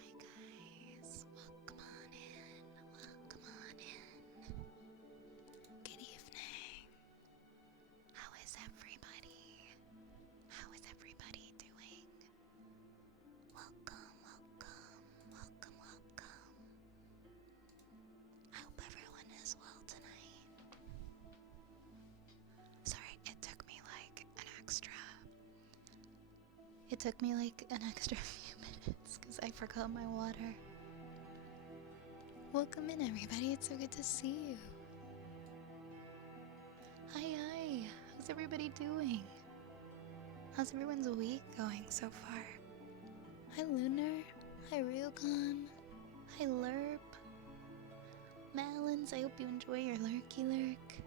Hi guys, welcome on in, welcome on in. Good evening. How is everybody? How is everybody doing? Welcome, welcome, welcome, welcome. I hope everyone is well tonight. Sorry, it took me like an extra few minutes because I forgot my water. Welcome in everybody, it's so good to see you. Hi, how's everybody doing? How's everyone's week going so far? Hi Lunar, hi Ryugan, hi Lerp, Malins, I hope you enjoy your lurky lurk.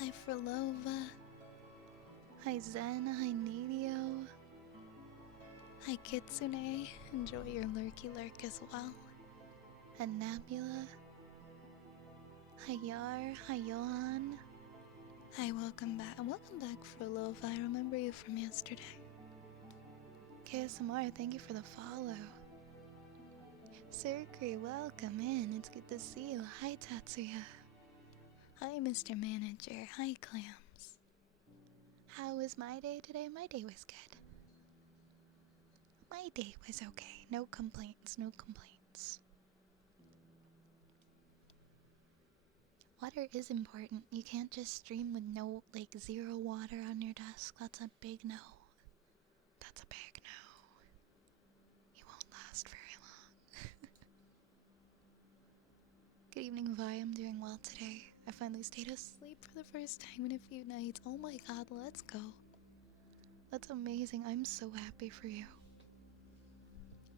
Hi Frolova, hi Zen, hi Nidio, hi Kitsune, enjoy your lurky lurk as well. And Nebula, hi Yar, hi Johan, hi welcome back Frolova, I remember you from yesterday. KSMR, thank you for the follow. Surgery, welcome in. It's good to see you. Hi, Tatsuya. Hi, Mr. Manager. Hi, Clams. How was my day today? My day was good. My day was okay. No complaints, no complaints. Water is important. You can't just stream with zero water on your desk. That's a big no. That's a big no. You won't last very long. Good evening, Vi. I'm doing well today. I finally stayed asleep for the first time in a few nights. Oh my god, let's go. That's amazing. I'm so happy for you.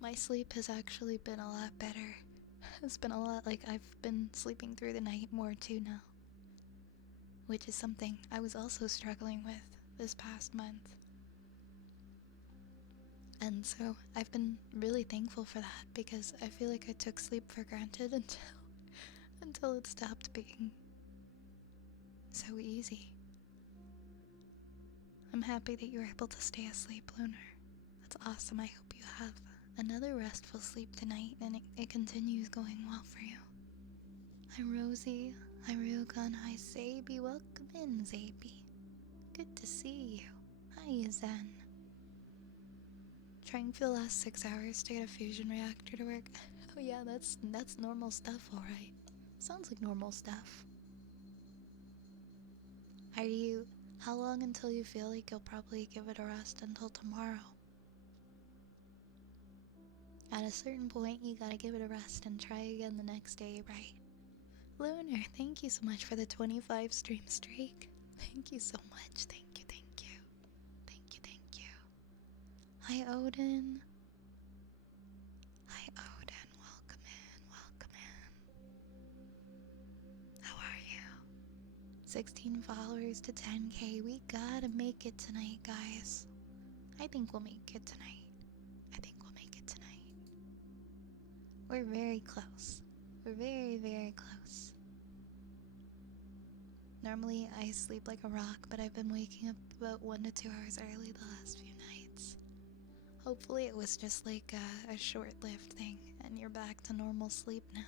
My sleep has actually been a lot better. It's been a lot I've been sleeping through the night more too now. Which is something I was also struggling with this past month. And so I've been really thankful for that because I feel like I took sleep for granted until it stopped being so easy. I'm happy that you were able to stay asleep, Lunar. That's awesome. I hope you have another restful sleep tonight and it continues going well for you. Hi Rosie, hi Ryugan, hi Zabi. Welcome in, Zabi. Good to see you. Hi Zen. Trying for the last 6 hours to get a fusion reactor to work. Oh yeah, that's normal stuff, alright. Sounds like normal stuff. How long until you feel like you'll probably give it a rest until tomorrow? At a certain point, you gotta give it a rest and try again the next day, right? Lunar, thank you so much for the 25 stream streak. Thank you so much. Thank you, thank you. Thank you, thank you. Hi, Odin. Hi, Odin. Welcome in, welcome in. How are you? 16 followers to 10k. We gotta make it tonight, guys. I think we'll make it tonight. I think we'll make it tonight. We're very close. We're very, very close. Normally, I sleep like a rock, but I've been waking up about 1 to 2 hours early the last few nights. Hopefully it was just like a short-lived thing, and you're back to normal sleep now.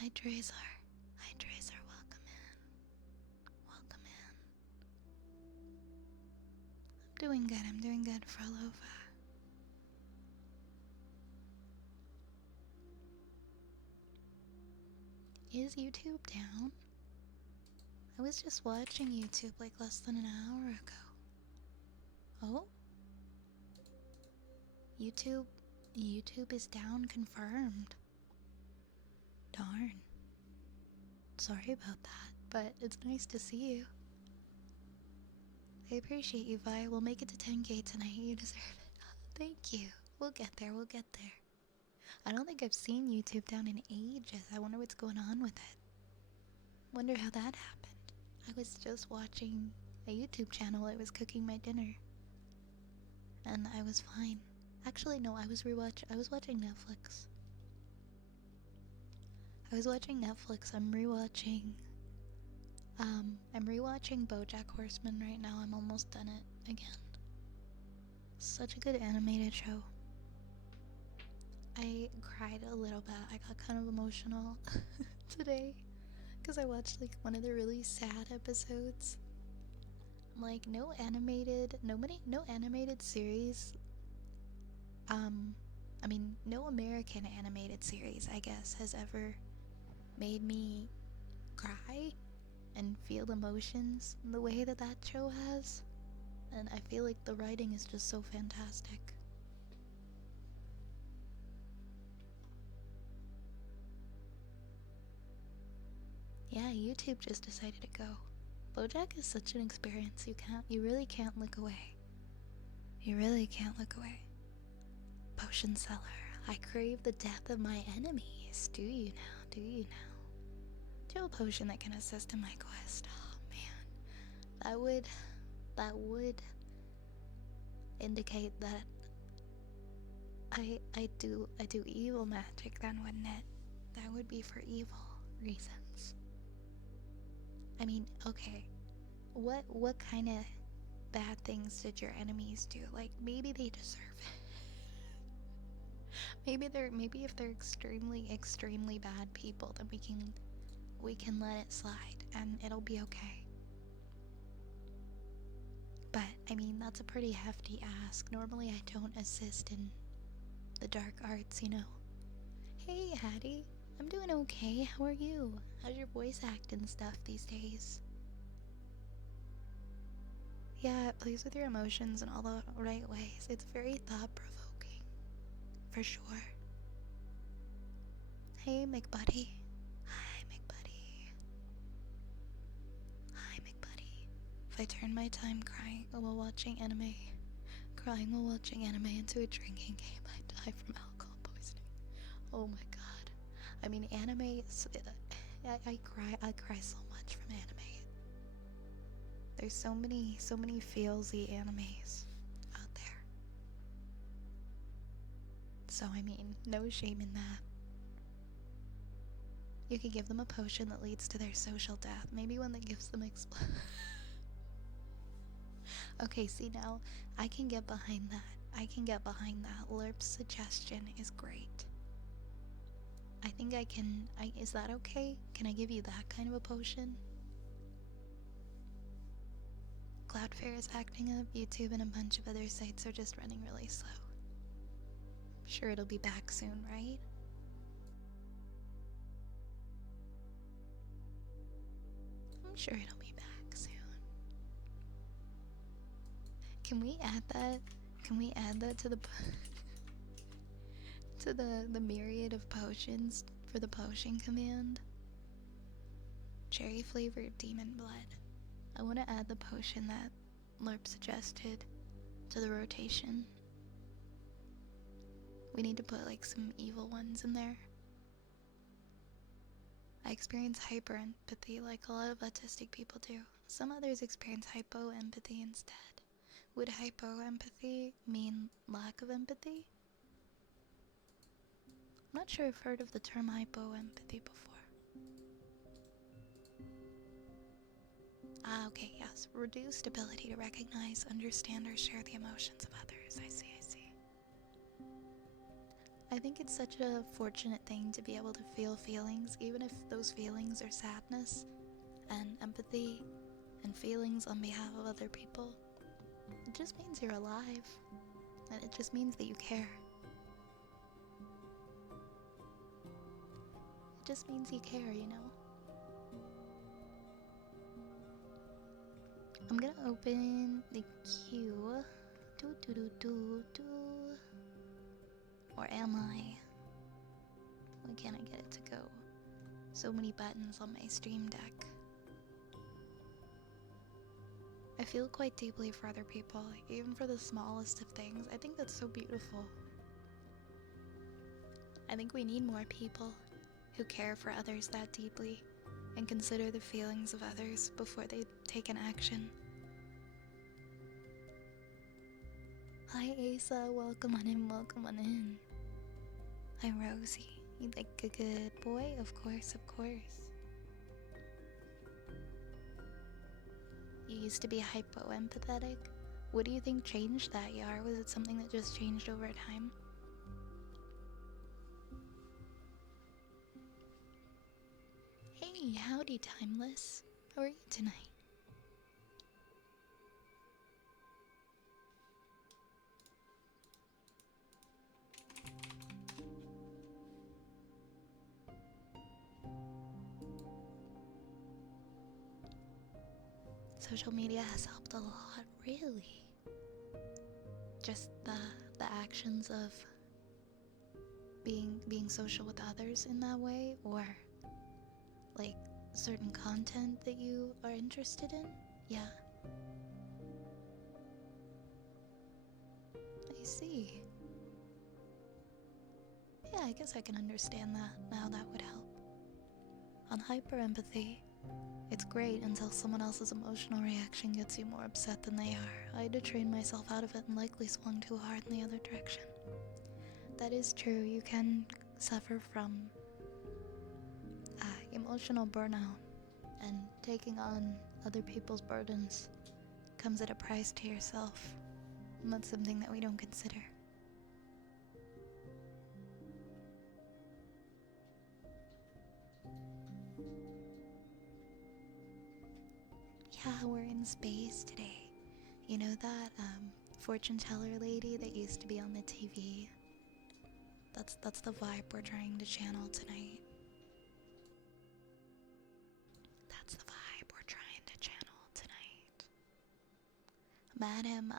Hi, Drazar. Hi, Drazar. Welcome in. Welcome in. I'm doing good. I'm doing good, Frolova. Is YouTube down? I was just watching YouTube like less than an hour ago. Oh? YouTube is down, confirmed. Darn. Sorry about that, but it's nice to see you. I appreciate you, Vi. We'll make it to 10K tonight. You deserve it. Thank you. We'll get there. We'll get there. I don't think I've seen YouTube down in ages. I wonder what's going on with it. Wonder how that happened. I was just watching a YouTube channel. I was cooking my dinner. And I was fine. Actually, no, I was watching Netflix. I'm rewatching BoJack Horseman right now. I'm almost done it again. Such a good animated show. I cried a little bit. I got kind of emotional today because I watched like one of the really sad episodes. Like no animated series. No American animated series, I guess, has ever made me cry and feel emotions the way that show has. And I feel like the writing is just so fantastic. Yeah, YouTube just decided to go. BoJack is such an experience. You really can't look away. You really can't look away. Potion seller, I crave the death of my enemies. Do you now? Do you now? Do a potion that can assist in my quest. Oh man, that would indicate that I do evil magic then, wouldn't it? That would be for evil reasons. I mean, okay. What kind of bad things did your enemies do? Like maybe they deserve it. maybe if they're extremely bad people, then we can let it slide and it'll be okay. But I mean, that's a pretty hefty ask. Normally I don't assist in the dark arts, you know. Hey Hattie, I'm doing okay. How are you? How's your voice act and stuff these days? Yeah, it plays with your emotions in all the right ways. It's very thought-provoking. For sure. Hey, McBuddy. Hi, McBuddy. Hi, McBuddy. If I turn my time crying while watching anime into a drinking game, I die from alcohol poisoning. Oh my god. I mean, anime, I cry so much from anime. There's so many feelsy animes out there. So, I mean, no shame in that. You could give them a potion that leads to their social death. Maybe one that gives them Okay, see now, I can get behind that. Lerp's suggestion is great. I think I can, is that okay? Can I give you that kind of a potion? Cloudflare is acting up. YouTube and a bunch of other sites are just running really slow. I'm sure it'll be back soon, right? I'm sure it'll be back soon. Can we add that? Can we add that to the to the myriad of potions for the potion command? Cherry flavored demon blood. I want to add the potion that Lerp suggested to the rotation. We need to put like some evil ones in there. I experience hyper empathy like a lot of autistic people do. Some others experience hypo empathy instead. Would hypo empathy mean lack of empathy? I'm not sure I've heard of the term hypo empathy before. Ah, okay, yes. Reduced ability to recognize, understand, or share the emotions of others. I see. I think it's such a fortunate thing to be able to feel feelings, even if those feelings are sadness and empathy and feelings on behalf of other people. It just means you're alive, and it just means that you care. It just means you care, you know? I'm gonna open the queue. Or am I? Why can't I get it to go? So many buttons on my stream deck. I feel quite deeply for other people, even for the smallest of things. I think that's so beautiful. I think we need more people who care for others that deeply and consider the feelings of others before they take an action. Hi Asa, welcome on in, welcome on in. Hi Rosie, you like a good boy? Of course, of course. You used to be hypo-empathetic? What do you think changed that, Yar? Was it something that just changed over time? Hey, howdy, Timeless. How are you tonight? Social media has helped a lot, really. Just the actions of being social with others in that way, or like certain content that you are interested in. Yeah. I see. Yeah, I guess I can understand that, how that would help. On hyper-empathy, it's great until someone else's emotional reaction gets you more upset than they are. I had to train myself out of it and likely swung too hard in the other direction. That is true, you can suffer from emotional burnout, and taking on other people's burdens comes at a price to yourself, and that's something that we don't consider. Yeah, we're in space today. You know that fortune teller lady that used to be on the TV? That's the vibe we're trying to channel tonight. That's the vibe we're trying to channel tonight. Madam,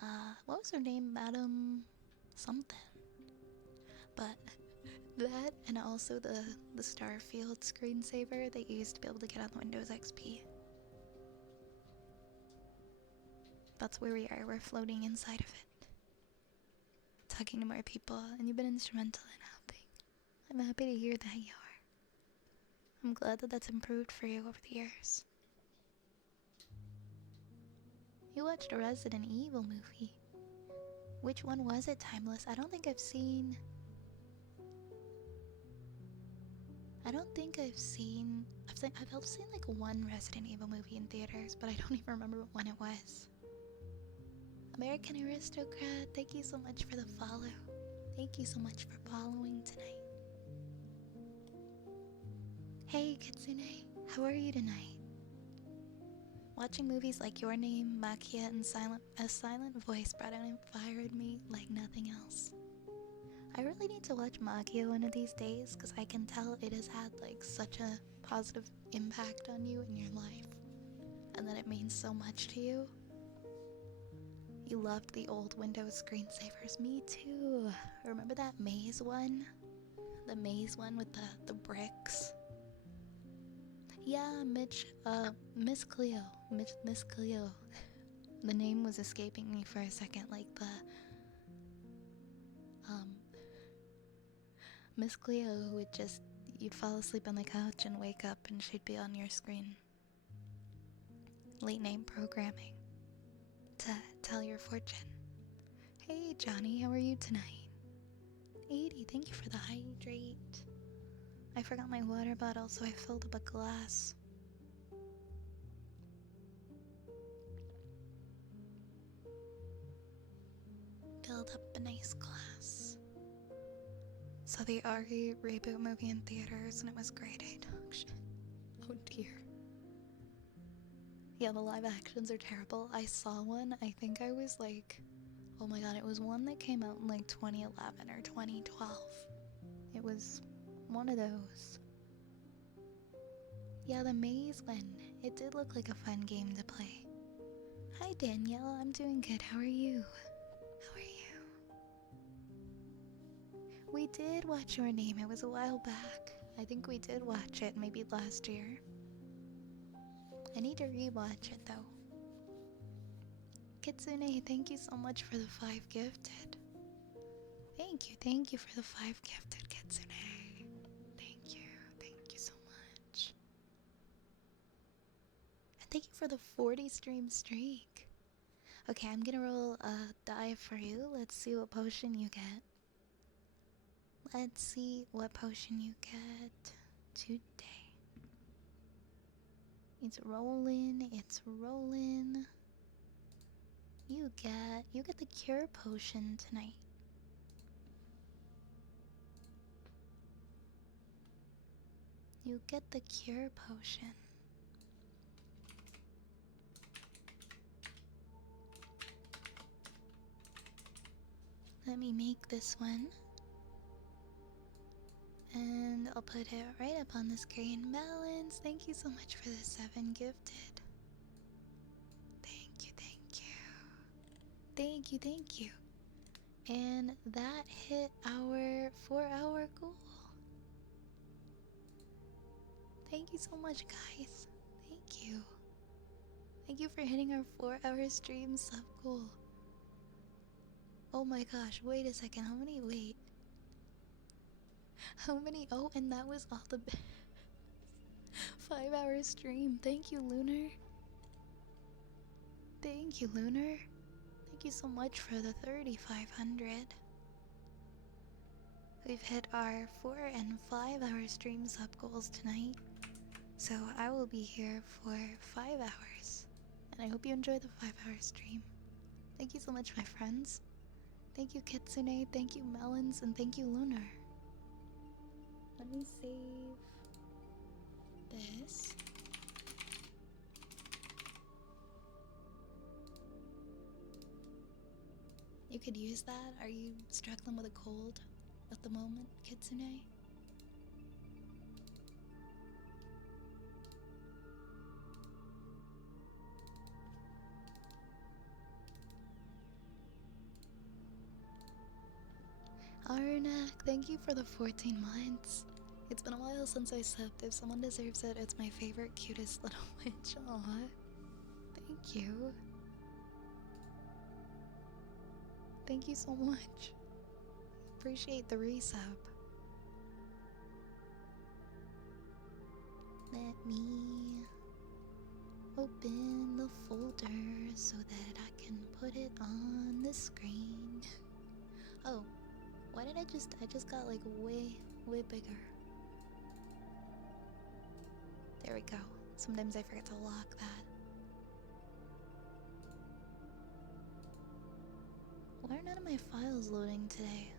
what was her name? Madam something. But that, and also the Starfield screensaver that you used to be able to get on Windows XP. That's where we are, we're floating inside of it. Talking to more people, and you've been instrumental in helping. I'm happy to hear that you are. I'm glad that that's improved for you over the years. You watched a Resident Evil movie. Which one was it, Timeless? I don't think I've seen I've seen like one Resident Evil movie in theaters, but I don't even remember what one it was. American Aristocrat, thank you so much for the follow. Thank you so much for following tonight. Hey Kitsune, how are you tonight? Watching movies like Your Name, Makia, and A Silent Voice brought out and fired me like nothing else. I really need to watch Makia one of these days, because I can tell it has had like such a positive impact on you in your life, and that it means so much to you. You loved the old Windows screensavers. Me too. Remember that maze one? The maze one with the bricks? Yeah, Miss Cleo. Miss Cleo. The name was escaping me for a second, like Miss Cleo, who would just, you'd fall asleep on the couch and wake up and she'd be on your screen. Late night programming to tell your fortune. Hey Johnny, how are you tonight? 80, thank you for the hydrate. I forgot my water bottle, so I filled up a glass. Filled up a nice glass. So the Ari reboot movie in theaters and it was grade A dog shit. Oh dear. Yeah, the live actions are terrible. I saw one, I think I was like, oh my god, it was one that came out in like 2011 or 2012. It was one of those. Yeah, the maze one. It did look like a fun game to play. Hi Danielle, I'm doing good. How are you? How are you? We did watch Your Name. It was a while back. I think we did watch it maybe last year. I need to rewatch it though. Kitsune, thank you so much for the 5 gifted. Thank you for the 5 gifted, Kitsune. Thank you so much. And thank you for the 40 stream streak. Okay, I'm gonna roll a die for you. Let's see what potion you get. Let's see what potion you get today. It's rolling, it's rolling. You get the cure potion tonight. You get the cure potion. Let me make this one. And I'll put it right up on the screen. Balance, thank you so much for the 7 gifted. Thank you. Thank you. And that hit our 4-hour goal. Thank you so much, guys. Thank you. Thank you for hitting our 4-hour stream sub goal. Oh my gosh, wait a second. How many? Wait. How many? Oh, and that was all the 5-hour stream. Thank you, Lunar. Thank you, Lunar. Thank you so much for the 3,500. We've hit our 4 and 5-hour stream sub goals tonight. So I will be here for 5 hours. And I hope you enjoy the 5-hour stream. Thank you so much, my friends. Thank you, Kitsune. Thank you, Melons. And thank you, Lunar. Let me save this. You could use that. Are you struggling with a cold at the moment, Kitsune? Arnak, thank you for the 14 months. It's been a while since I subbed. If someone deserves it, it's my favorite, cutest little witch. Aw. Thank you. Thank you so much. Appreciate the resub. Let me open the folder so that I can put it on the screen. Oh, why did I just got like way bigger. There we go. Sometimes I forget to lock that. Why are none of my files loading today?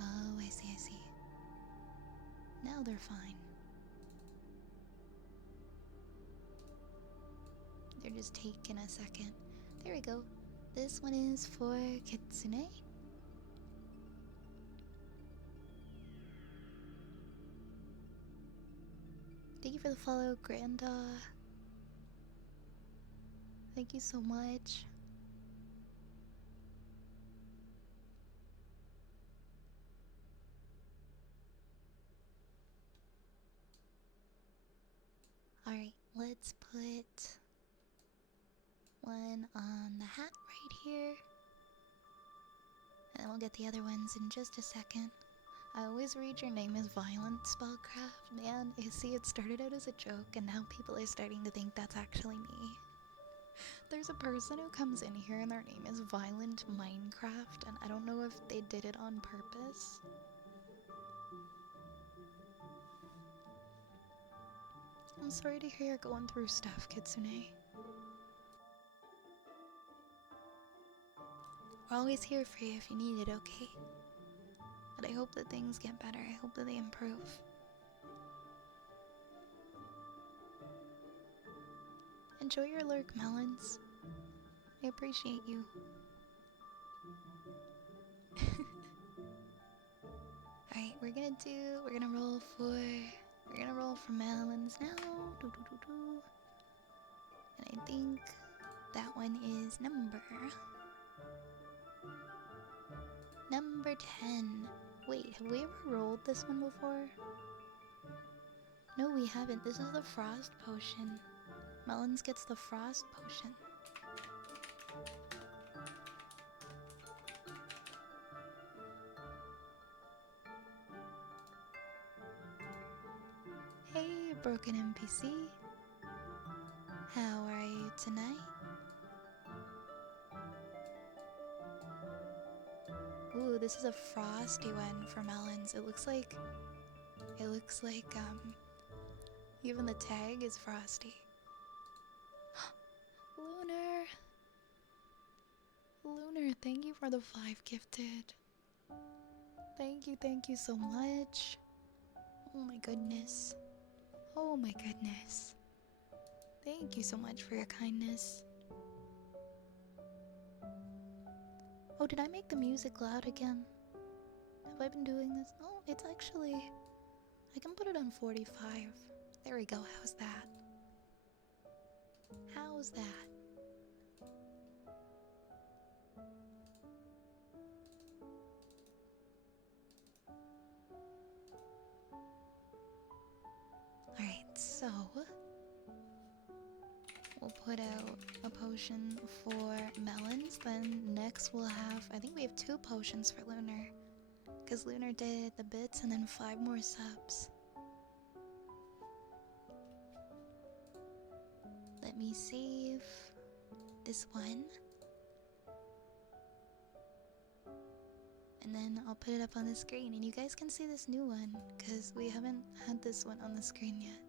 Oh, I see. Now they're fine. They're just taking a second. There we go. This one is for Kitsune. Thank you for the follow, Granda. Thank you so much. Alright, let's put one on the hat right here. And we'll get the other ones in just a second. I always read your name as Violent Spellcraft. Man, you see, it started out as a joke and now people are starting to think that's actually me. There's a person who comes in here and their name is Violent Minecraft, and I don't know if they did it on purpose. I'm sorry to hear you're going through stuff, Kitsune. We're always here for you if you need it, okay? But I hope that things get better. I hope that they improve. Enjoy your lurk, Melons. I appreciate you. Alright, we're gonna roll for Melons now. And I think that one is number 10. Wait, have we ever rolled this one before? No, we haven't. This is the frost potion. Melons gets the frost potion. Hey, broken NPC. How are you tonight? Ooh, this is a frosty one for Melons. It looks like even the tag is frosty. Lunar, thank you for the 5 gifted. Thank you so much. Oh my goodness. Oh my goodness. Thank you so much for your kindness. Oh, did I make the music loud again? Have I been doing this? Oh, it's actually... I can put it on 45. There we go, how's that? How's that? Alright, so... we'll put out a potion for Melons. Then next we'll have... I think we have 2 potions for Lunar. Because Lunar did the bits and then 5 more subs. Let me save this one. And then I'll put it up on the screen and you guys can see this new one. Because we haven't had this one on the screen yet.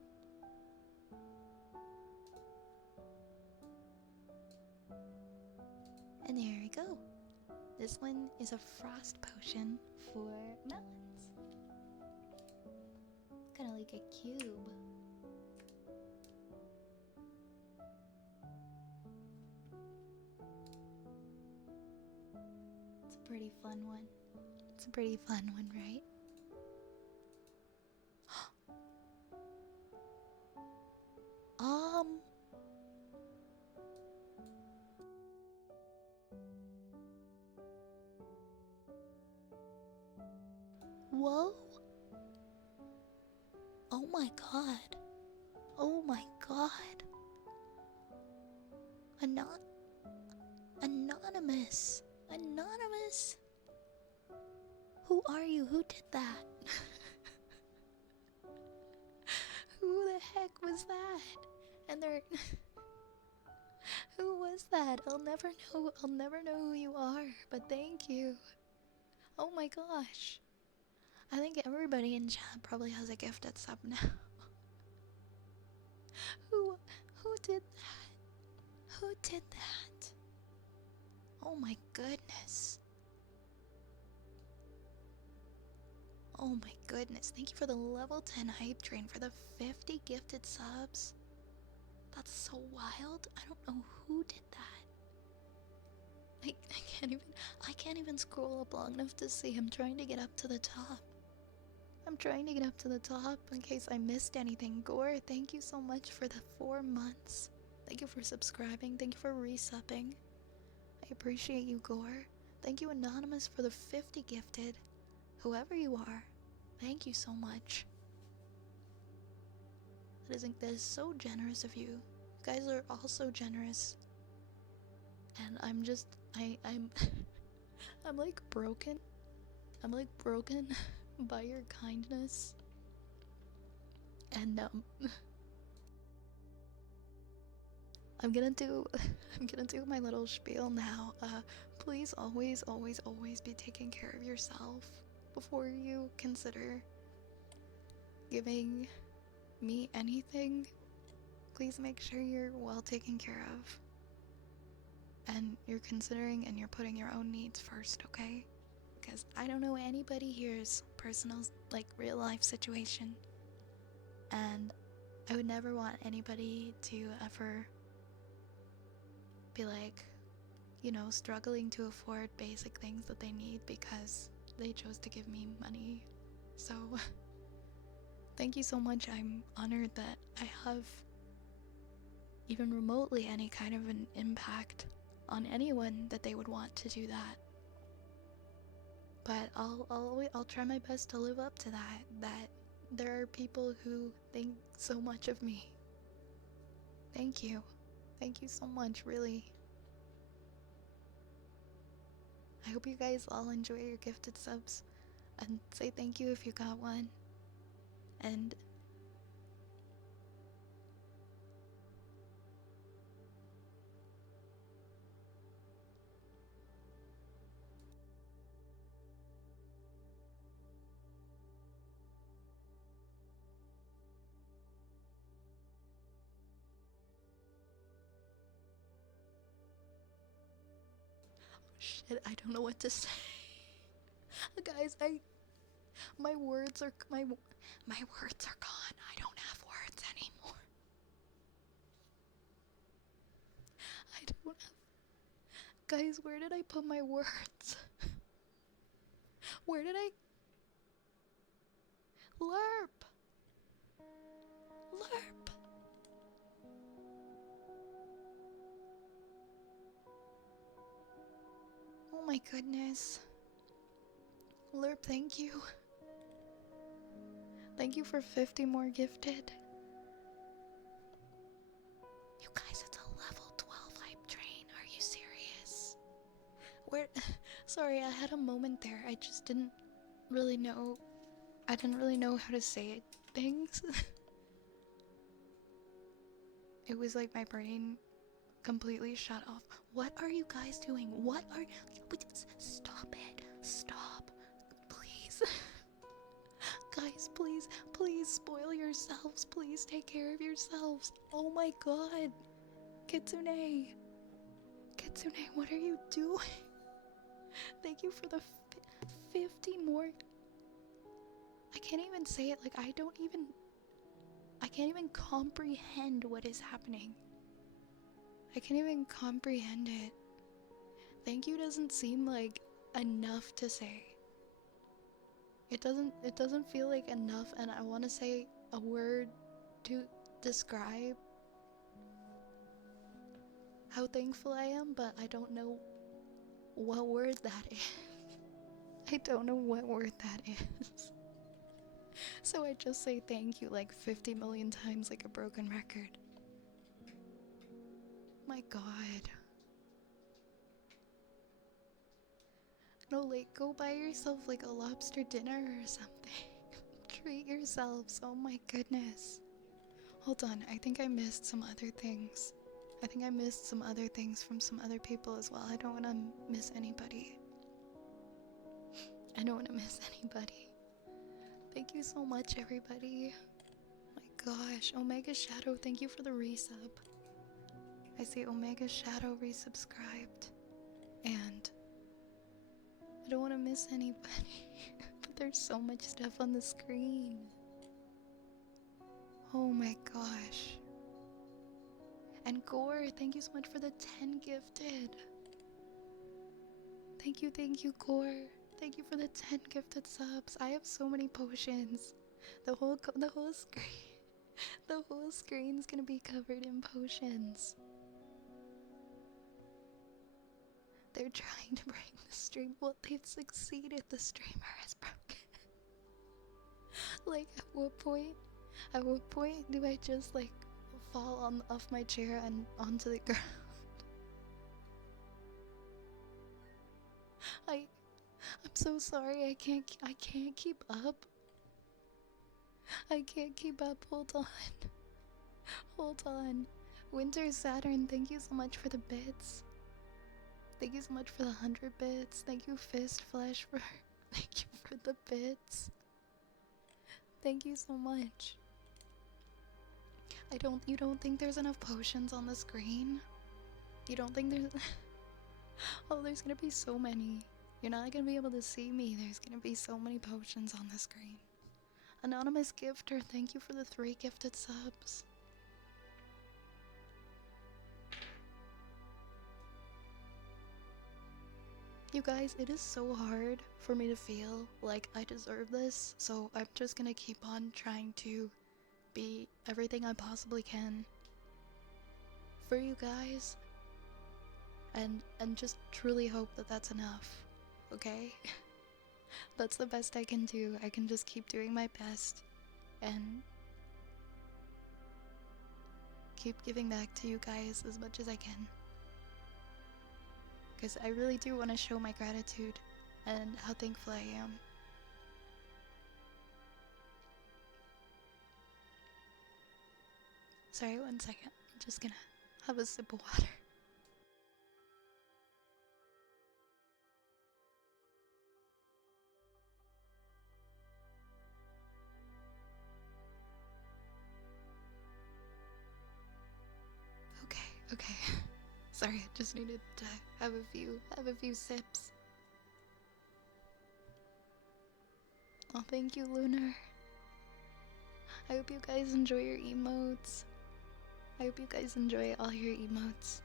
And there we go. This one is a frost potion for Melons. Kind of like a cube. It's a pretty fun one. It's a pretty fun one, right? Whoa. Oh my god. Oh my god. Anonymous. Anonymous. Who are you? Who did that? Who the heck was that? And they're... Who was that? I'll never know who you are, but thank you. Oh my gosh. I think everybody in chat probably has a gifted sub now. Who did that? Who did that? Oh my goodness. Oh my goodness. Thank you for the level 10 hype train for the 50 gifted subs. That's so wild. I don't know who did that. I can't even scroll up long enough to see. I'm trying to get up to the top. I'm trying to get up to the top in case I missed anything. Gore, thank you so much for the 4 months. Thank you for subscribing. Thank you for resubbing. I appreciate you, Gore. Thank you, Anonymous, for the 50 gifted. Whoever you are, thank you so much. That is so generous of you. You guys are all so generous. And I'm just, I'm like broken. I'm like broken by your kindness. And I'm gonna do my little spiel now. Please always be taking care of yourself before you consider giving me anything. Please make sure you're well taken care of. and you're considering and you're putting your own needs first, okay? Because I don't know anybody here's personal, like, real life situation, and I would never want anybody to ever be like, you know, struggling to afford basic things that they need because they chose to give me money. So thank you so much. I'm honored that I have even remotely any kind of an impact on anyone that they would want to do that. But I'll try my best to live up to that there are people who think so much of me. Thank you. Thank you so much, really. I hope you guys all enjoy your gifted subs, and say thank you if you got one. And shit, I don't know what to say. Guys, my words are gone. I don't have words anymore. I don't have. Guys, where did I put my words? Where did I? Lerp. Lerp. Oh my goodness. Lerp, thank you. Thank you for 50 more gifted. You guys, it's a level 12 hype train. Are you serious? Where? Sorry, I had a moment there. I just didn't really know. I didn't really know how to say things. It was like my brain completely shut off. What are you guys doing? What are... Stop it. Stop. Please. Guys, please, please spoil yourselves. Please take care of yourselves. Oh my god. Kitsune. Kitsune, what are you doing? Thank you for the 50 more. I can't even say it. Like, I can't even comprehend what is happening. I can't even comprehend it. Thank you doesn't seem like enough to say. It doesn't feel like enough, and I want to say a word to describe how thankful I am, but I don't know what word that is. I don't know what word that is. So I just say thank you like 50 million times like a broken record. My god. No, like, go buy yourself like a lobster dinner or something. Treat yourselves. Oh my goodness. Hold on, I think I missed some other things. I think I missed some other things from some other people as well. I don't want to miss anybody. I don't want to miss anybody. Thank you so much, everybody. My gosh. Omega Shadow, thank you for the resub. I see Omega Shadow resubscribed. And I don't want to miss anybody. But there's so much stuff on the screen. Oh my gosh. And Gore, thank you so much for the 10 gifted. Thank you, Gore. Thank you for the 10 gifted subs. I have so many potions. The whole screen, the whole screen's gonna be covered in potions. They're trying to break the stream. Well, they've succeeded. The streamer is broken. Like, at what point do I just like fall off my chair and onto the ground? I'm so sorry. I can't keep up. I can't keep up. Hold on. Hold on. Winter Saturn, thank you so much for the bits. Thank you so much for the 100 bits. Thank you, Fist Flesh, for thank you for the bits. Thank you so much. You don't think there's enough potions on the screen? You don't think there's Oh, there's gonna be so many. You're not gonna be able to see me. There's gonna be so many potions on the screen. Anonymous gifter, thank you for the 3 gifted subs. You guys, it is so hard for me to feel like I deserve this, so I'm just gonna keep on trying to be everything I possibly can for you guys, and just truly hope that that's enough, okay? That's the best I can do. I can just keep doing my best and keep giving back to you guys as much as I can. Because I really do want to show my gratitude and how thankful I am. Sorry, 1 second. I'm just gonna have a sip of water. Okay. Sorry, I just needed to have a few sips. Oh, thank you, Lunar. I hope you guys enjoy your emotes. I hope you guys enjoy all your emotes.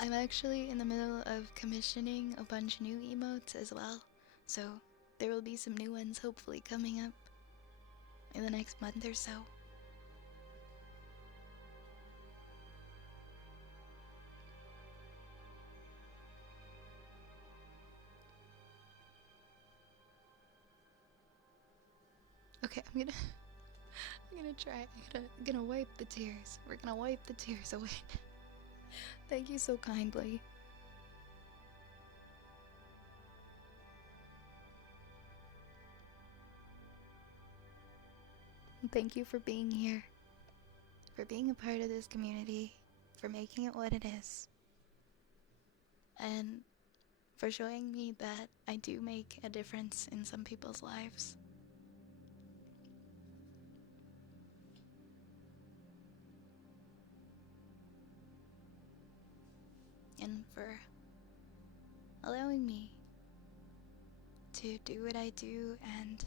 I'm actually in the middle of commissioning a bunch of new emotes as well, so there will be some new ones hopefully coming up in the next month or so. Okay, I'm gonna try. I'm gonna wipe the tears. We're gonna wipe the tears away. Thank you so kindly. Thank you for being here, for being a part of this community, for making it what it is, and for showing me that I do make a difference in some people's lives. And for allowing me to do what I do and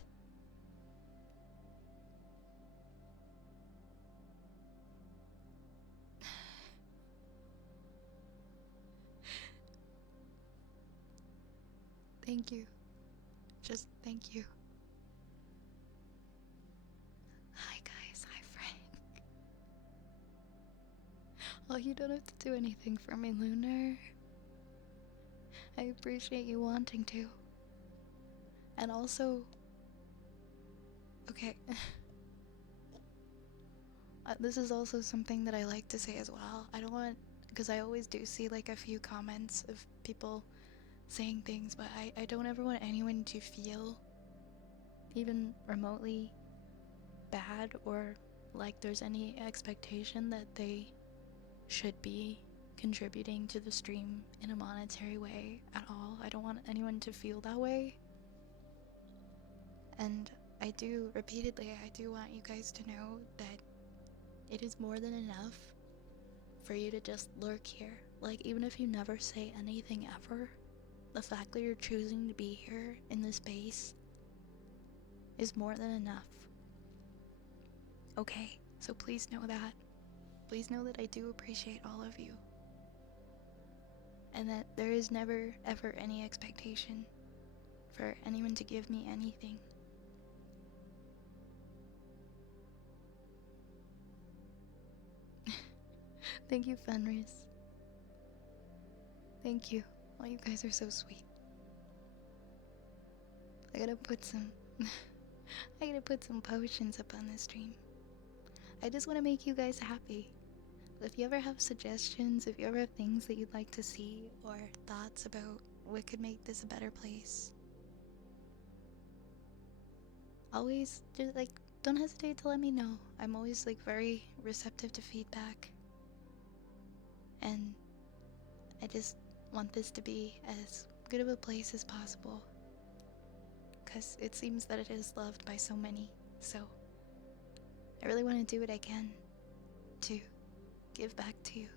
thank you. Just thank you. Hi guys, hi Frank. Oh, you don't have to do anything for me, Lunar. I appreciate you wanting to. And also, okay, this is also something that I like to say as well. I don't want, because I always do see like a few comments of people saying things, but I don't ever want anyone to feel even remotely bad or like there's any expectation that they should be contributing to the stream in a monetary way at all. I don't want anyone to feel that way. And I do, repeatedly, I do want you guys to know that it is more than enough for you to just lurk here. Like, even if you never say anything ever, the fact that you're choosing to be here in this space is more than enough. Okay, so please know that. Please know that I do appreciate all of you. And that there is never, ever any expectation for anyone to give me anything. Thank you, Fenris. Thank you. Oh, you guys are so sweet. I gotta put some potions up on the stream. I just want to make you guys happy. If you ever have suggestions, if you ever have things that you'd like to see or thoughts about what could make this a better place, always just like don't hesitate to let me know. I'm always like very receptive to feedback. And I just want this to be as good of a place as possible, because it seems that it is loved by so many. So I really want to do what I can to give back to you.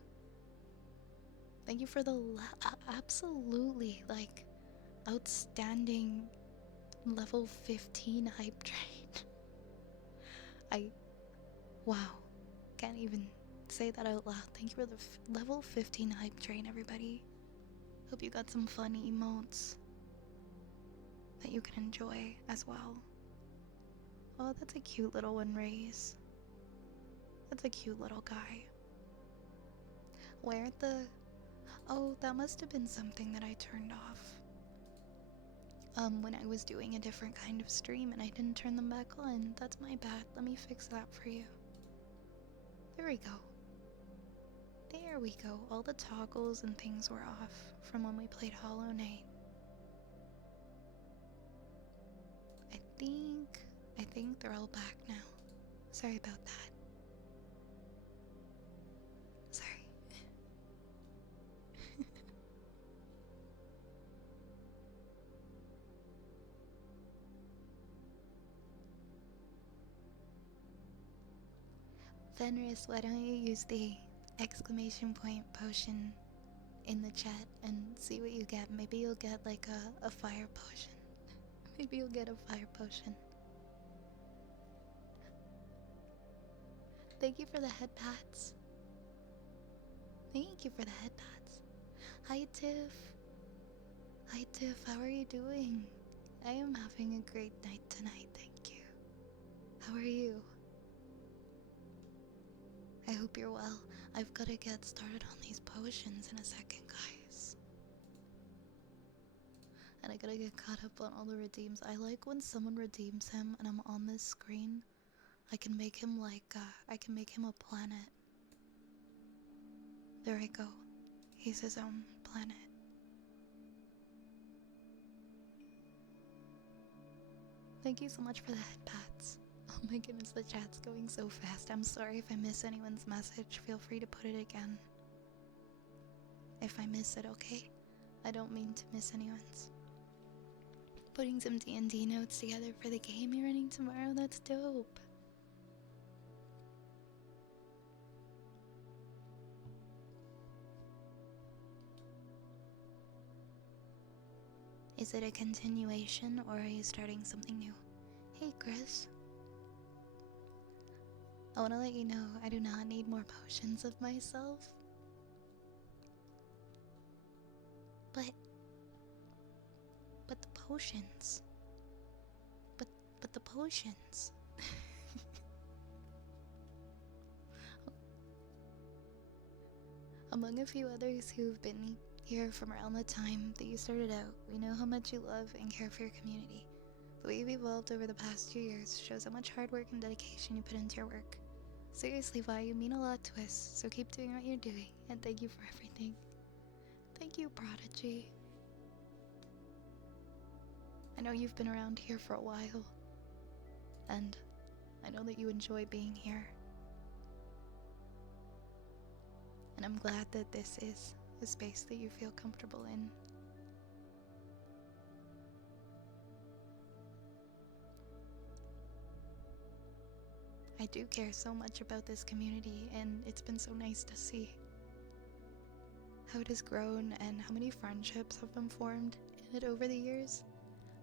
Thank you for the absolutely like outstanding level 15 hype train. I wow, can't even say that out loud. Thank you for the level 15 hype train, everybody. Hope you got some fun emotes that you can enjoy as well. Oh, that's a cute little one, Raise. That's a cute little guy. Where the... Oh, that must have been something that I turned off. When I was doing a different kind of stream and I didn't turn them back on. That's my bad. Let me fix that for you. There we go. There we go. All the toggles and things were off from when we played Hollow Knight. I think they're all back now. Sorry about that. Sorry. Fenris, why don't you use the exclamation point potion in the chat and see what you get? Maybe you'll get like a fire potion. Maybe you'll get a fire potion. Thank you for the head pats. Thank you for the head pats. Hi Tiff. Hi Tiff, how are you doing? I am having a great night tonight, thank you. How are you? I hope you're well. I've got to get started on these potions in a second, guys. And I gotta get caught up on all the redeems. I like when someone redeems him and I'm on this screen. I can make him like, I can make him a planet. There I go. He's his own planet. Thank you so much for the head pats. Oh my goodness, the chat's going so fast. I'm sorry if I miss anyone's message. Feel free to put it again. If I miss it, okay? I don't mean to miss anyone's. Putting some D&D notes together for the game you're running tomorrow, that's dope. Is it a continuation or are you starting something new? Hey Chris. I want to let you know I do not need more potions of myself. But the potions. But the potions. Among a few others who've been here from around the time that you started out, we know how much you love and care for your community. The way you've evolved over the past 2 years shows how much hard work and dedication you put into your work. Seriously, Vi, you mean a lot to us, so keep doing what you're doing, and thank you for everything. Thank you, Prodigy. I know you've been around here for a while, and I know that you enjoy being here. And I'm glad that this is a space that you feel comfortable in. I do care so much about this community, and it's been so nice to see how it has grown and how many friendships have been formed in it over the years.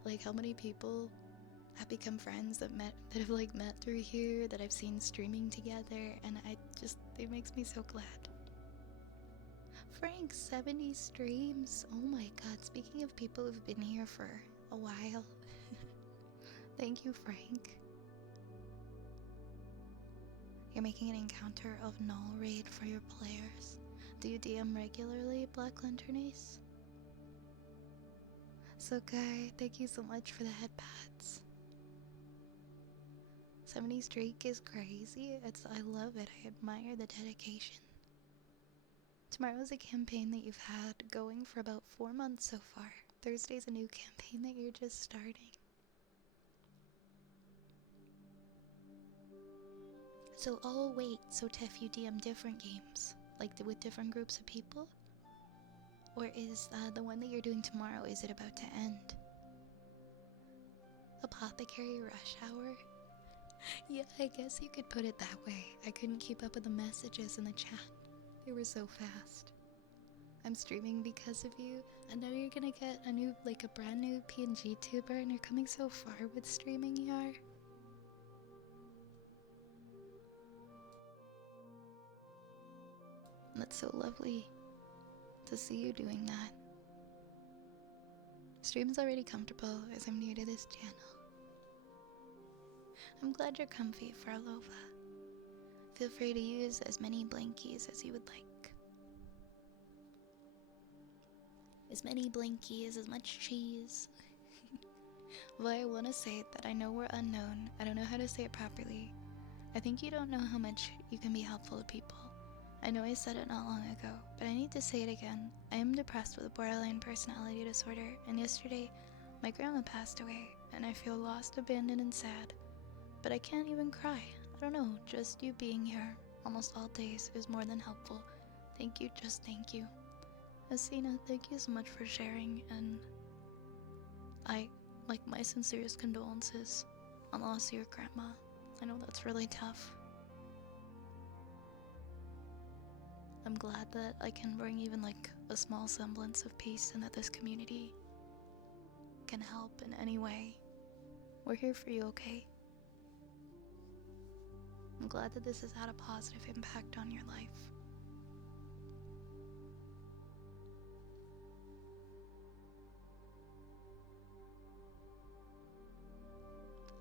Like how many people have become friends that have like met through here, that I've seen streaming together, and it makes me so glad. Frank, 70 streams. Oh my god, speaking of people who've been here for a while. Thank you, Frank. You're making an encounter of null raid for your players. Do you DM regularly, Black Lantern Ace? So Guy, thank you so much for the head pats. 70 streak is crazy. I love it. I admire the dedication. Tomorrow is a campaign that you've had going for about 4 months so far. Thursday's a new campaign that you're just starting. So, oh wait, so Tiff, you DM different games? Like with different groups of people? Or is the one that you're doing tomorrow, is it about to end? Apothecary Rush Hour? Yeah, I guess you could put it that way. I couldn't keep up with the messages in the chat. They were so fast. I'm streaming because of you, and now you're gonna get a new, like a brand new PNG tuber, and you're coming so far with streaming, you are. That's so lovely to see you doing that. Stream's already comfortable as I'm new to this channel. I'm glad you're comfy, Farlova. Feel free to use as many blankies as you would like. As many blankies, as much cheese. Well, I want to say that I know we're unknown. I don't know how to say it properly. I think you don't know how much you can be helpful to people. I know I said it not long ago, but I need to say it again. I am depressed with a borderline personality disorder, and yesterday, my grandma passed away, and I feel lost, abandoned, and sad. But I can't even cry. I don't know, just you being here almost all days is more than helpful. Thank you, just thank you. Asina, thank you so much for sharing, and my sincerest condolences on the loss of your grandma. I know that's really tough. I'm glad that I can bring even like a small semblance of peace and that this community can help in any way. We're here for you, okay? I'm glad that this has had a positive impact on your life.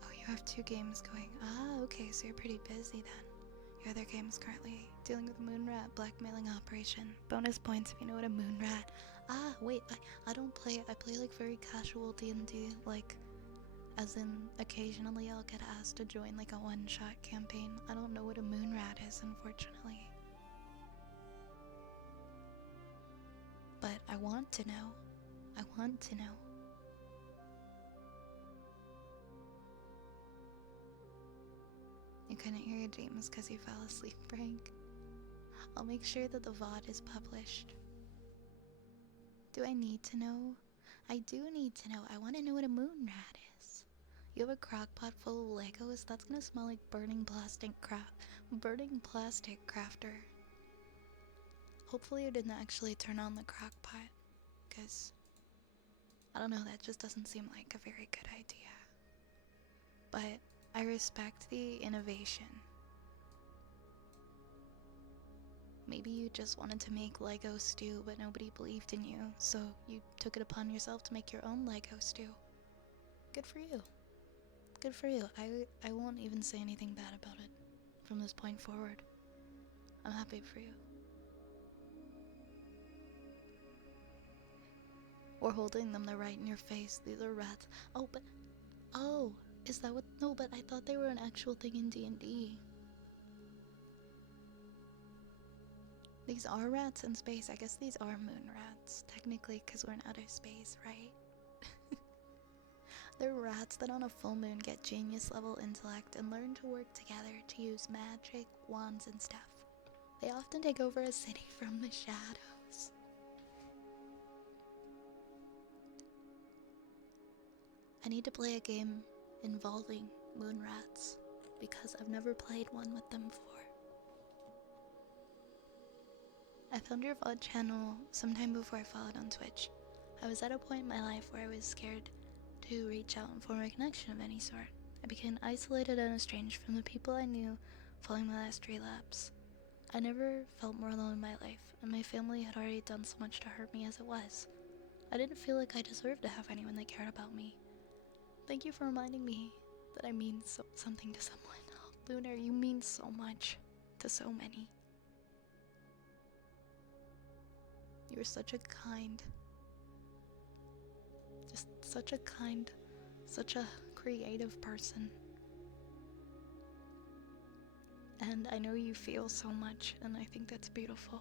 Oh, you have 2 games going. Ah, okay, so you're pretty busy then. Your other games currently dealing with a moon rat blackmailing operation. Bonus points if you know what a moon rat. Ah, wait, I don't play. I play like very casual D&D, like as in occasionally I'll get asked to join like a one-shot campaign. I don't know what a moon rat is, unfortunately. But I want to know. I want to know. You couldn't hear your dreams because you fell asleep, Frank. I'll make sure that the VOD is published. Do I need to know? I do need to know. I want to know what a moon rat is. You have a crock pot full of Legos? That's gonna smell like burning plastic crafter. Hopefully you didn't actually turn on the crock pot, because I don't know, that just doesn't seem like a very good idea. But I respect the innovation. Maybe you just wanted to make Lego stew, but nobody believed in you, so you took it upon yourself to make your own Lego stew. Good for you. Good for you. I won't even say anything bad about it from this point forward. I'm happy for you. Or holding them right in your face. These are rats. Oh, is that what? No, but I thought they were an actual thing in D&D. These are rats in space. I guess these are moon rats, technically, because we're in outer space, right? They're rats that on a full moon get genius level intellect and learn to work together to use magic, wands, and stuff. They often take over a city from the shadows. I need to play a game involving moon rats because I've never played one with them before. I found your VOD channel sometime before I followed on Twitch. I was at a point in my life where I was scared to reach out and form a connection of any sort. I became isolated and estranged from the people I knew following my last relapse. I never felt more alone in my life, and my family had already done so much to hurt me as it was. I didn't feel like I deserved to have anyone that cared about me. Thank you for reminding me that I mean something to someone. Lunar, you mean so much to so many. You're such a kind, just such a kind, such a creative person. And I know you feel so much, and I think that's beautiful.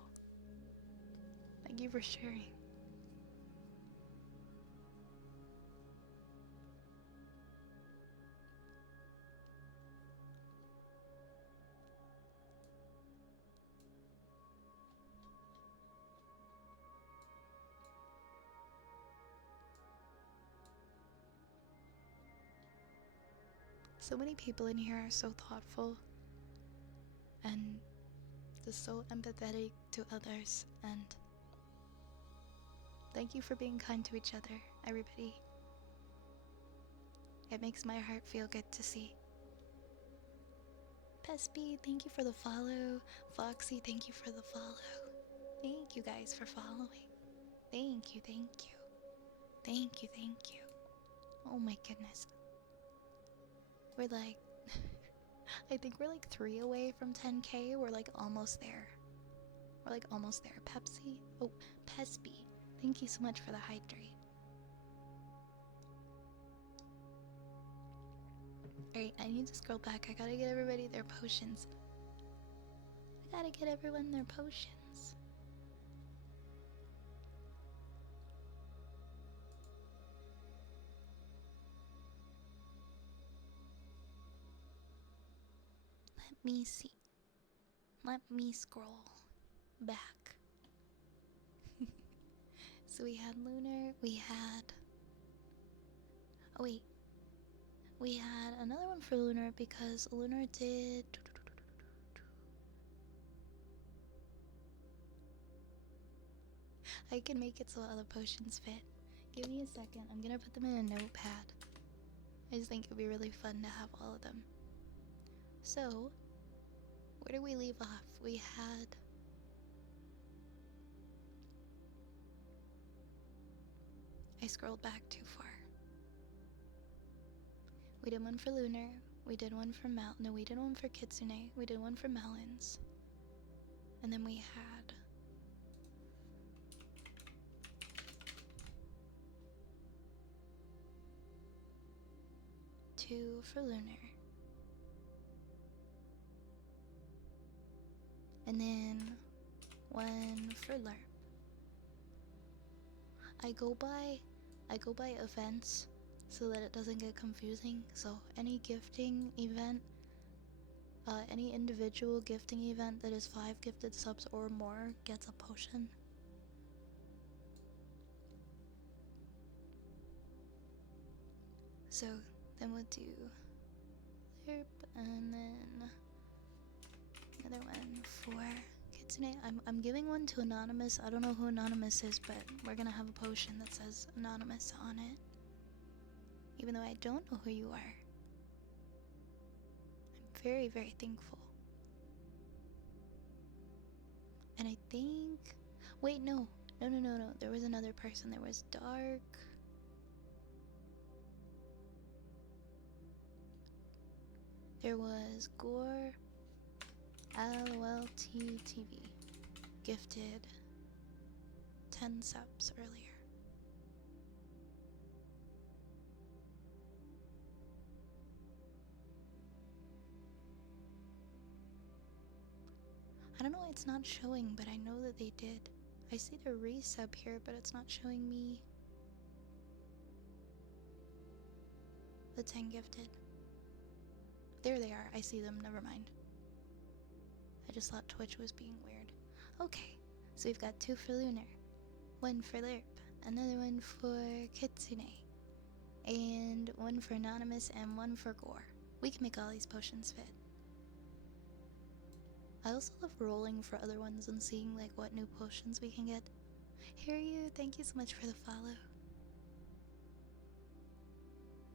Thank you for sharing. So many people in here are so thoughtful and just so empathetic to others, and Thank you for being kind to each other, everybody. It makes my heart feel good to see. Pespi, thank you for the follow. Foxy, thank you for the follow. Thank you guys for following. Thank you, thank you. Thank you, thank you. Oh my goodness. We're like, I think we're like 3 away from 10k. We're like almost there. We're like almost there. Pepsi? Oh, Pespi. Thank you so much for the hydrate. Alright, I need to scroll back. I gotta get everybody their potions. I gotta get everyone their potions. Let me see. Let me scroll back. So we had Lunar, we had... Oh wait. We had another one for Lunar because Lunar did... I can make it so all the potions fit. Give me a second. I'm gonna put them in a notepad. I just think it would be really fun to have all of them. So, where did we leave off? We had... I scrolled back too far. We did one for Lunar. We did one for No, we did one for Kitsune. We did one for Melons. And then we had... two for Lunar. And then one for Lerp. I go by events so that it doesn't get confusing. So any gifting event, any individual gifting event that is 5 gifted subs or more gets a potion. So then we'll do Lerp and then another one for Kitsune. I'm giving one to Anonymous. I don't know who Anonymous is, but we're gonna have a potion that says Anonymous on it. Even though I don't know who you are. I'm very, very thankful. And I think... Wait, no. No. There was another person. There was Dark... There was Gore... LOLTTV. Gifted 10 subs earlier. I don't know why it's not showing, but I know that they did. I see the resub here, but it's not showing me the 10 gifted. There they are. I see them. Never mind. I just thought Twitch was being weird. Okay, so we've got 2 for Lunar, 1 for Lerp, another one for Kitsune, and 1 for Anonymous, and 1 for Gore. We can make all these potions fit. I also love rolling for other ones and seeing like what new potions we can get. Hear you, thank you so much for the follow.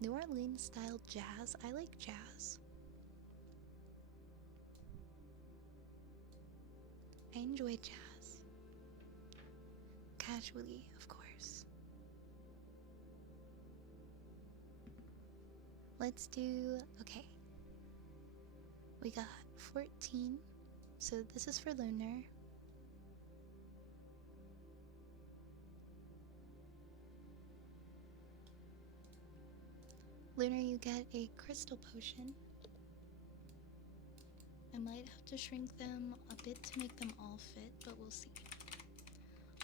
New Orleans style jazz? I like jazz. I enjoy jazz. Casually, of course. Let's do... okay. We got 14. So this is for Lunar. Lunar, you get a crystal potion. I might have to shrink them a bit to make them all fit, but we'll see.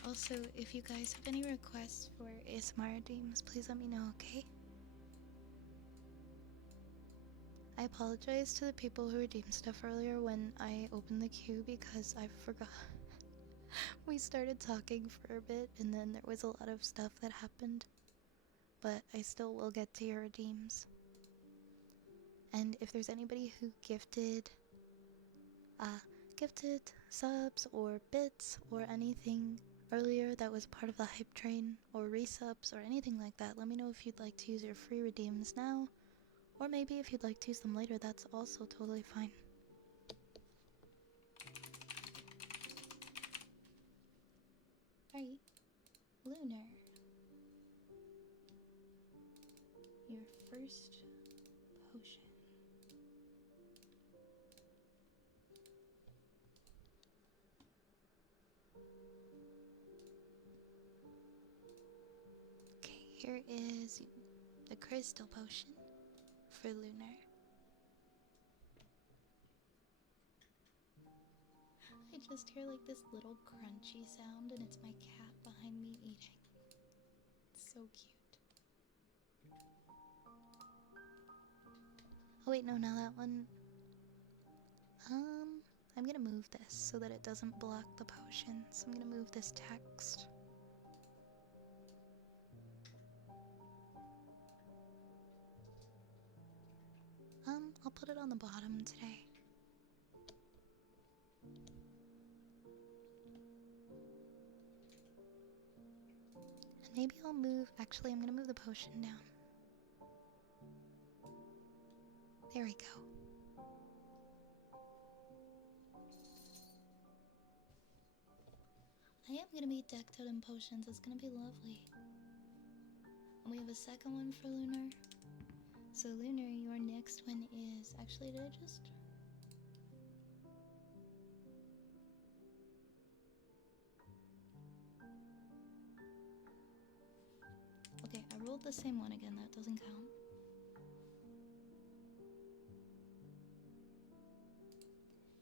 Also, if you guys have any requests for ASMR redeems, please let me know, okay? I apologize to the people who redeemed stuff earlier when I opened the queue because I forgot. We started talking for a bit and then there was a lot of stuff that happened. But I still will get to your redeems. And if there's anybody who gifted subs or bits or anything earlier that was part of the hype train, or resubs, or anything like that, let me know if you'd like to use your free redeems now, or maybe if you'd like to use them later, that's also totally fine. Alright, Lunar. Your first potion. Okay, here is the crystal potion for Lunar. I just hear like this little crunchy sound, and it's my cat behind me eating. It's so cute. Oh wait, no, now that one. I'm gonna move this so that it doesn't block the potion. So I'm gonna move this text. I'll put it on the bottom today. And maybe I'll move. Actually, I'm gonna move the potion down. There we go. I am gonna be decked out in potions. It's gonna be lovely. And we have a second one for Lunar. So Lunar, your next one is... Actually, did I just... Okay, I rolled the same one again. That doesn't count.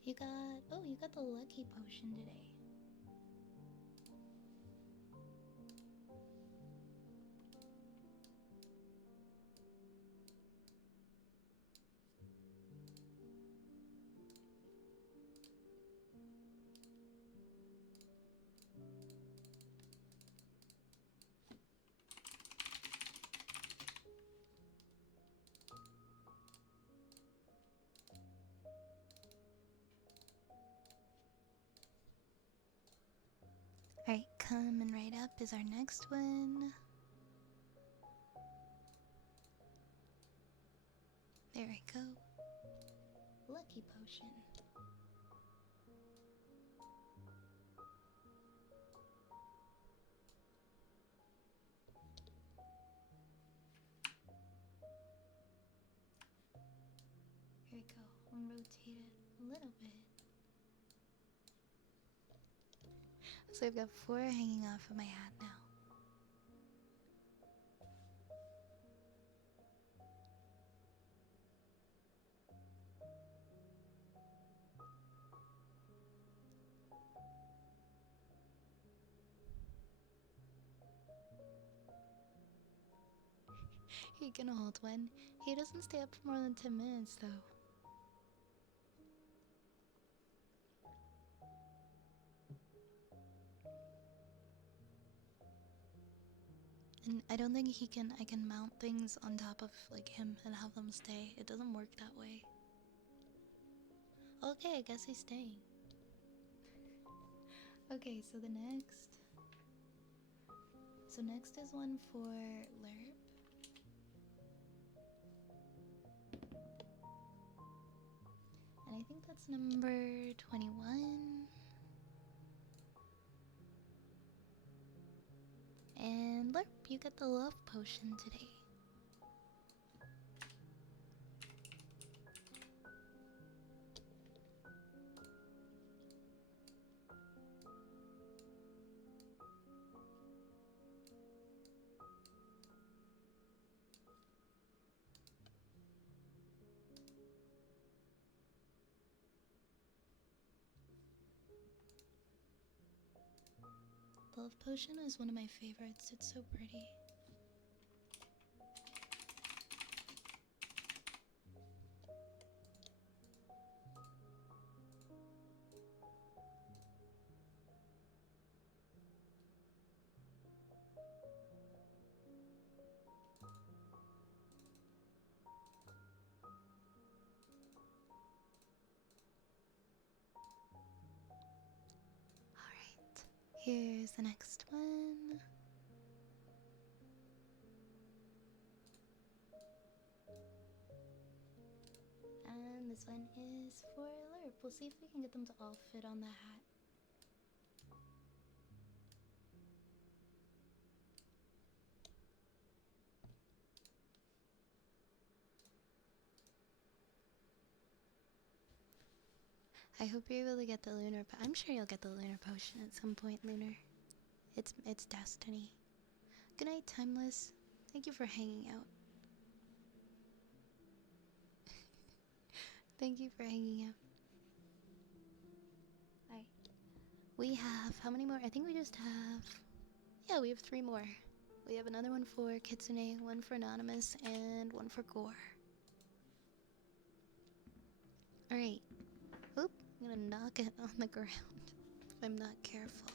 You got... Oh, you got the lucky potion today. Alright, coming right up is our next one. There we go. Lucky potion. Here we go. I'll rotate it a little bit. So I've got 4 hanging off of my hat now. He can hold one. He doesn't stay up for more than 10 minutes though. And I don't think I can mount things on top of like him and have them stay. It doesn't work that way. Okay, I guess he's staying. Okay, so the next... So next is one for Lerp. And I think that's number 21. And Lerp, you get the love potion today. Love potion is one of my favorites. It's so pretty. Alright, Here's the next one. And this one is for Lerp. We'll see if we can get them to all fit on the hat. I hope you're able to get the lunar. I'm sure you'll get the lunar potion at some point, Lunar. It's destiny. Good night, Timeless. Thank you for hanging out. Thank you for hanging out. Bye. We have how many more? I think we just have. Yeah, we have 3 more. We have another one for Kitsune, one for Anonymous, and one for Gore. Alright. Oop, I'm gonna knock it on the ground if I'm not careful.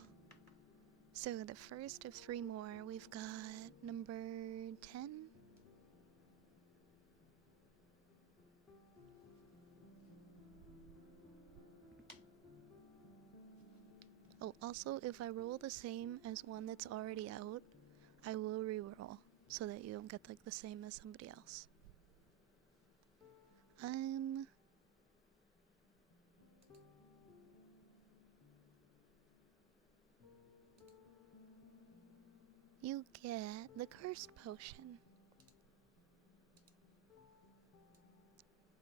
So the first of 3 more, we've got number 10. Oh, also, if I roll the same as one that's already out, I will re-roll so that you don't get like the same as somebody else. You get the Cursed Potion,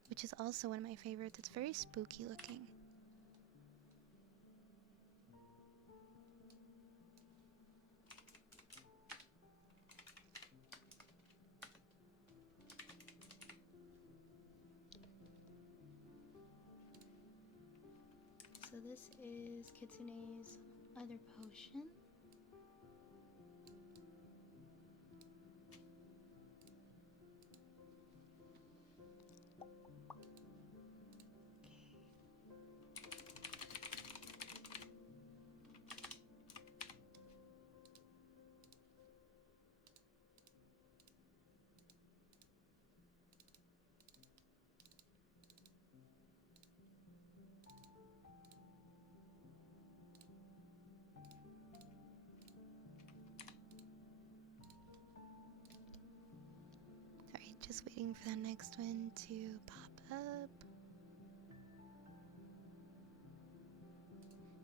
which is also one of my favorites. It's very spooky looking. So this is Kitsune's other potion. Alright, just waiting for that next one to pop up.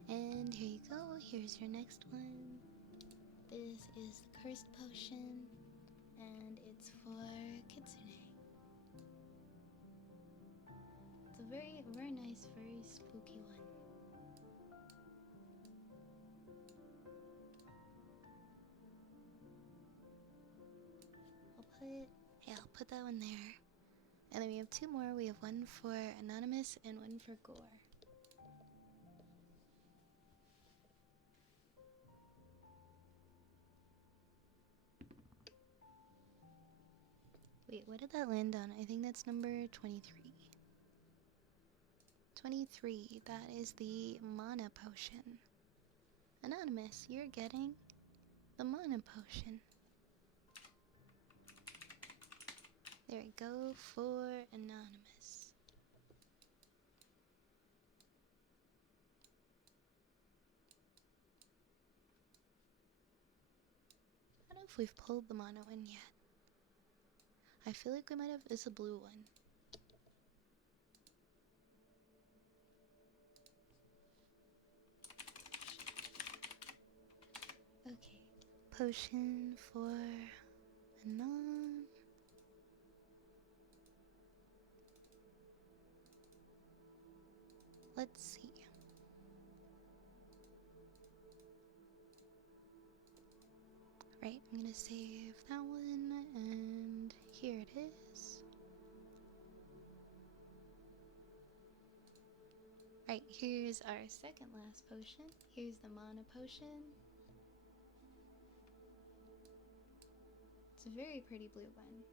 And here you go, here's your next one. This is the Cursed Potion, and it's for Kitsune. It's a very, very nice, very spooky one. I'll put that one there. And then we have 2 more. We have one for Anonymous and one for Gore. Wait, what did that land on? I think that's number 23. 23, that is the Mana Potion. Anonymous, you're getting the Mana Potion. There we go for Anonymous. I don't know if we've pulled the Mono in yet. I feel like we might have. It's a blue one. Okay. Potion for Anon. Let's see. Right, I'm gonna save that one, and here it is. Right, here's our second last potion. Here's the Mana Potion. It's a very pretty blue one.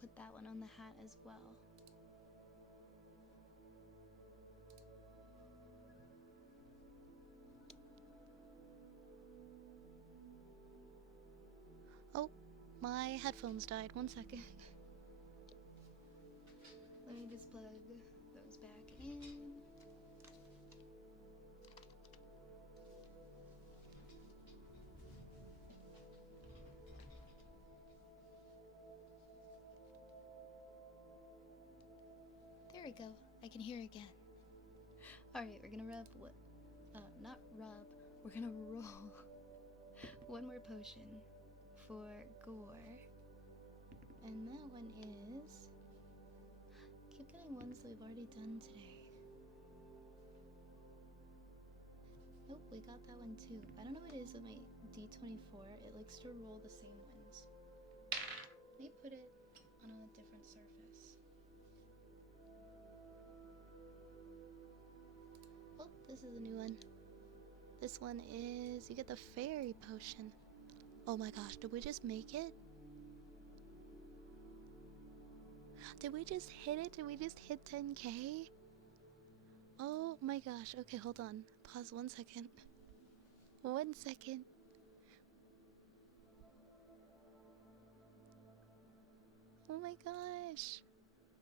Put that one on the hat as well. Oh, my headphones died. 1 second. Let me just plug those back in. we go. I can hear again. Alright, we're gonna rub what? Not rub. We're gonna roll one more potion for gore. And that one is... Keep getting ones that we've already done today. Nope, we got that one too. I don't know what it is with my D24. It likes to roll the same ones. Let me put it on a different surface. Oh, this is a new one. This one is... You get the fairy potion. Oh my gosh, did we just make it? Did we just hit it? Did we just hit 10k? Oh my gosh. Okay, hold on. Pause 1 second. 1 second. Oh my gosh.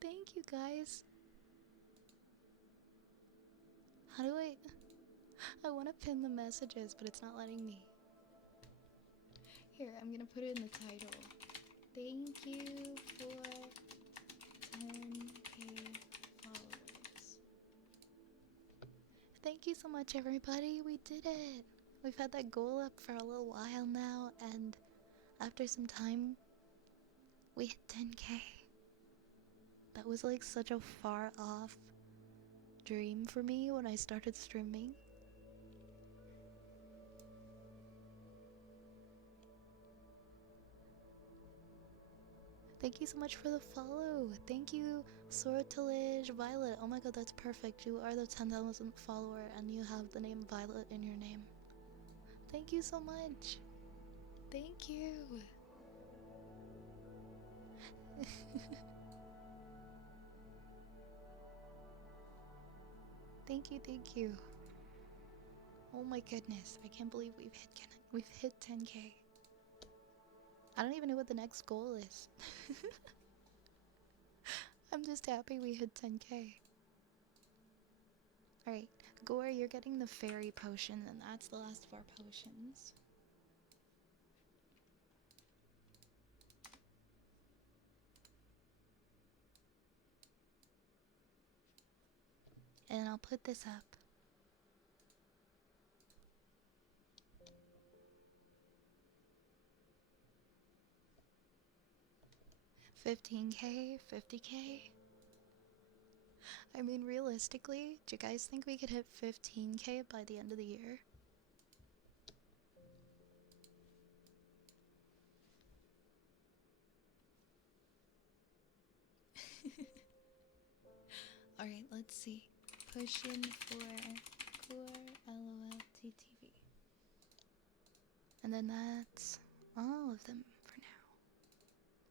Thank you guys. How do I want to pin the messages, but it's not letting me. Here, I'm gonna put it in the title. Thank you for 10k followers. Thank you so much, everybody. We did it. We've had that goal up for a little while now, and after some time, we hit 10k. That was like such a far off dream for me when I started streaming. Thank you so much for the follow. Thank you, Sortilege Violet. Oh my god, that's perfect. You are the 10,000th follower and you have the name Violet in your name. Thank you so much. Thank you. Thank you, thank you. Oh my goodness, I can't believe we've hit 10k. I don't even know what the next goal is. I'm just happy we hit 10k. Alright, Gore, you're getting the fairy potion, and that's the last of our potions. And I'll put this up. $15k, $50k. I mean, realistically, do you guys think we could hit 15k by the end of the year? Alright, let's see. Pushing for core LOLTTV. And then that's all of them for now.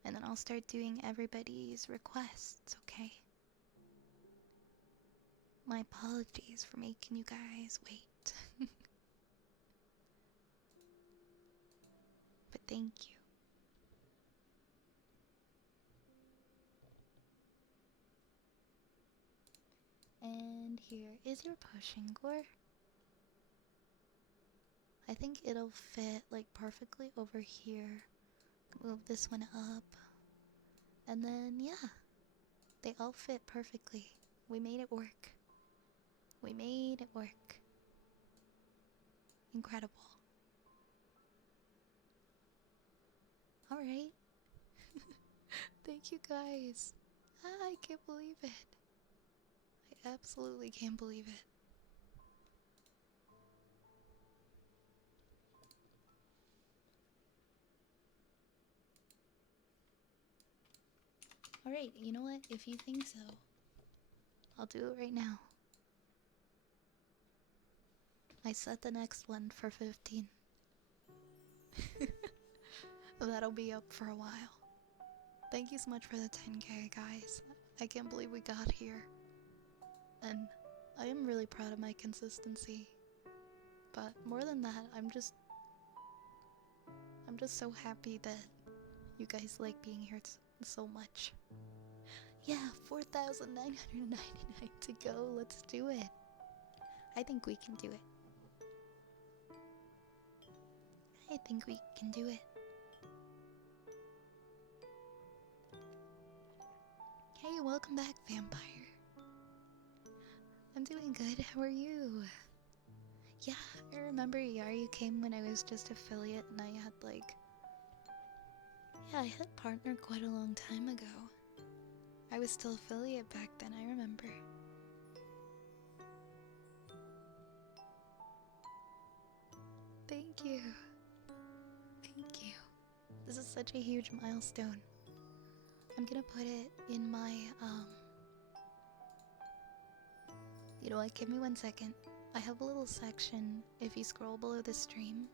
And then I'll start doing everybody's requests, okay? My apologies for making you guys wait. But thank you. And here is your potion, Gore. I think it'll fit like perfectly over here. Move this one up. And then, yeah. They all fit perfectly. We made it work. We made it work. Incredible. Alright. Thank you guys. I can't believe it. I absolutely can't believe it. Alright, you know what? If you think so, I'll do it right now. I set the next one for 15. That'll be up for a while. Thank you so much for the 10k, guys. I can't believe we got here. And I am really proud of my consistency. But more than that, I'm just so happy that you guys like being here so much. Yeah, 4,999 to go. Let's do it. I think we can do it. I think we can do it. Hey, welcome back, Vampire. I'm doing good. How are you? Yeah, I remember Yari came when I was just affiliate and I had like... Yeah, I had partner quite a long time ago. I was still affiliate back then, I remember. Thank you. Thank you. This is such a huge milestone. I'm gonna put it in my, You know what, give me 1 second. I have a little section, if you scroll below the stream,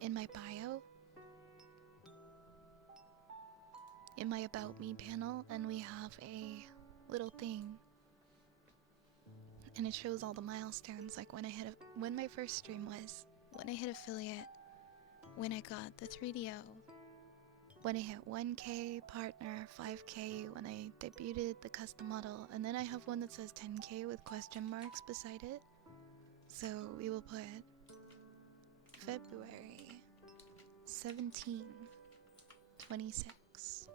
in my bio, in my About Me panel, and we have a little thing. And it shows all the milestones, like when my first stream was, when I hit affiliate, when I got the 3DO, when I hit 1k partner, 5k when I debuted the custom model, and then I have one that says 10k with question marks beside it. So we will put February 17, 26.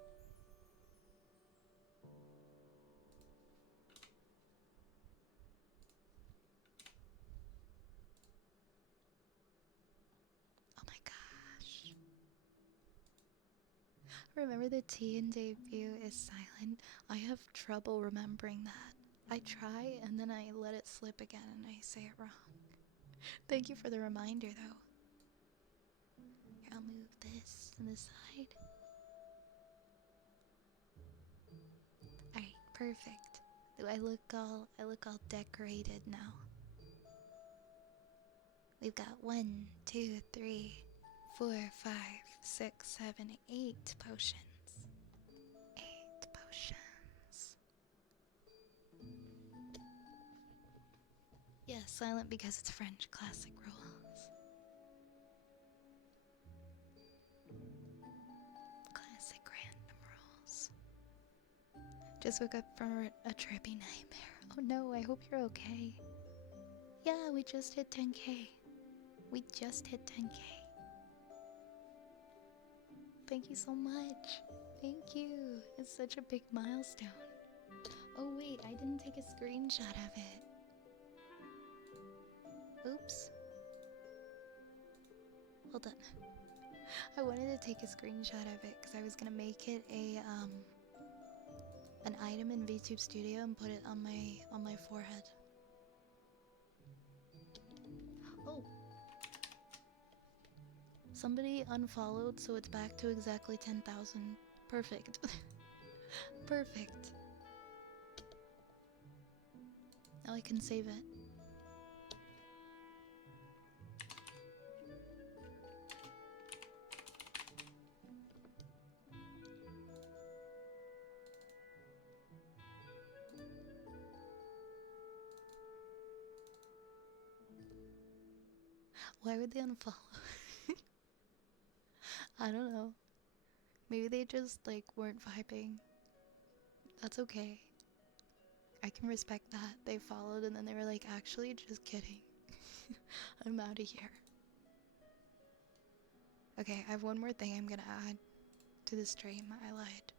Oh my gosh. Remember the T in debut is silent? I have trouble remembering that. I try and then I let it slip again and I say it wrong. Thank you for the reminder though. Here, I'll move this to the side. Alright, perfect. Do I look all decorated now? We've got 1, 2, 3, 4, 5, 6, 7, 8 potions. 8 potions. Yeah, silent because it's French classic rules. Classic random rules. Just woke up from a trippy nightmare. Oh no, I hope you're okay. Yeah, we just hit 10k. We just hit 10k. Thank you so much. Thank you. It's such a big milestone. Oh wait, I didn't take a screenshot of it. Oops. Hold on. I wanted to take a screenshot of it because I was gonna make it an item in VTube Studio and put it on my forehead. Oh. Somebody unfollowed, so it's back to exactly 10,000. Perfect. Perfect. Now I can save it. Why would they unfollow? I don't know. Maybe they just like weren't vibing. That's okay. I can respect that. They followed and then they were like, actually, just kidding. I'm out of here. Okay, I have one more thing I'm gonna add to the stream. I lied.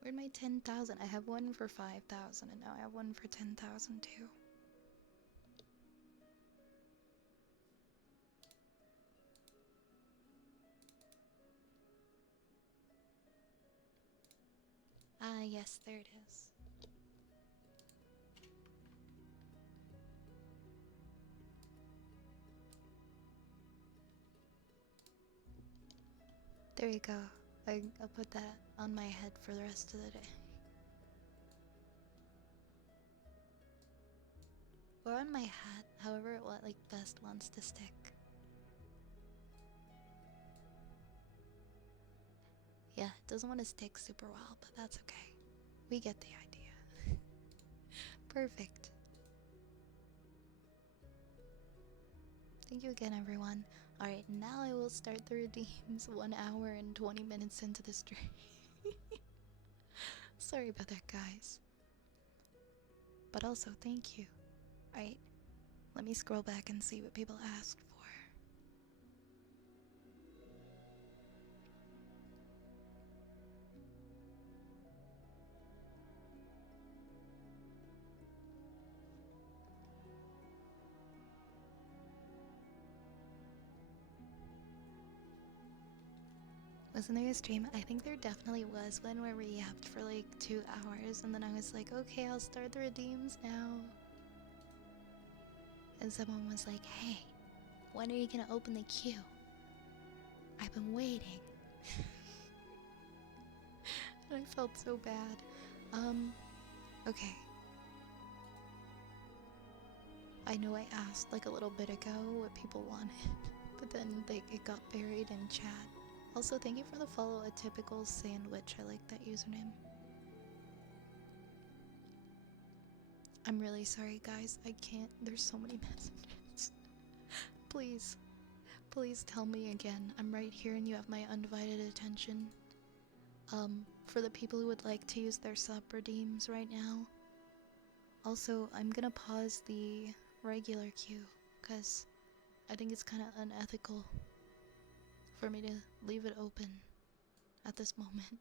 Where'd my 10,000? I have one for 5,000 and now I have one for 10,000 too. Ah, yes, there it is. There you go. I'll put that on my head for the rest of the day. Or on my hat, however it like best wants to stick. Yeah, it doesn't want to stick super well, but that's okay. We get the idea. Perfect. Thank you again, everyone. Alright, now I will start the redeems 1 hour and 20 minutes into the stream. Sorry about that, guys. But also, thank you. Alright, let me scroll back and see what people asked for. Wasn't there a stream? I think there definitely was one where we yapped for like 2 hours, and then I was like, okay, I'll start the redeems now. And someone was like, hey, when are you gonna open the queue? I've been waiting. And I felt so bad. Okay. I know I asked like a little bit ago what people wanted, but then it got buried in chat. Also, thank you for the follow, a typical sandwich. I like that username. I'm really sorry, guys. I can't. There's so many messages. Please, please tell me again. I'm right here and you have my undivided attention. For the people who would like to use their sub redeems right now. Also, I'm gonna pause the regular queue because I think it's kind of unethical for me to leave it open at this moment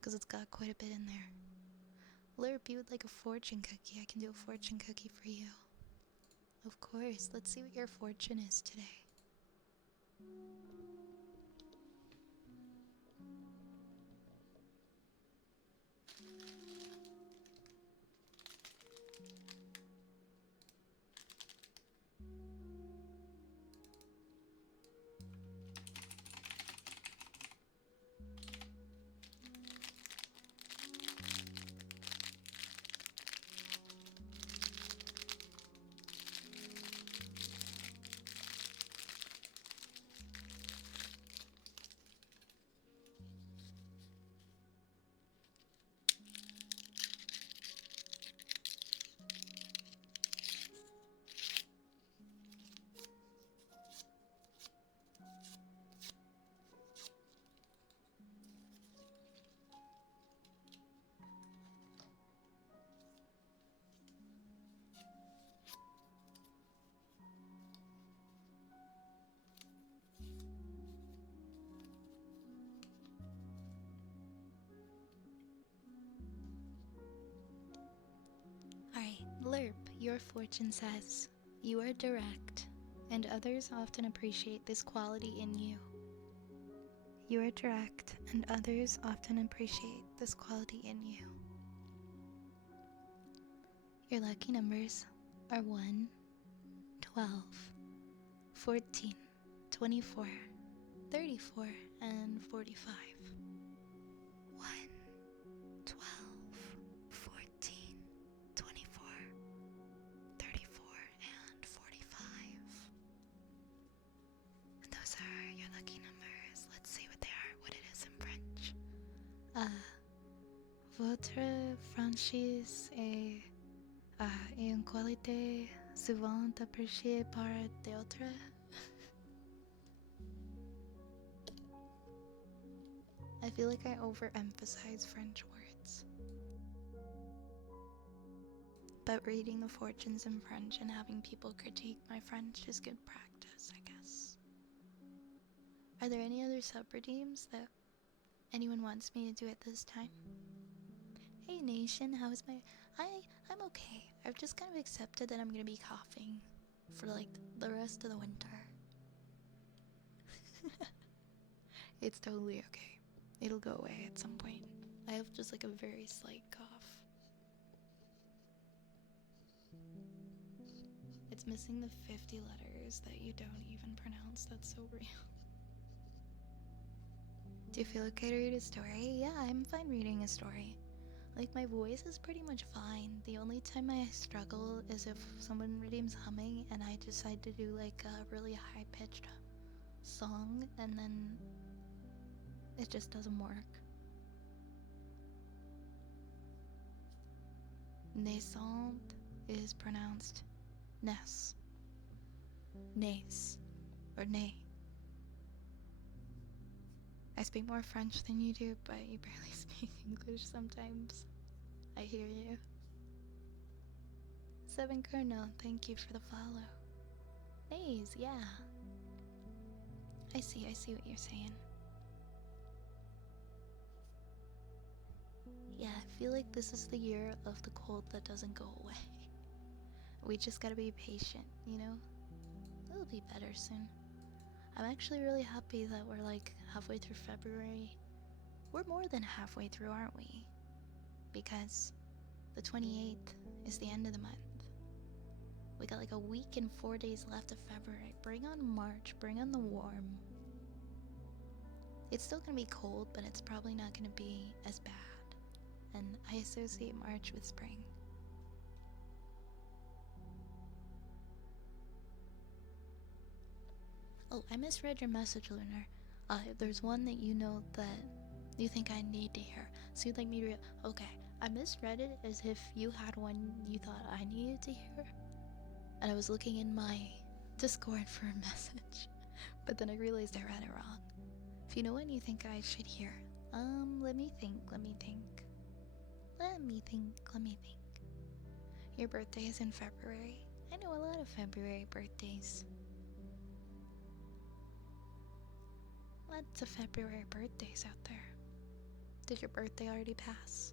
because it's got quite a bit in there. Lerp, you would like a fortune cookie? I can do a fortune cookie for you. Of course. Let's see what your fortune is today. Alright, Lerp, your fortune says, you are direct, and others often appreciate this quality in you. You are direct, and others often appreciate this quality in you. Your lucky numbers are 1, 12, 14, 24, 34, and 45. 1, 12, 14, 24, 34, and 45. And those are your lucky numbers. Let's see what they are, what it is in French. Votre franchise est une qualité souvent appréciée par d'autres. I feel like I overemphasize French words. But reading the fortunes in French and having people critique my French is good practice, I guess. Are there any other sub-redeems that anyone wants me to do at this time? Hey Nation, how is my... I'm okay. I've just kind of accepted that I'm gonna be coughing for like the rest of the winter. It's totally okay. It'll go away at some point. I have just like a very slight cough. It's missing the 50 letters that you don't even pronounce. That's so real. Do you feel okay to read a story? Yeah, I'm fine reading a story. Like, my voice is pretty much fine. The only time I struggle is if someone redeems humming and I decide to do like a really high-pitched song and then it just doesn't work. Naissant is pronounced Ness. Nace. Or nay. I speak more French than you do, but you barely speak English sometimes. I hear you. 7 Colonel, thank you for the follow. Nays, yeah. I see what you're saying. Yeah, I feel like this is the year of the cold that doesn't go away. We just gotta be patient, you know? It'll be better soon. I'm actually really happy that we're like halfway through February. We're more than halfway through, aren't we? Because the 28th is the end of the month. We got like a week and 4 days left of February. Bring on March, bring on the warm. It's still gonna be cold, but it's probably not gonna be as bad. And I associate March with spring. Oh, I misread your message, Lunar. There's one that you know that you think I need to hear. So you'd like me to okay, I misread it as if you had one you thought I needed to hear. And I was looking in my Discord for a message. But then I realized I read it wrong. If you know one you think I should hear, let me think. Your birthday is in February. I know a lot of February birthdays. Lots of February birthdays out there. Did your birthday already pass?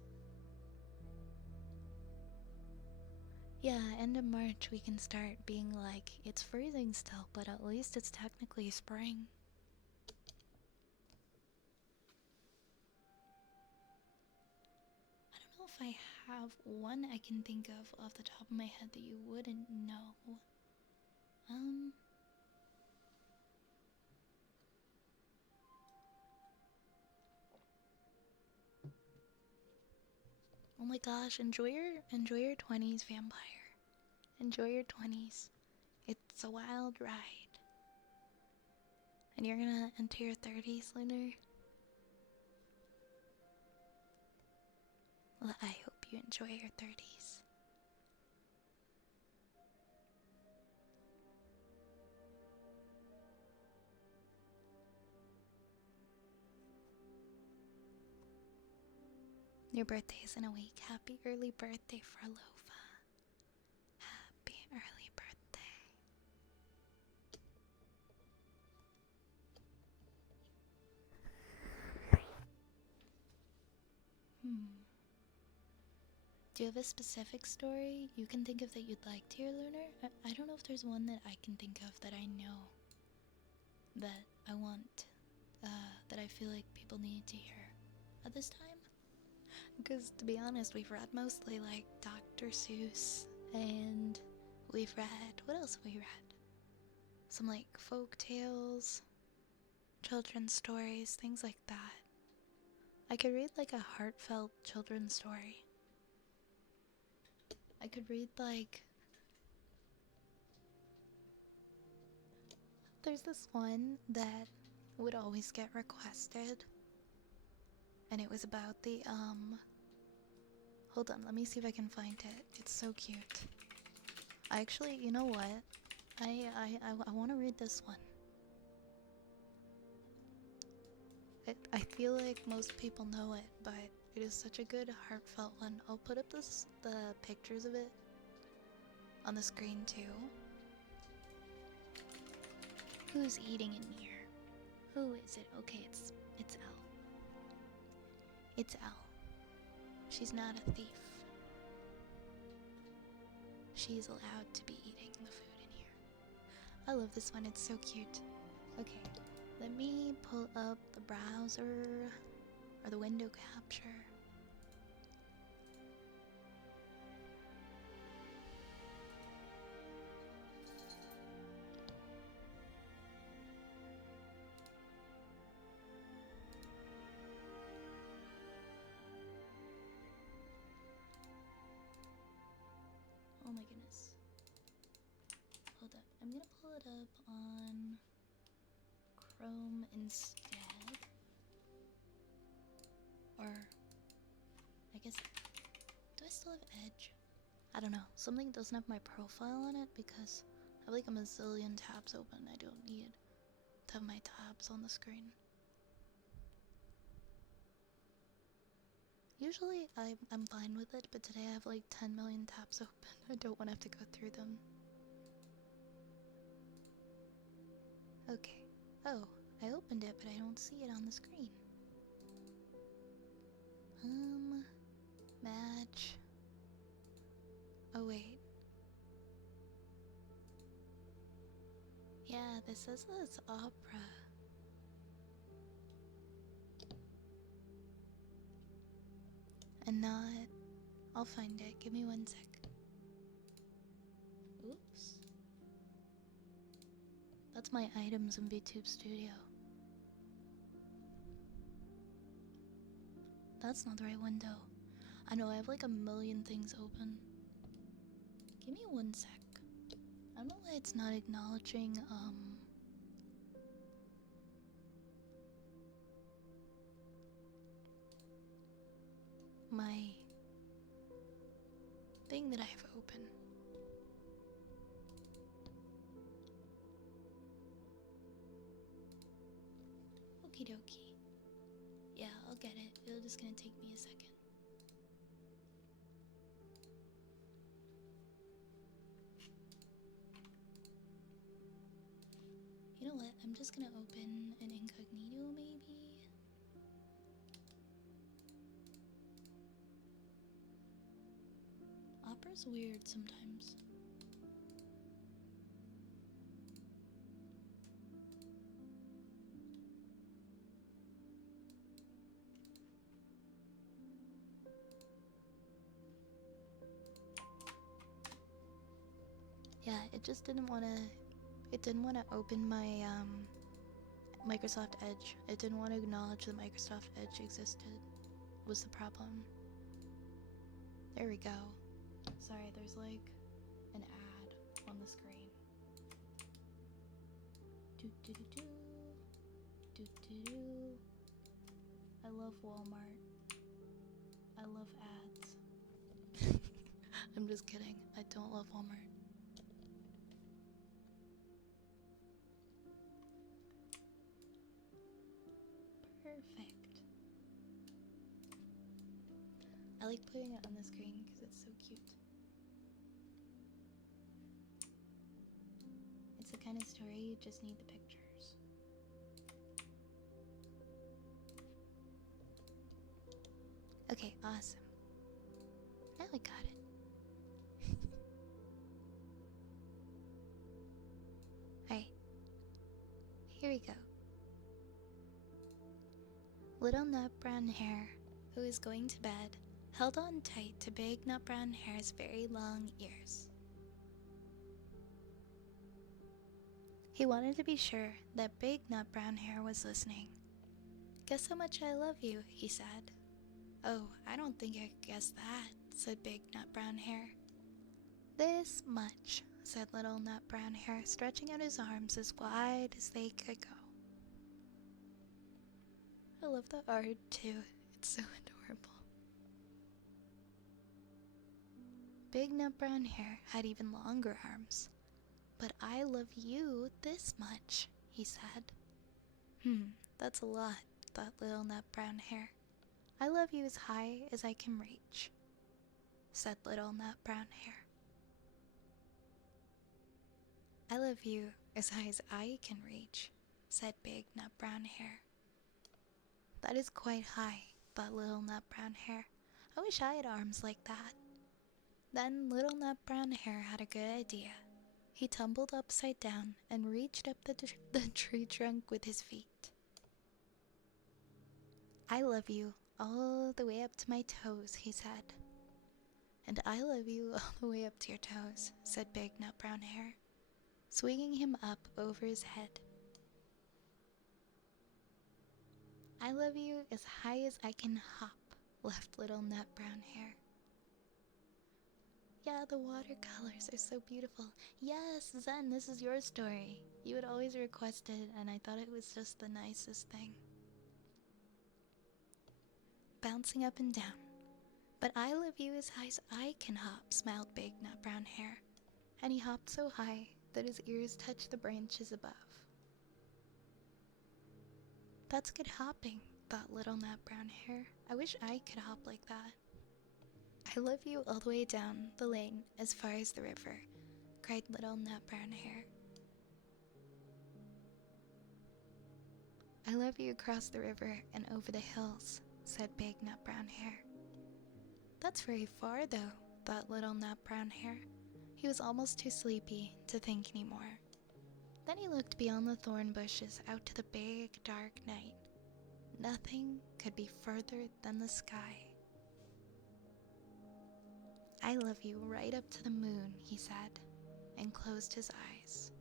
Yeah, end of March we can start being like, it's freezing still, but at least it's technically spring. I don't know if I have one I can think of off the top of my head that you wouldn't know. Oh my gosh, enjoy your 20s, vampire. Enjoy your 20s. It's a wild ride. And you're gonna enter your 30s, Lunar? Well, I hope you enjoy your 30s. Your birthday is in a week. Happy early birthday for Lofa. Happy early birthday. Do you have a specific story you can think of that you'd like to hear, Lunar? I don't know if there's one that I can think of that I know that I want, that I feel like people need to hear at this time. Because to be honest, we've read mostly like Dr. Seuss, and we've read, what else have we read? Some like folk tales, children's stories, things like that. I could read like a heartfelt children's story. I could read like, there's this one that would always get requested, and it was about the hold on, let me see if I can find it. It's so cute. I actually, you know what? I want to read this one. I feel like most people know it, but it is such a good, heartfelt one. I'll put up the pictures of it on the screen too. Who's eating in here? Who is it? Okay, it's Elle. It's Elle. She's not a thief. She's allowed to be eating the food in here. I love this one, it's so cute. Okay, let me pull up the browser or the window capture. Oh my goodness. Hold up. I'm gonna pull it up on Chrome instead. Or, I guess, do I still have Edge? I don't know. Something doesn't have my profile on it because I have like a mazillion tabs open. I don't need to have my tabs on the screen. Usually I'm fine with it, but today I have like 10 million tabs open. I don't want to have to go through them. Okay. Oh, I opened it, but I don't see it on the screen. Match. Oh wait. Yeah, this says that it's opera. And not... I'll find it. Give me 1 sec. Oops. That's my items in VTube Studio. That's not the right window. I know, I have like a million things open. Give me 1 sec. I don't know why it's not acknowledging, my thing that I have open. Okie dokie. Yeah, I'll get it. It's just gonna take me a second. You know what? I'm just gonna open an incognito, maybe? Opera's weird sometimes. Yeah, it just didn't want to... It didn't want to open my, Microsoft Edge. It didn't want to acknowledge that Microsoft Edge existed. Was the problem. There we go. Sorry, there's like an ad on the screen. Do do do do. Do do do. I love Walmart. I love ads. I'm just kidding. I don't love Walmart. Perfect. I like putting it on the screen because it's so cute. It's the kind of story you just need the pictures. Okay, awesome. Now we got it. Alright. Here we go. Little nut brown hare, who is going to bed, held on tight to big nut brown hare's very long ears. He wanted to be sure that big nut brown hare was listening. "Guess how much I love you," he said. "Oh, I don't think I could guess that," said big nut brown hare. "This much," said little nut brown hare, stretching out his arms as wide as they could go. I love the art too. It's so adorable. Big nut brown hare had even longer arms. "But I love you this much," he said. That's a lot," thought little nut brown hare. "I love you as high as I can reach," said little nut brown hare. "I love you as high as I can reach," said big nut brown hare. "That is quite high," thought little nut brown hare. "I wish I had arms like that." Then little nut brown hare had a good idea. He tumbled upside down and reached up the tree trunk with his feet. "I love you all the way up to my toes," he said. "And I love you all the way up to your toes," said big nut brown hare, swinging him up over his head. "I love you as high as I can hop," laughed little nut brown hare. "Yeah, the watercolors are so beautiful. Yes, Zen, this is your story. You had always requested, and I thought it was just the nicest thing." Bouncing up and down. "But I love you as high as I can hop," smiled big nut brown hare, and he hopped so high that his ears touched the branches above. "That's good hopping," thought little nut brown hare. "I wish I could hop like that." "I love you all the way down the lane as far as the river," cried little nut brown hare. "I love you across the river and over the hills," said big nut brown hare. "That's very far, though," thought little nut brown hare. He was almost too sleepy to think anymore. Then he looked beyond the thorn bushes out to the big, dark night. Nothing could be further than the sky. I love you right up to the moon, he said, and closed his eyes.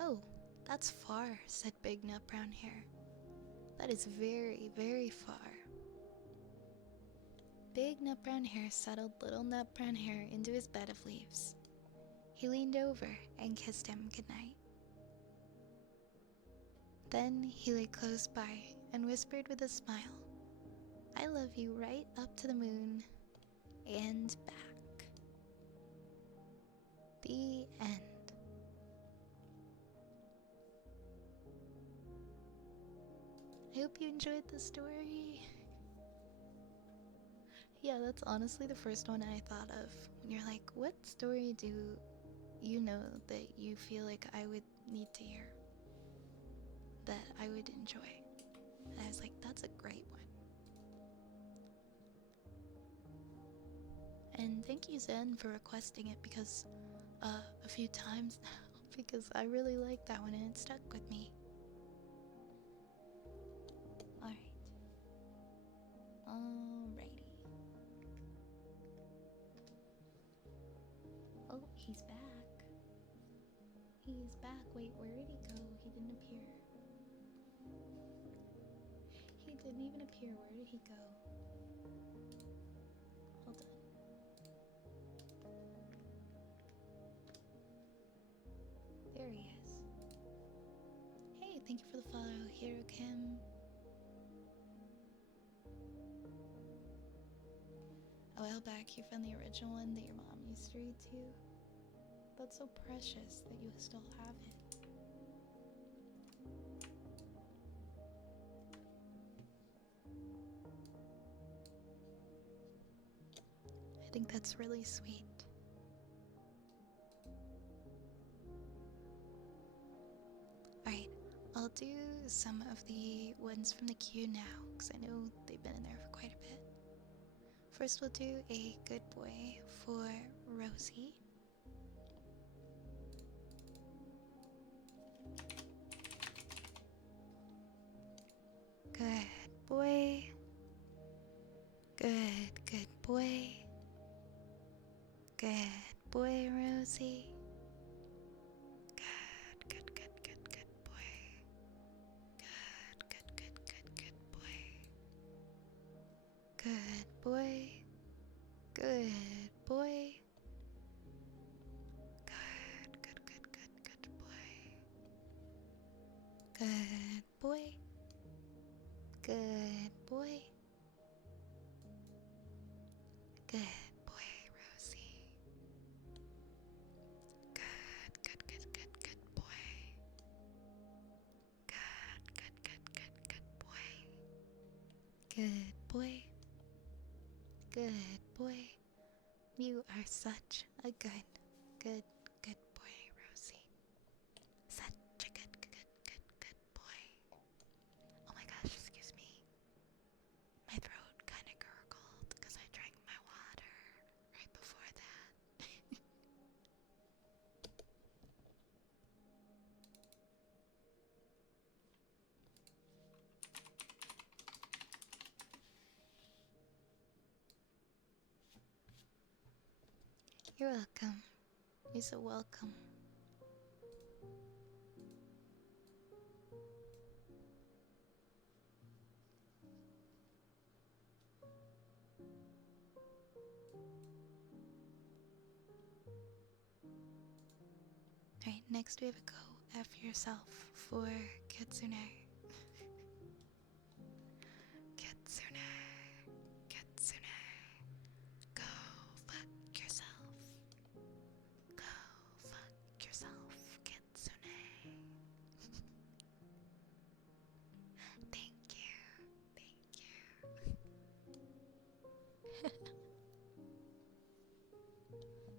Oh, that's far, said Big Nut Brown Hair. That is very, very far. Big Nut Brown Hair settled Little Nut Brown Hair into his bed of leaves. He leaned over and kissed him goodnight. Then he lay close by and whispered with a smile, I love you right up to the moon and back. The end. I hope you enjoyed the story. Yeah, that's honestly the first one I thought of. When you're like, what story do you know that you feel like I would need to hear? That I would enjoy? And I was like, that's a great one. And thank you, Zen, for requesting it because a few times now, because I really like that one and it stuck with me. Alright. Alrighty. Oh, he's back. He's back. Wait, where did he go? He didn't appear. He didn't even appear. Where did he go? Hold on. There he is. Hey, thank you for the follow, Hiro Kim. A while back, you found the original one that your mom used to read to. That's so precious that you still have it. I think that's really sweet. Alright, I'll do some of the ones from the queue now, because I know they've been in there for quite a bit. First, we'll do a good boy for Rosie. Good boy. Good boy. Good boy, Rosie. Good boy. Good boy. Good boy. Good boy. Good boy. Good boy. Good boy. Good boy, Rosie. Good boy. Good boy. Good boy. Good boy. You are such a good boy, Rosie. Such a good boy. Oh my gosh, excuse me. My throat kind of gurgled because I drank my water right before that. You're welcome. You're so welcome. Alright, next we have a go after yourself for Kitsune. Kitsune. Kitsune. Go fuck yourself. Go fuck yourself, Kitsune. Thank you.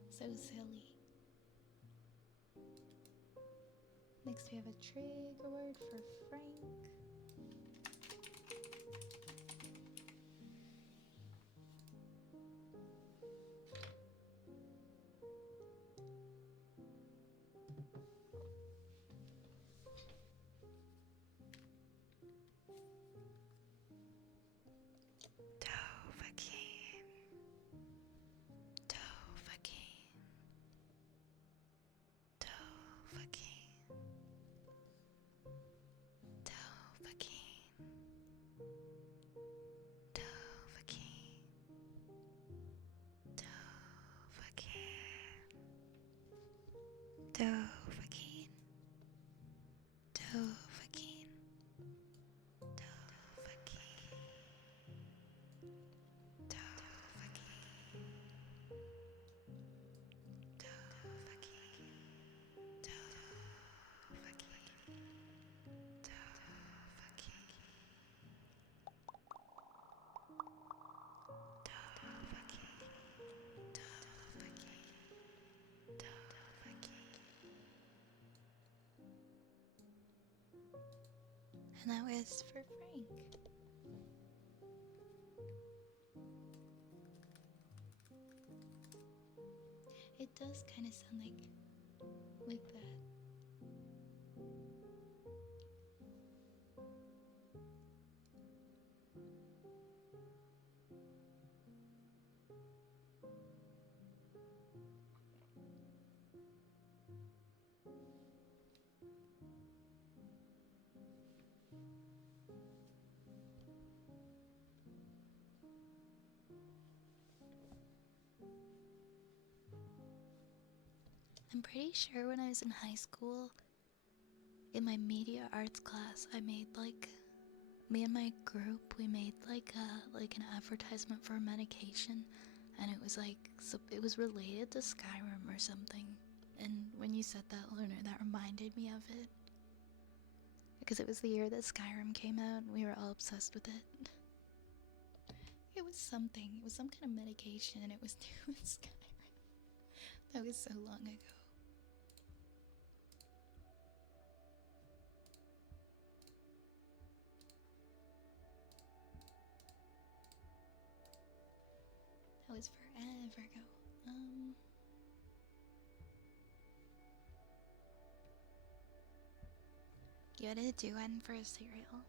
So silly. Next we have a trigger word for Frank. And that was for Frank. It does kind of sound like that. I'm pretty sure when I was in high school, in my media arts class, I made me and my group, we made an advertisement for a medication, and it was it was related to Skyrim or something. And when you said that, Luna, that reminded me of it. Because it was the year that Skyrim came out, and we were all obsessed with it. It was something. It was some kind of medication, and it was doing Skyrim. That was so long ago. That was forever ago. You had to do one for a cereal.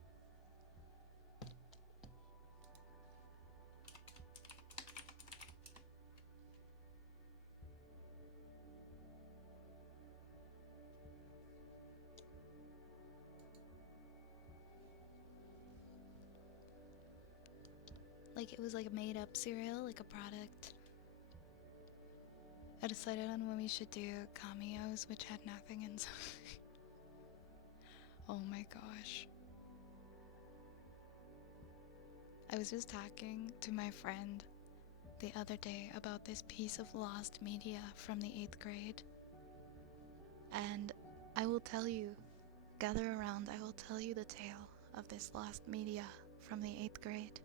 Like it was like a made up cereal, like a product. I decided on when we should do cameos, which had nothing inside. Oh my gosh. I was just talking to my friend the other day about this piece of lost media from the 8th grade. And I will tell you, gather around, I will tell you the tale of this lost media from the 8th grade.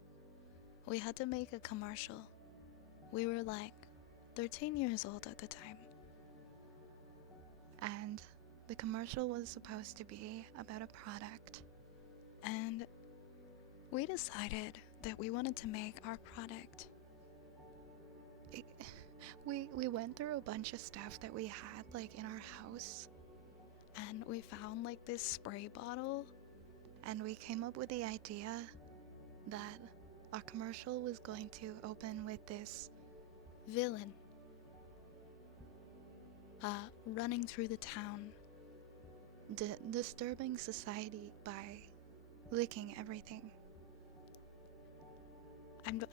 We had to make a commercial. We were like 13 years old at the time. And the commercial was supposed to be about a product. And we decided that we wanted to make our product. We went through a bunch of stuff that we had like in our house, and we found like this spray bottle, and we came up with the idea that our commercial was going to open with this villain running through the town, disturbing society by licking everything.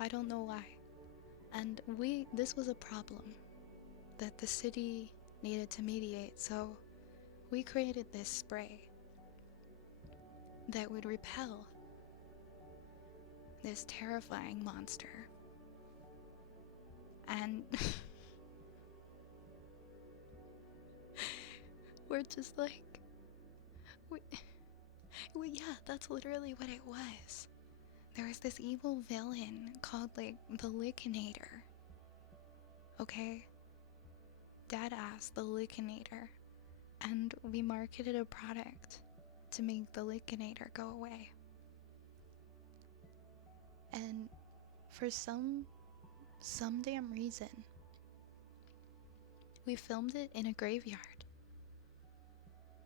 I don't know why. And this was a problem that the city needed to mediate, so we created this spray that would repel this terrifying monster. And we're just like, yeah, that's literally what it was. There was this evil villain called like the Lickinator. Okay? Dead ass, the Lickinator. And we marketed a product to make the Lickinator go away. And for some damn reason, we filmed it in a graveyard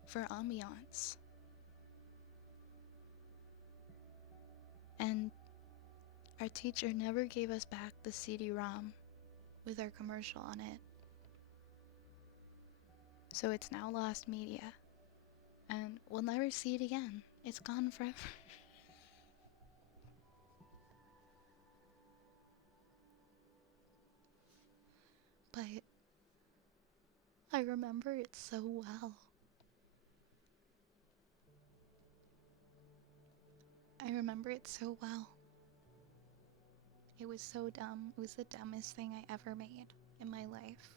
for ambiance. And our teacher never gave us back the CD-ROM with our commercial on it. So it's now lost media. And we'll never see it again. It's gone forever. But I remember it so well. I remember it so well. It was so dumb. It was the dumbest thing I ever made in my life.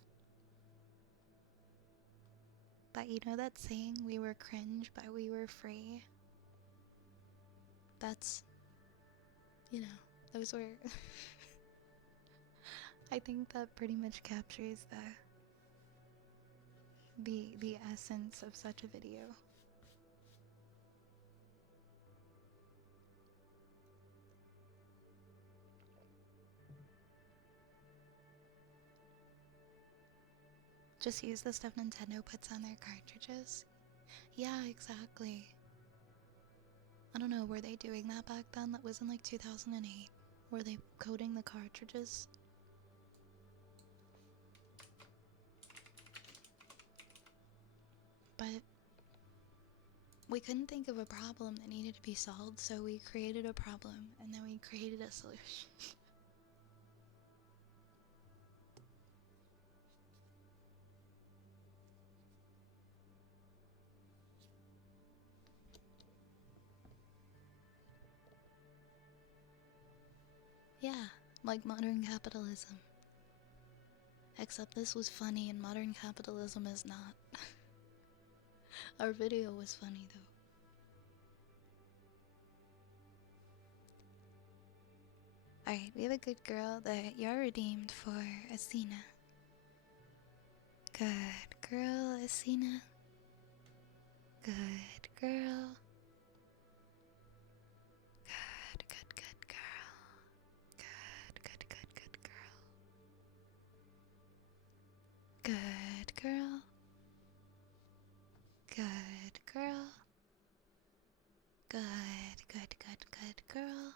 But you know that saying, we were cringe, but we were free? That's, those were... I think that pretty much captures the essence of such a video. Just use the stuff Nintendo puts on their cartridges. Yeah, exactly. I don't know, were they doing that back then? That was in like 2008. Were they coating the cartridges? But we couldn't think of a problem that needed to be solved, so we created a problem, and then we created a solution. Yeah, like modern capitalism. Except this was funny and modern capitalism is not. Our video was funny though. Alright, we have a good girl that you're redeemed for Asina. Good girl, Asina. Good girl. Good girl. Good girl. Good girl. Good girl. Good girl.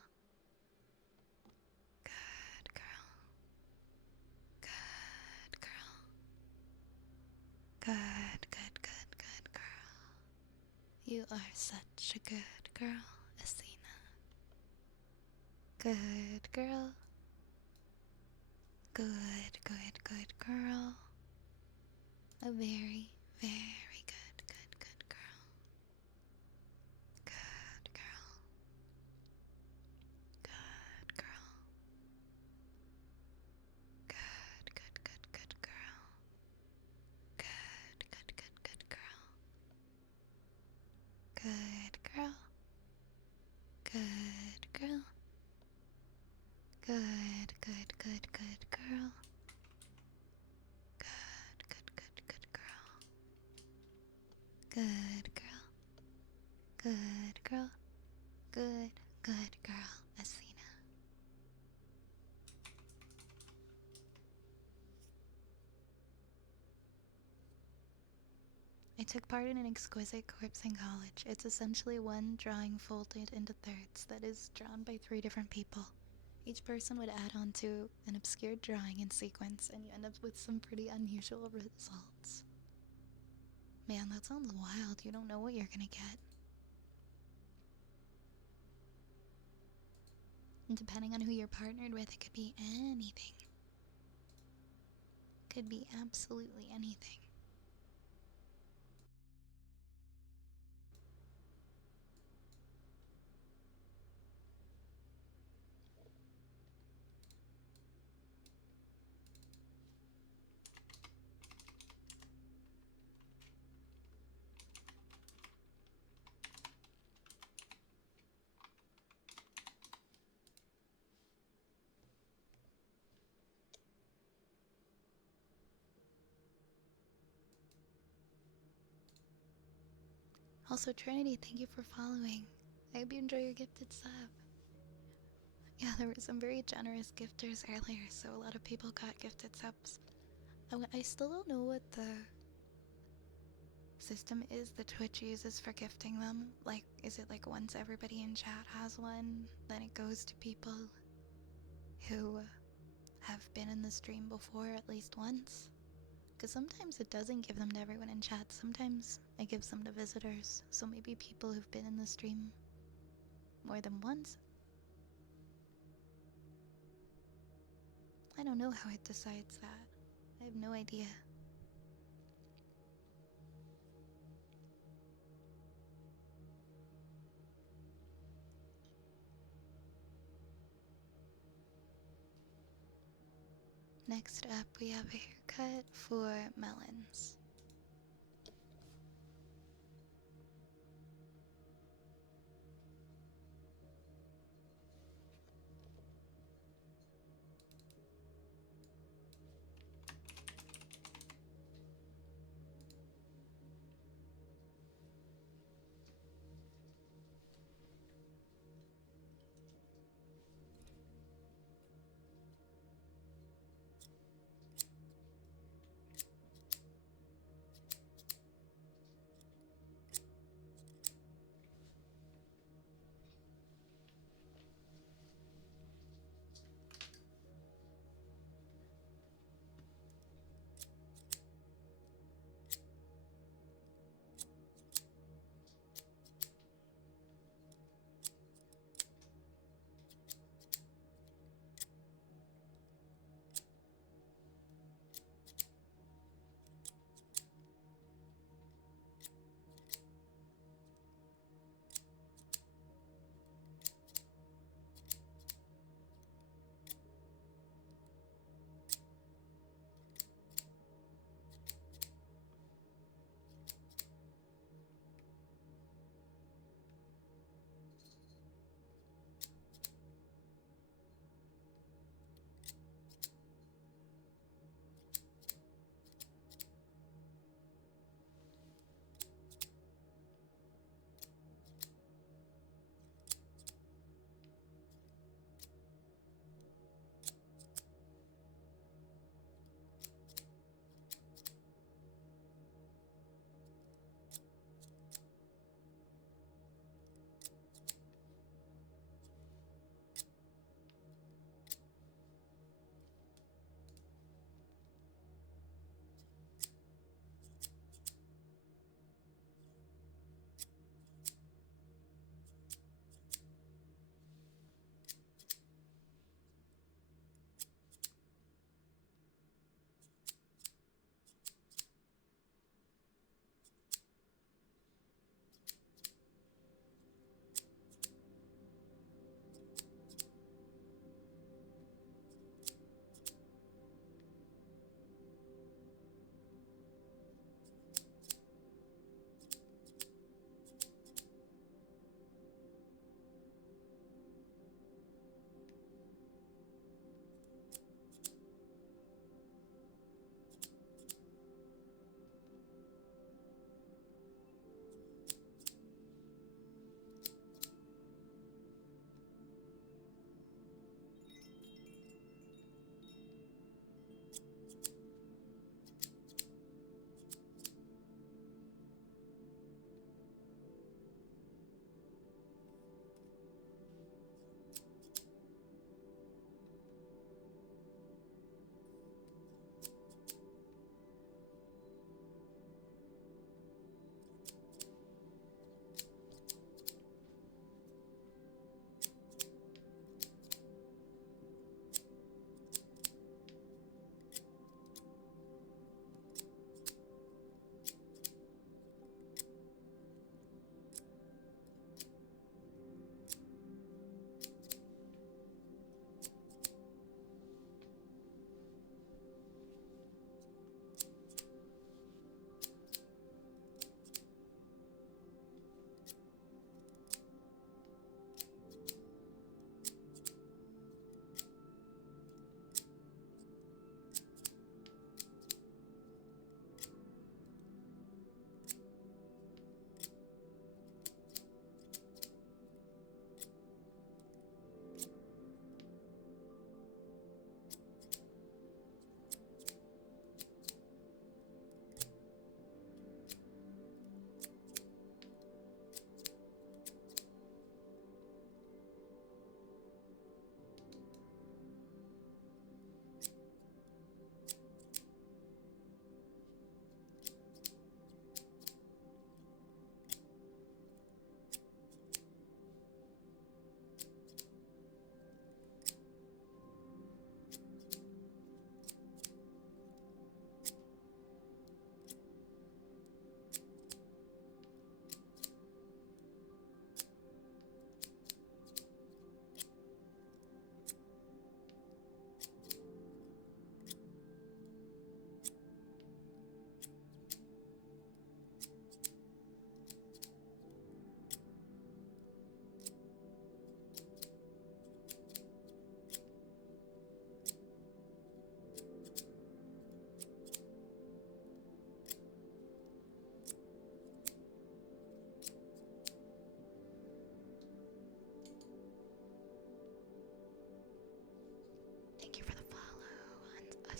Good girl. Good girl. Good girl. You are such a good girl, Asina. Good girl. Good girl. A very, very good girl. Good girl. Good girl. Good girl. Good girl. Good girl. Good girl. Good girl. Good girl. Good girl. Good girl. Good girl, Asina. I took part in an exquisite corpse in college. It's essentially one drawing folded into thirds that is drawn by 3 different people. Each person would add on to an obscure drawing in sequence, and you end up with some pretty unusual results. Man, that sounds wild. You don't know what you're gonna get. And depending on who you're partnered with, it could be anything. Could be absolutely anything. Also, Trinity, thank you for following. I hope you enjoy your gifted sub. Yeah, there were some very generous gifters earlier, so a lot of people got gifted subs. I still don't know what the system is that Twitch uses for gifting them. Like, is it like once everybody in chat has one, then it goes to people who have been in the stream before at least once? Because sometimes it doesn't give them to everyone in chat, sometimes it gives them to visitors, so maybe people who've been in the stream more than once. I don't know how it decides that. I have no idea. Next up, we have a haircut for Melons.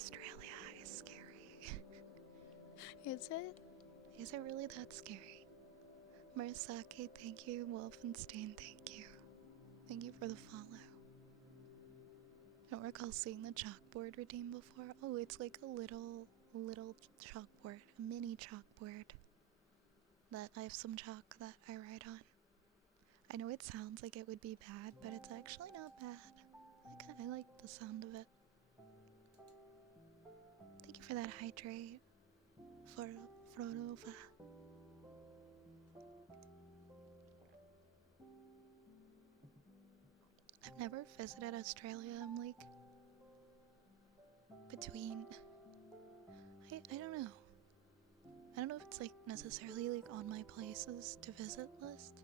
Australia is scary. Is it? Is it really that scary? Murasaki, thank you. Wolfenstein, thank you. Thank you for the follow. I don't recall seeing the chalkboard redeemed before. Oh, it's like a little chalkboard, a mini chalkboard. That I have some chalk that I write on. I know it sounds like it would be bad, but it's actually not bad. I like the sound of it. Thank you for that hydrate, Frodova. I've never visited Australia. I'm like between. I don't know. I don't know if it's like necessarily like on my places to visit list,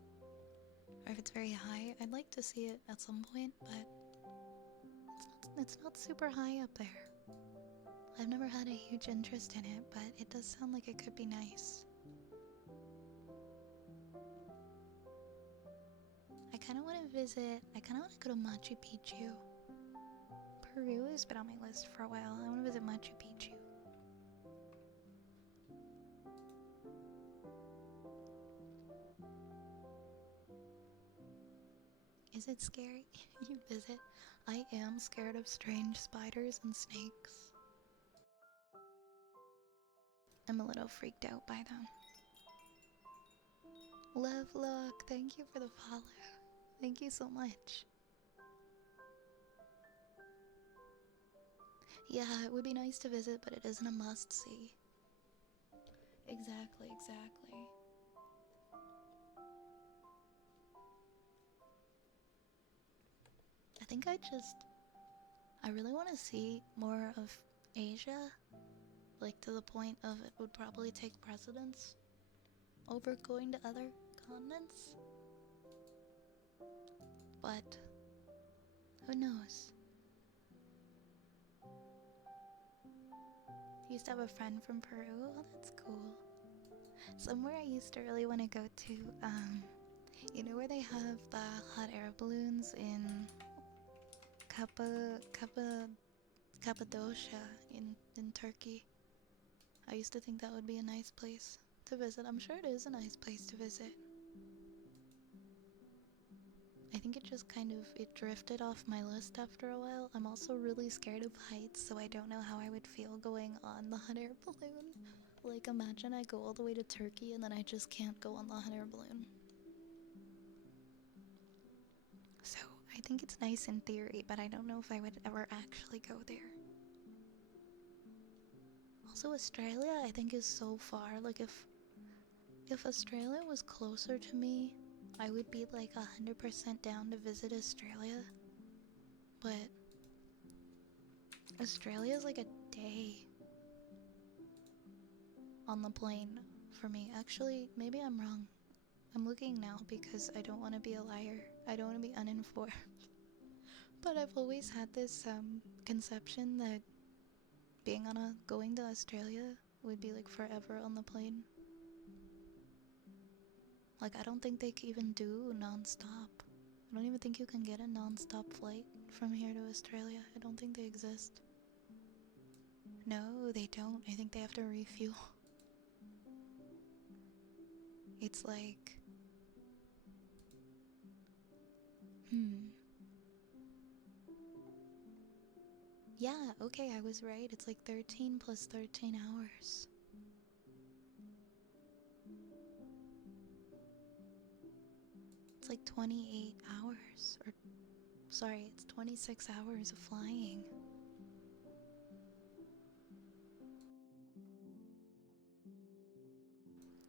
or if it's very high. I'd like to see it at some point, but it's not super high up there. I've never had a huge interest in it, but it does sound like it could be nice. I kind of want to visit. I kind of want to go to Machu Picchu. Peru has been on my list for a while. I want to visit Machu Picchu. Is it scary? You visit? I am scared of strange spiders and snakes. I'm a little freaked out by them. Love Look, thank you for the follow. Thank you so much. Yeah, it would be nice to visit, but it isn't a must-see. Exactly. I think I really want to see more of Asia, like to the point of it would probably take precedence over going to other continents. But who knows? I used to have a friend from Peru. Oh, that's cool. Somewhere I used to really want to go to, you know where they have the hot air balloons in Cappadocia in Turkey. I used to think that would be a nice place to visit. I'm sure it is a nice place to visit. I think it just it drifted off my list after a while. I'm also really scared of heights, so I don't know how I would feel going on the hot air balloon. Like, imagine I go all the way to Turkey and then I just can't go on the hot air balloon. So, I think it's nice in theory, but I don't know if I would ever actually go there. Also, Australia, I think, is so far. Like, if Australia was closer to me, I would be like 100% down to visit Australia. But Australia is like a day on the plane for me. Actually, maybe I'm wrong. I'm looking now because I don't want to be a liar. I don't want to be uninformed. But I've always had this conception that going to Australia would be like forever on the plane. Like, I don't think they can even do non-stop. I don't even think you can get a non-stop flight from here to Australia. I don't think they exist. No, they don't. I think they have to refuel. It's like... Yeah, okay, I was right. It's like 13 plus 13 hours. It's like 28 hours. Or, sorry, it's 26 hours of flying.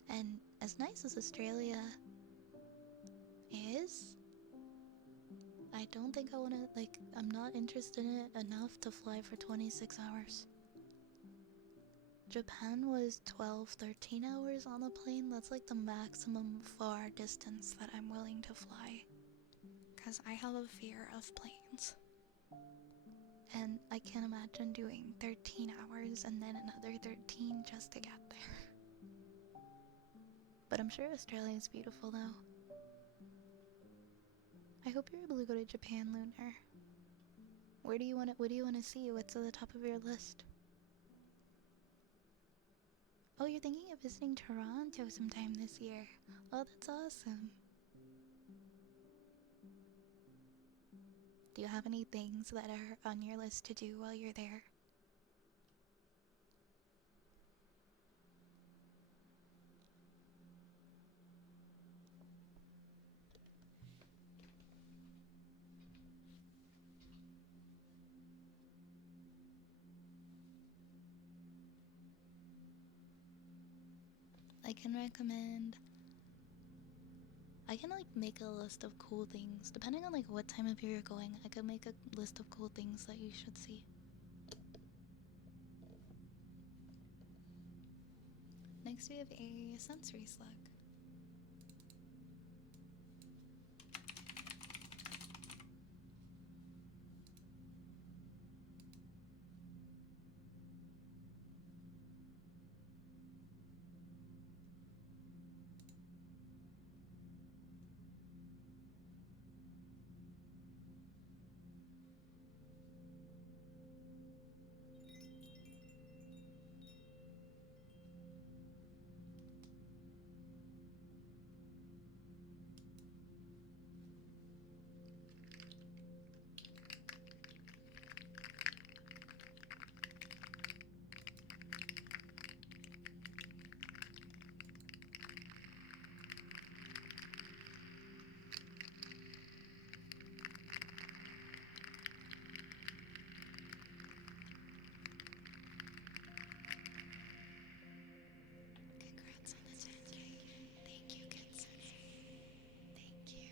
And as nice as Australia is, I don't think I want to, like, I'm not interested in it enough to fly for 26 hours. Japan was 12, 13 hours on the plane. That's like the maximum far distance that I'm willing to fly. Because I have a fear of planes. And I can't imagine doing 13 hours and then another 13 just to get there. But I'm sure Australia is beautiful though. I hope you're able to go to Japan, Lunar. What do you want to see? What's at the top of your list? Oh, you're thinking of visiting Toronto sometime this year. Oh, that's awesome. Do you have any things that are on your list to do while you're there? I can recommend. I can like make a list of cool things. Depending on like what time of year you're going, I could make a list of cool things that you should see. Next we have a sensory slug. Congrats on the 10K. Thank you, Kitsune. Thank you.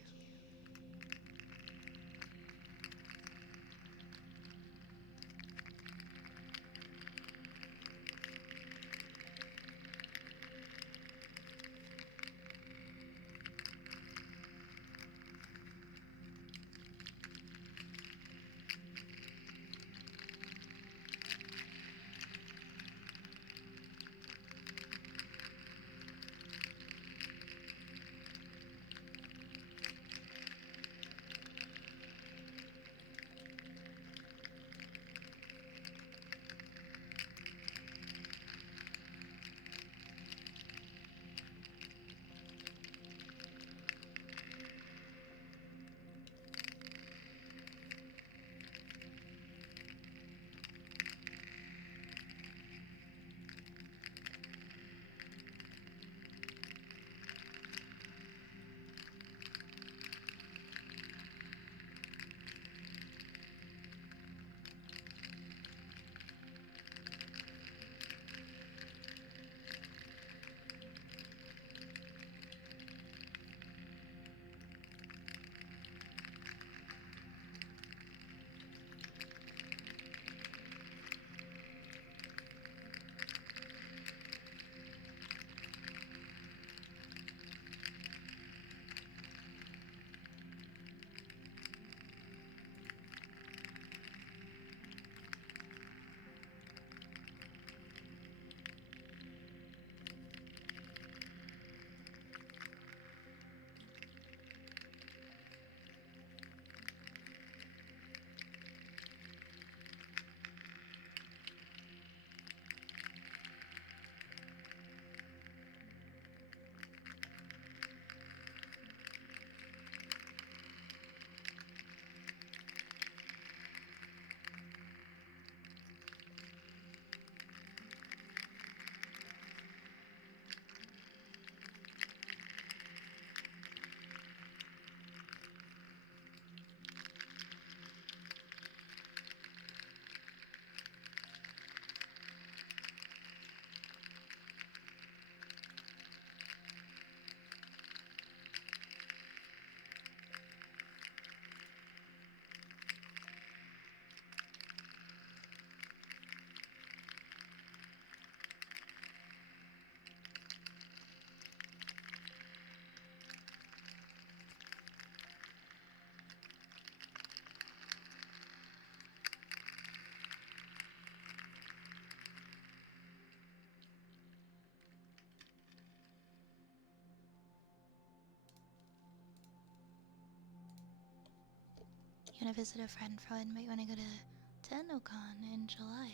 You want to visit a friend, might want to go to TennoCon in July.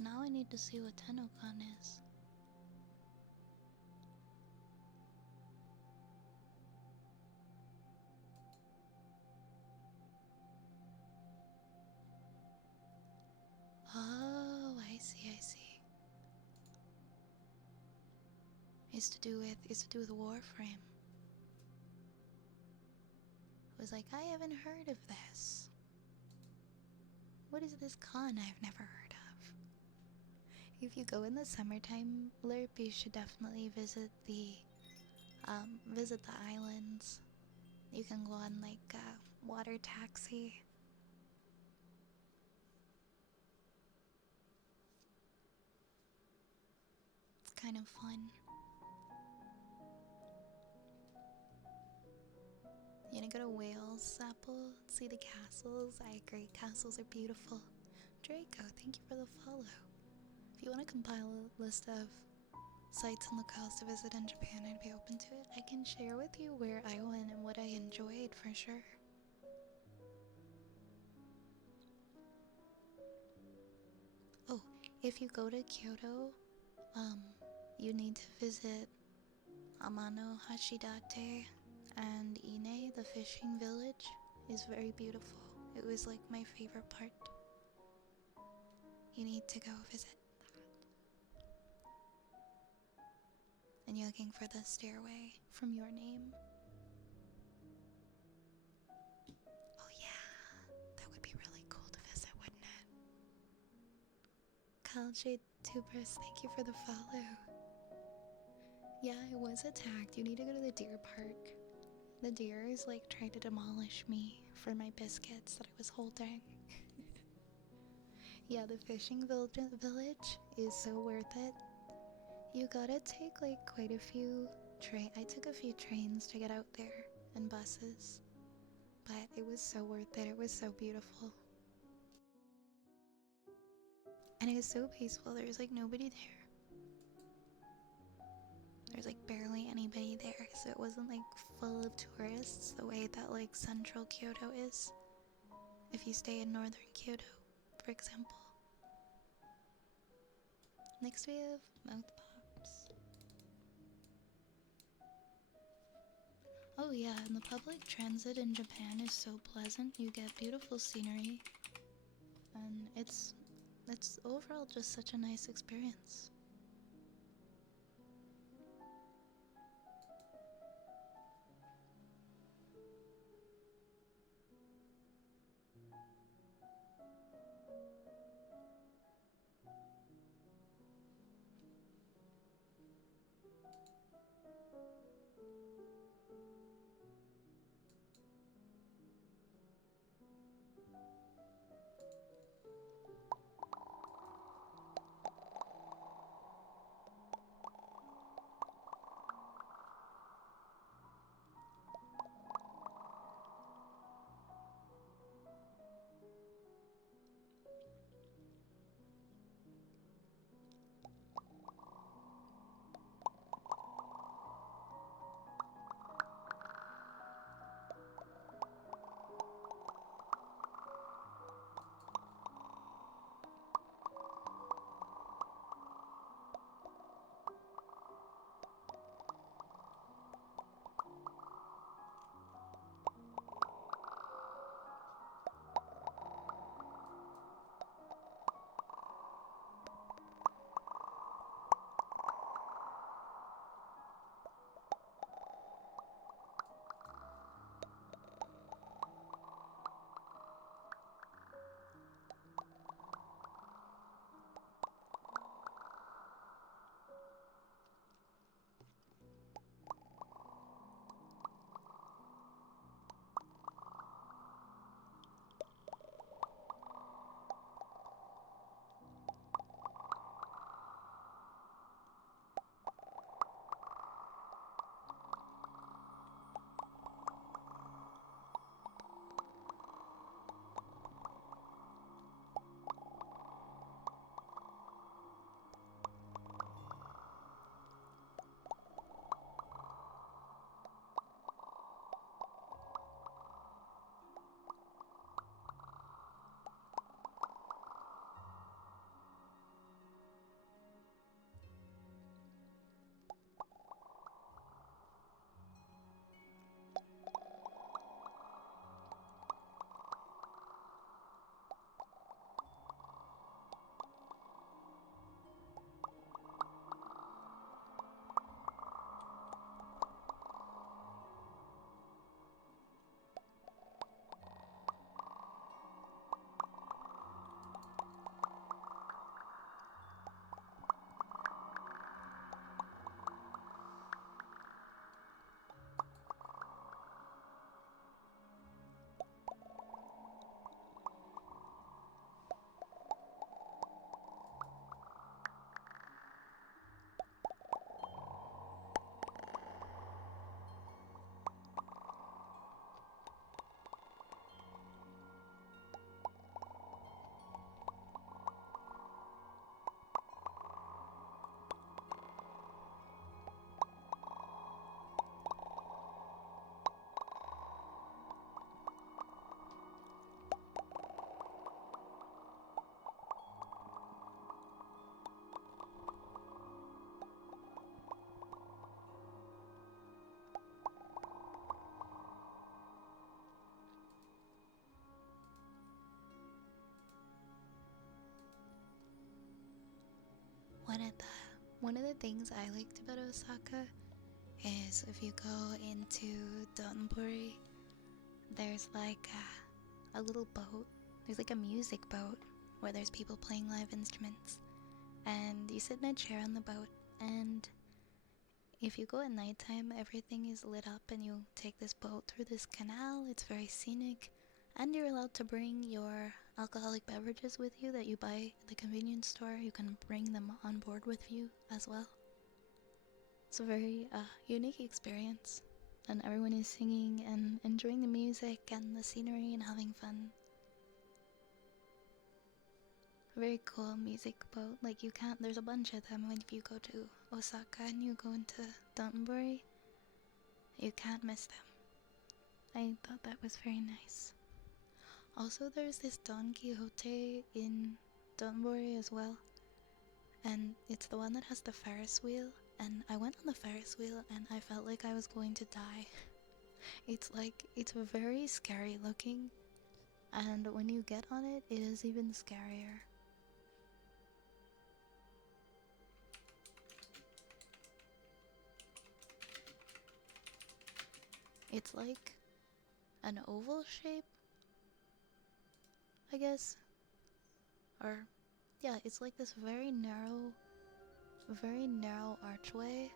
Now I need to see what Tennokan is. Oh, I see, I see. It's to do with Warframe. I was like, I haven't heard of this. What is this con I've never heard of? If you go in the summertime, Lerp, you should definitely visit the islands. You can go on like a water taxi. It's kind of fun. You wanna go to Wales, Apple? See the castles? I agree, castles are beautiful. Draco, thank you for the follow. If you want to compile a list of sites on the coast to visit in Japan, I'd be open to it. I can share with you where I went and what I enjoyed for sure. Oh, if you go to Kyoto, you need to visit Amano Hashidate and Ine, the fishing village, is very beautiful. It was like my favorite part. You need to go visit that. And you're looking for the stairway from your name. Oh yeah, that would be really cool to visit, wouldn't it? Kalshade Tubers, thank you for the follow. Yeah, I was attacked. You need to go to the deer park. The deers like tried to demolish me for my biscuits that I was holding. Yeah, the fishing village is so worth it. You gotta take like quite a few I took a few trains to get out there and buses, but it was so worth it. It was so beautiful. And it was so peaceful. There was like nobody there. There's like barely anybody there, so it wasn't like full of tourists the way that like central Kyoto is. If you stay in northern Kyoto, for example. Next we have mouth pops. Oh yeah, and the public transit in Japan is so pleasant. You get beautiful scenery, and it's overall just such a nice experience. one of the things I liked about Osaka is if you go into Donburi, there's like a little boat. There's like a music boat where there's people playing live instruments. And you sit in a chair on the boat, and if you go at nighttime, everything is lit up, and you take this boat through this canal. It's very scenic, and you're allowed to bring your alcoholic beverages with you that you buy at the convenience store. You can bring them on board with you as well. It's a very unique experience, and everyone is singing and enjoying the music and the scenery and having fun. Very cool music boat. Like, you can't, there's a bunch of them when you go to Osaka and you go into Donburi. You can't miss them. I thought that was very nice. Also, there's this Don Quixote in Donburi as well. And it's the one that has the Ferris wheel. And I went on the Ferris wheel and I felt like I was going to die. It's very scary looking. And when you get on it, it is even scarier. It's like an oval shape, I guess. Or, yeah, it's like this very narrow archway.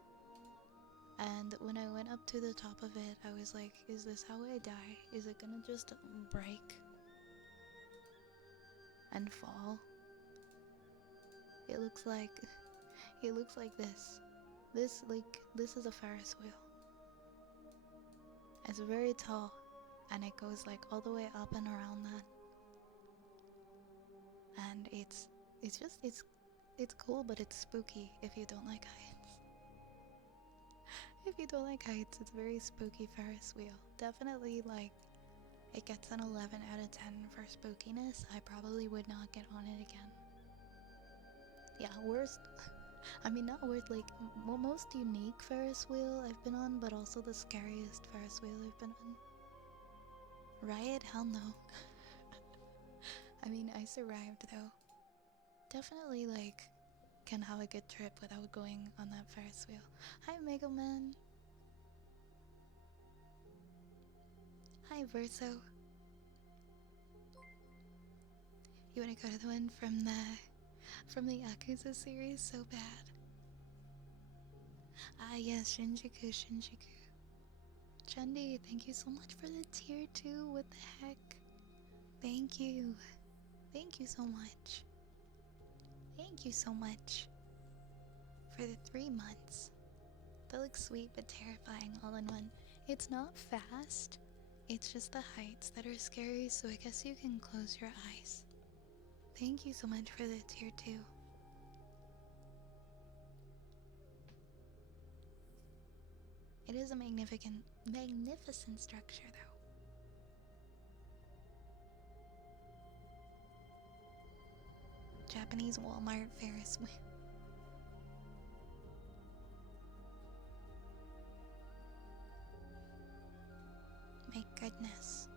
And when I went up to the top of it, I was like, is this how I die? Is it gonna just break and fall? It looks like this. This is a Ferris wheel. It's very tall, and it goes like all the way up and around that. And it's cool, but it's spooky if you don't like heights. If you don't like heights, it's a very spooky Ferris wheel. Definitely, like, it gets an 11 out of 10 for spookiness. I probably would not get on it again. Yeah, worst. I mean, not worst, like, most unique Ferris wheel I've been on, but also the scariest Ferris wheel I've been on. Riot? Hell no. I mean, I survived though. Definitely, like, can have a good trip without going on that Ferris wheel. Hi, Mega Man. Hi, Verso. You wanna go to the one from the Yakuza series so bad? Ah, yes, Shinjuku. Chundy, thank you so much for the tier 2. What the heck? Thank you. Thank you so much. Thank you so much for the 3 months. That looks sweet but terrifying all in one. It's not fast. It's just the heights that are scary, so I guess you can close your eyes. Thank you so much for the tier 2. It is a magnificent structure, though. Japanese Walmart Ferris wheel. My goodness.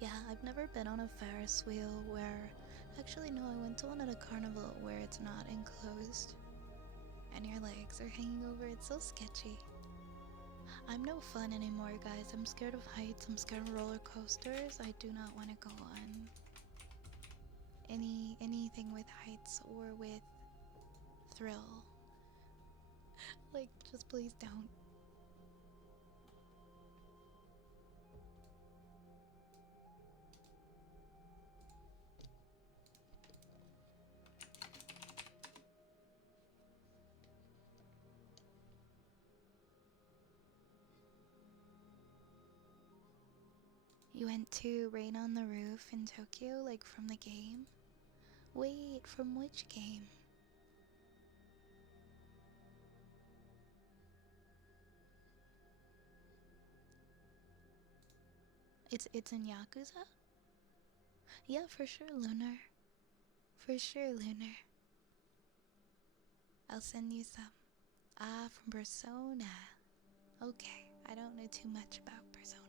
Yeah, I've never been on a Ferris wheel where... Actually, no, I went to one at a carnival where it's not enclosed. And your legs are hanging over. It's so sketchy. I'm no fun anymore, guys. I'm scared of heights. I'm scared of roller coasters. I do not want to go on anything with heights or with thrill. Like, just please don't. You went to Rain on the Roof in Tokyo, like from the game? Wait, from which game? It's in Yakuza? Yeah, for sure, Lunar. For sure, Lunar. I'll send you some. Ah, from Persona. Okay, I don't know too much about Persona.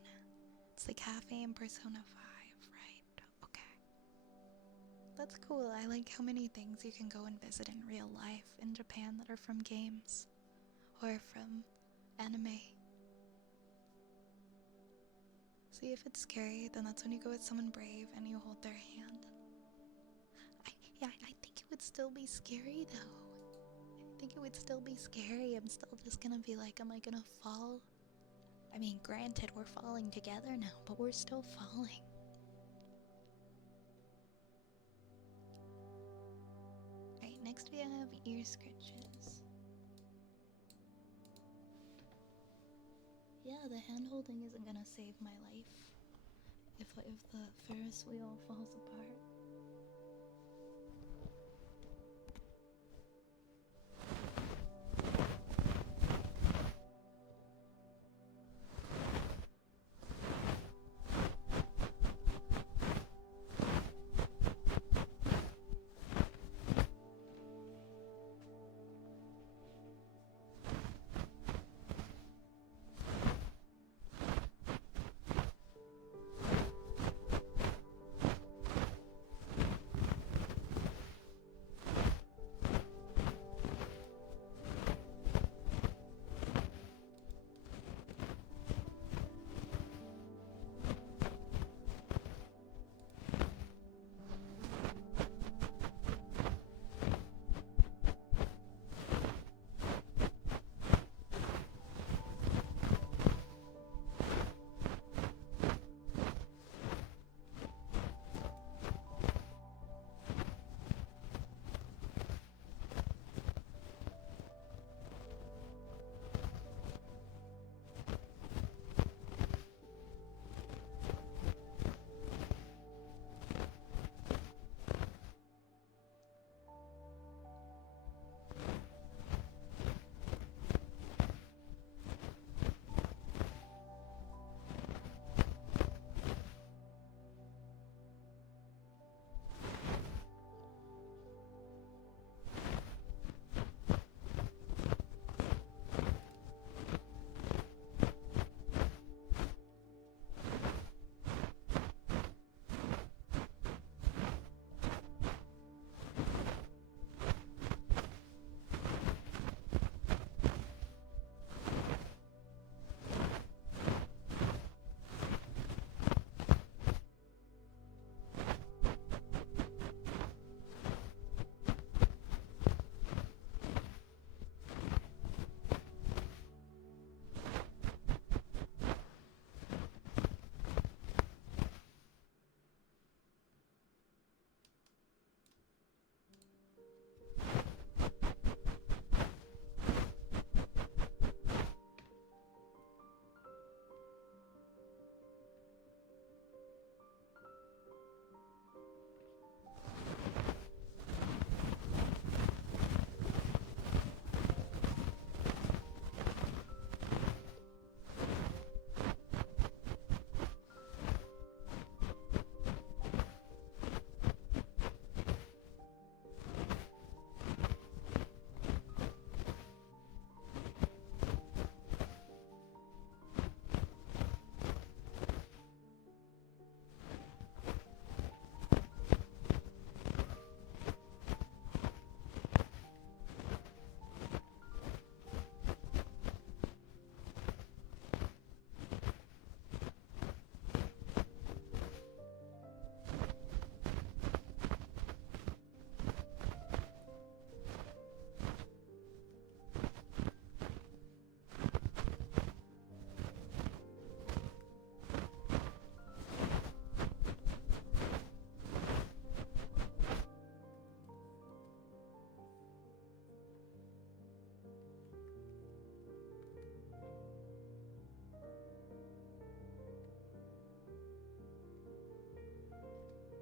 It's the cafe in Persona 5, right? Okay. That's cool. I like how many things you can go and visit in real life in Japan that are from games or from anime. See, if it's scary, then that's when you go with someone brave and you hold their hand. I think it would still be scary though. I think it would still be scary. I'm still just gonna be like, am I gonna fall? I mean, granted, we're falling together now, but we're still falling. Right, next we have ear scratches. Yeah, the hand holding isn't gonna save my life if the Ferris wheel falls apart.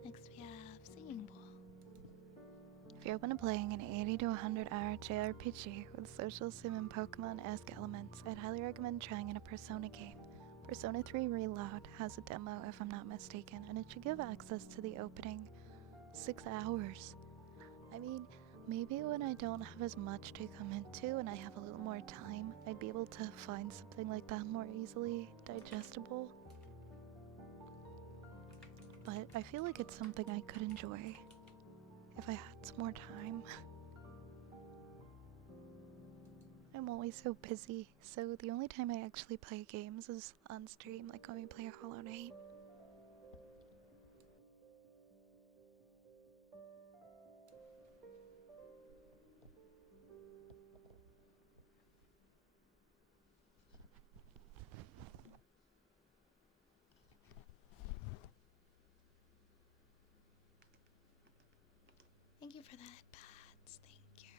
Next we have Singing Bowl. If you're open to playing an 80 to 100 hour JRPG with social sim and Pokemon-esque elements, I'd highly recommend trying in a Persona game. Persona 3 Reload has a demo if I'm not mistaken, and it should give access to the opening 6 hours. I mean, maybe when I don't have as much to come into and I have a little more time, I'd be able to find something like that more easily digestible. But I feel like it's something I could enjoy. if I had some more time. I'm always so busy, so the only time I actually play games is on stream, like when we play Hollow Knight. Thank you for that, Pats. Thank you.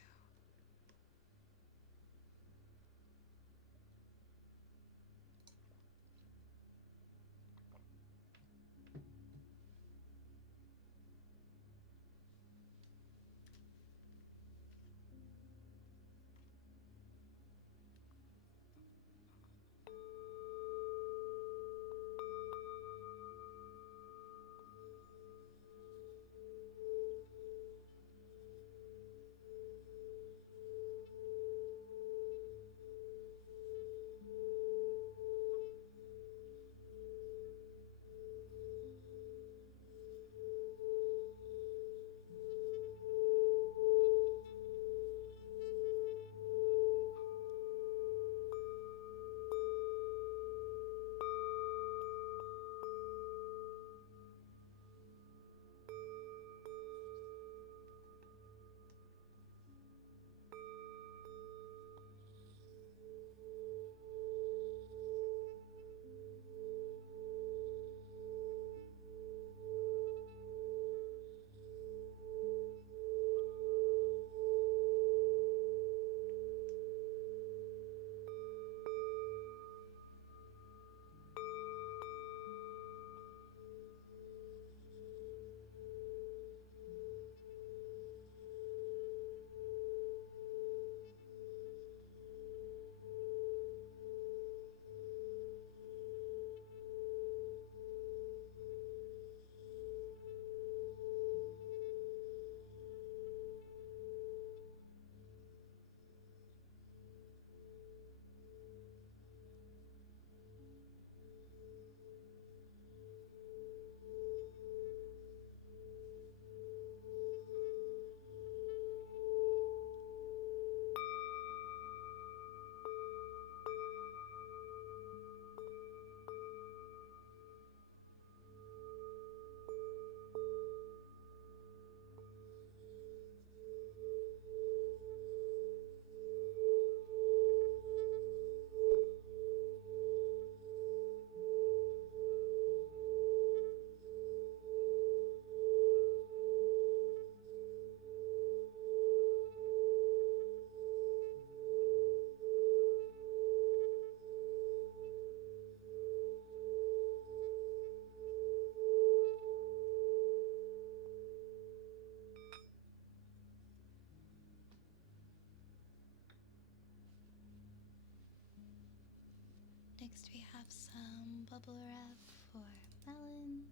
Next, we have some bubble wrap for melons.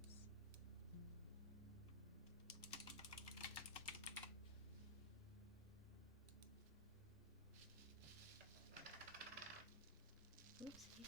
Oopsies.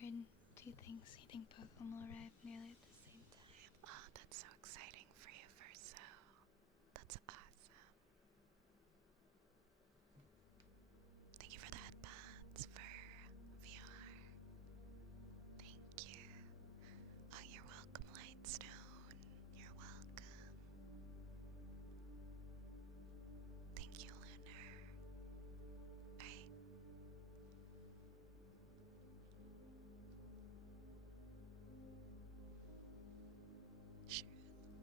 heard two things. You think both of them will arrive nearly at the same time. Oh, that's so exciting for you, Verso. That's awesome. Thank you for the headbands for VR. Thank you. Oh, you're welcome, Lightstone. You're welcome. Thank you, Lunar. Alright. Sure,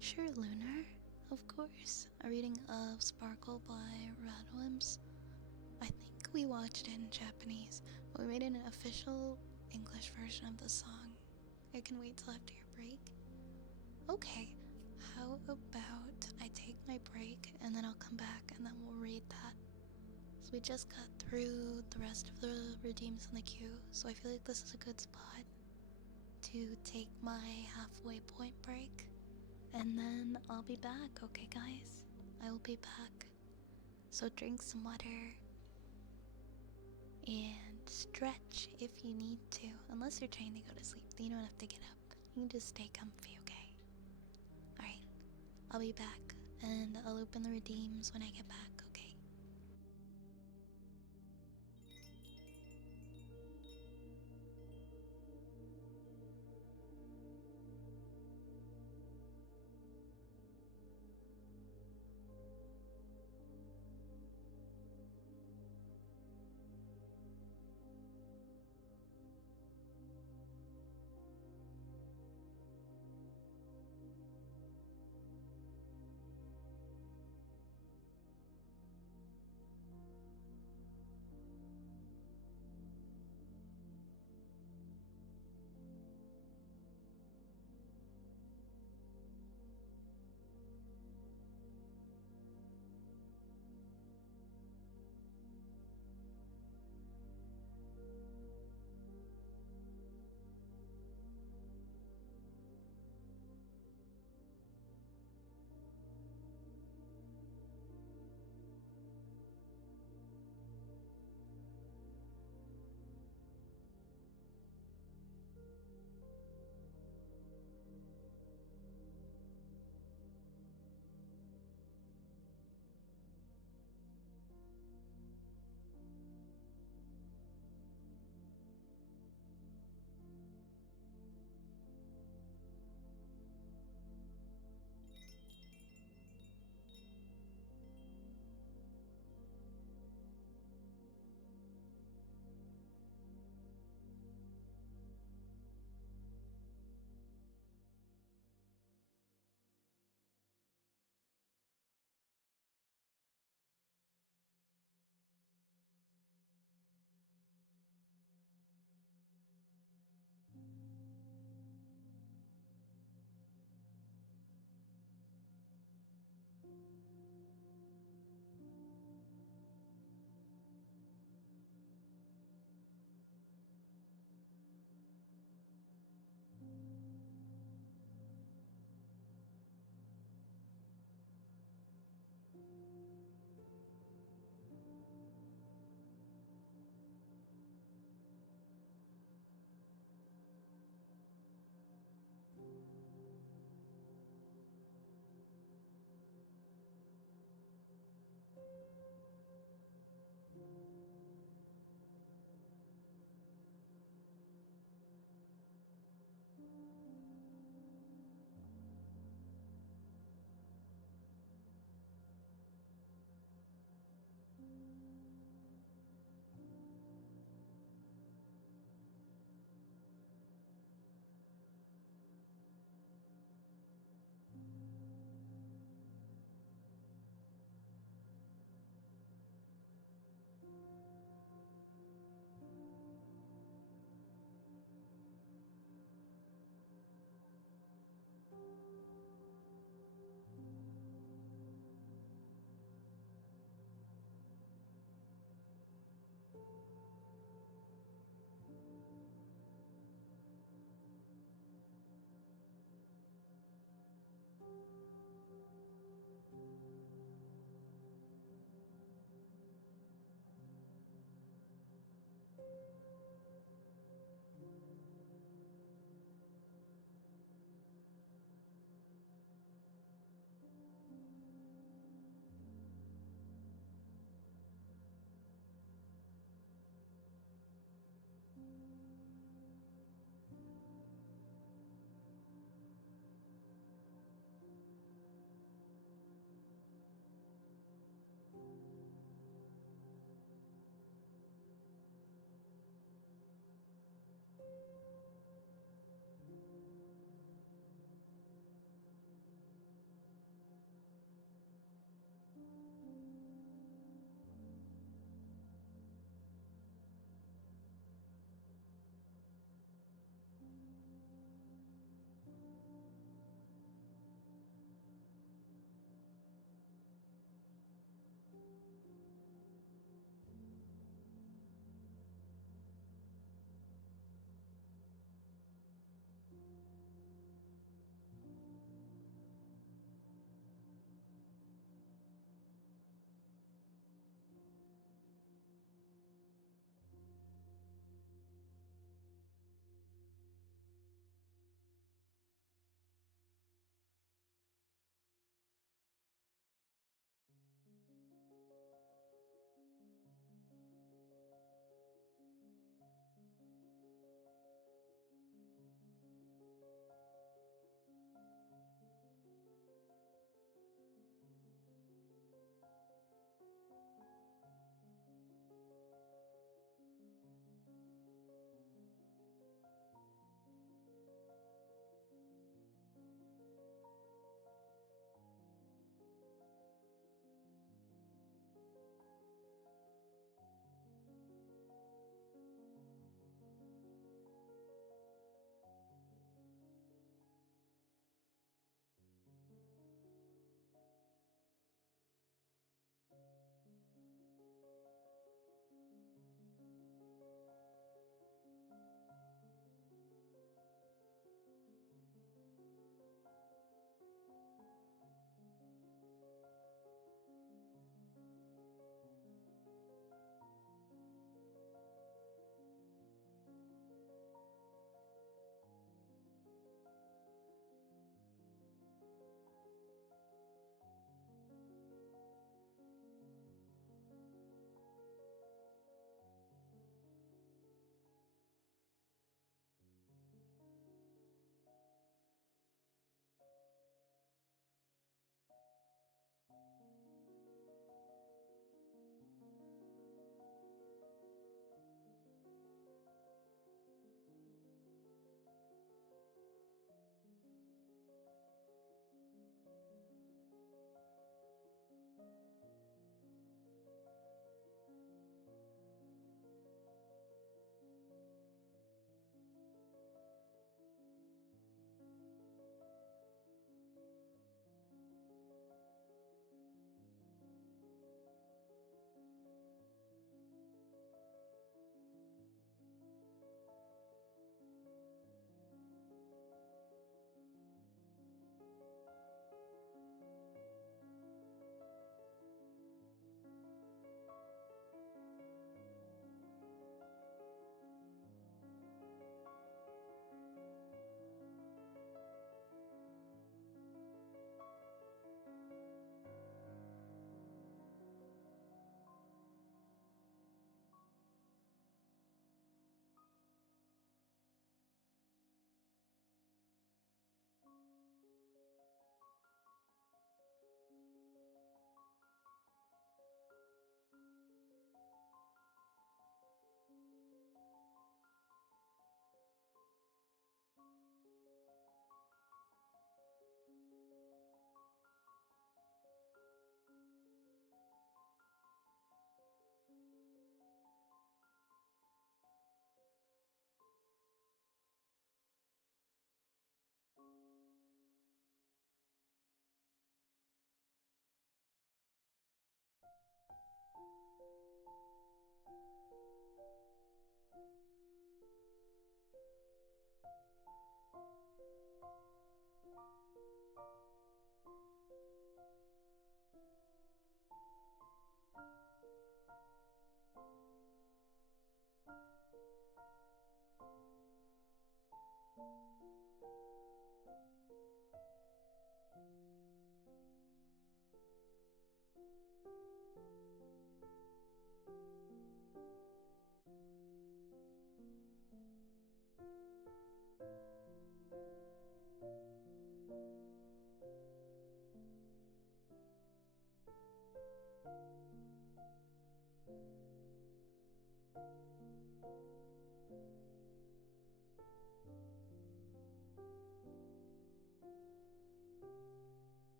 sure, Lunar. Of course. A reading of Sparkle by Radwimps. I think we watched it in Japanese, but we made an official English version of the song. I can wait till after your break. Okay, how about I take my break and then I'll come back and then we'll read that. So we just got through the rest of the redeems in the queue, so I feel like this is a good spot to take my halfway point break. And then I'll be back, okay guys? I will be back. So drink some water and stretch if you need to. Unless you're trying to go to sleep, then you don't have to get up. You can just stay comfy, okay? Alright, I'll be back and I'll open the redeems when I get back, okay?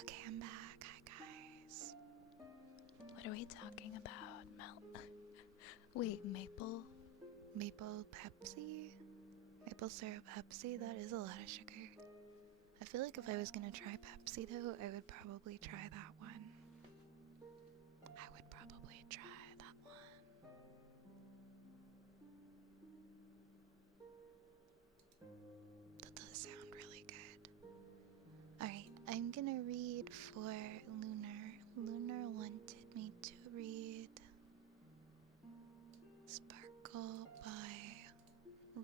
Okay, I'm back. Hi, guys. What are we talking about? Wait, maple? Maple Pepsi? Maple syrup Pepsi? That is a lot of sugar. I feel like if I was gonna try Pepsi though, I would probably try that one. I would probably try that one. That does sound really good. Alright, I'm gonna read for Lunar. Lunar wanted me to read Sparkle by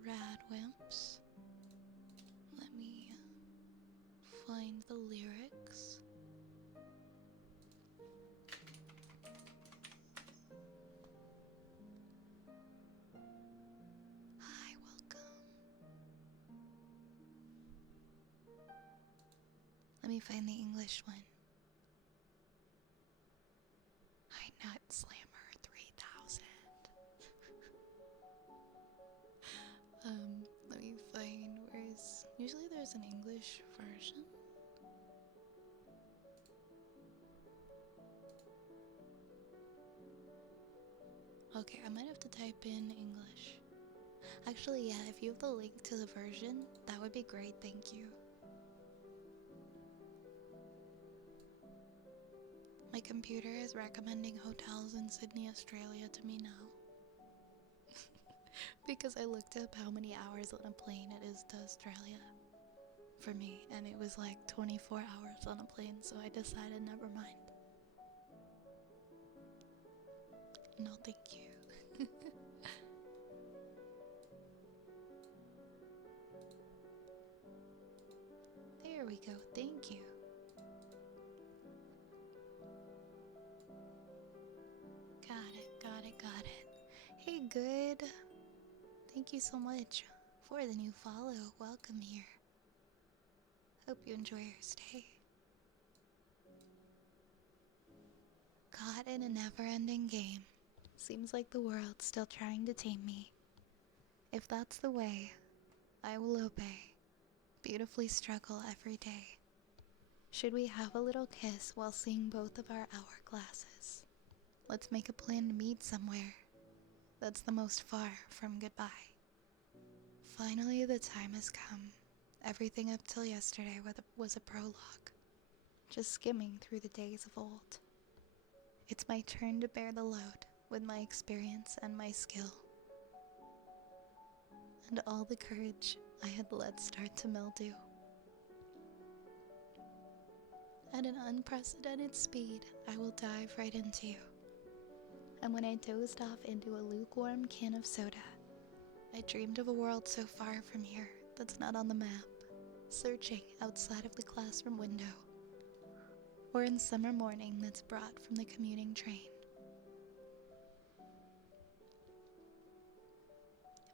Radwimps. Let me find the lyrics. Hi, welcome. Let me find the English one. Hi, Nut Slammer 3000. Let me find where's. Usually there's an English version. Okay, I might have to type in English. Actually, yeah, if you have the link to the version, that would be great, thank you. My computer is recommending hotels in Sydney, Australia to me now. Because I looked up how many hours on a plane it is to Australia for me, and it was like 24 hours on a plane, so I decided never mind. No, thank you. There we go, thank you. Got it, got it, got it. Hey, good. Thank you so much for the new follow. Welcome here. Hope you enjoy your stay. Caught in a never-ending game. Seems like the world's still trying to tame me. If that's the way, I will obey. Beautifully struggle every day. Should we have a little kiss while seeing both of our hourglasses? Let's make a plan to meet somewhere that's the most far from goodbye. Finally, the time has come. Everything up till yesterday was a prologue, just skimming through the days of old. It's my turn to bear the load with my experience and my skill. And all the courage I had let start to mildew. At an unprecedented speed, I will dive right into you. And when I dozed off into a lukewarm can of soda, I dreamed of a world so far from here that's not on the map, searching outside of the classroom window, or in summer morning that's brought from the commuting train.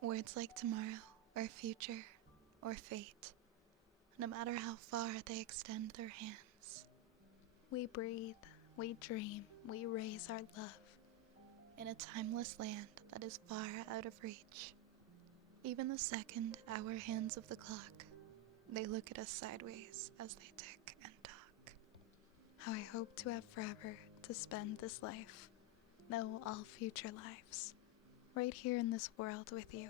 Words like tomorrow, or future, or fate, no matter how far they extend their hands. We breathe, we dream, we raise our love in a timeless land that is far out of reach. Even the second our hands of the clock, they look at us sideways as they tick and talk. How I hope to have forever to spend this life, no, all future lives, right here in this world with you.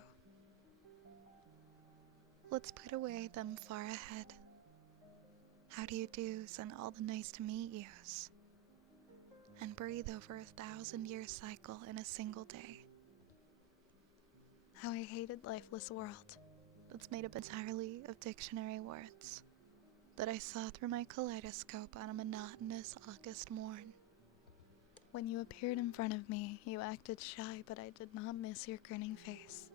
Let's put away them far ahead. How do you do's and all the nice to meet you's, and breathe over 1,000-year cycle in a single day. How I hated lifeless world that's made up entirely of dictionary words that I saw through my kaleidoscope on a monotonous August morn. When you appeared in front of me, you acted shy, but I did not miss your grinning face.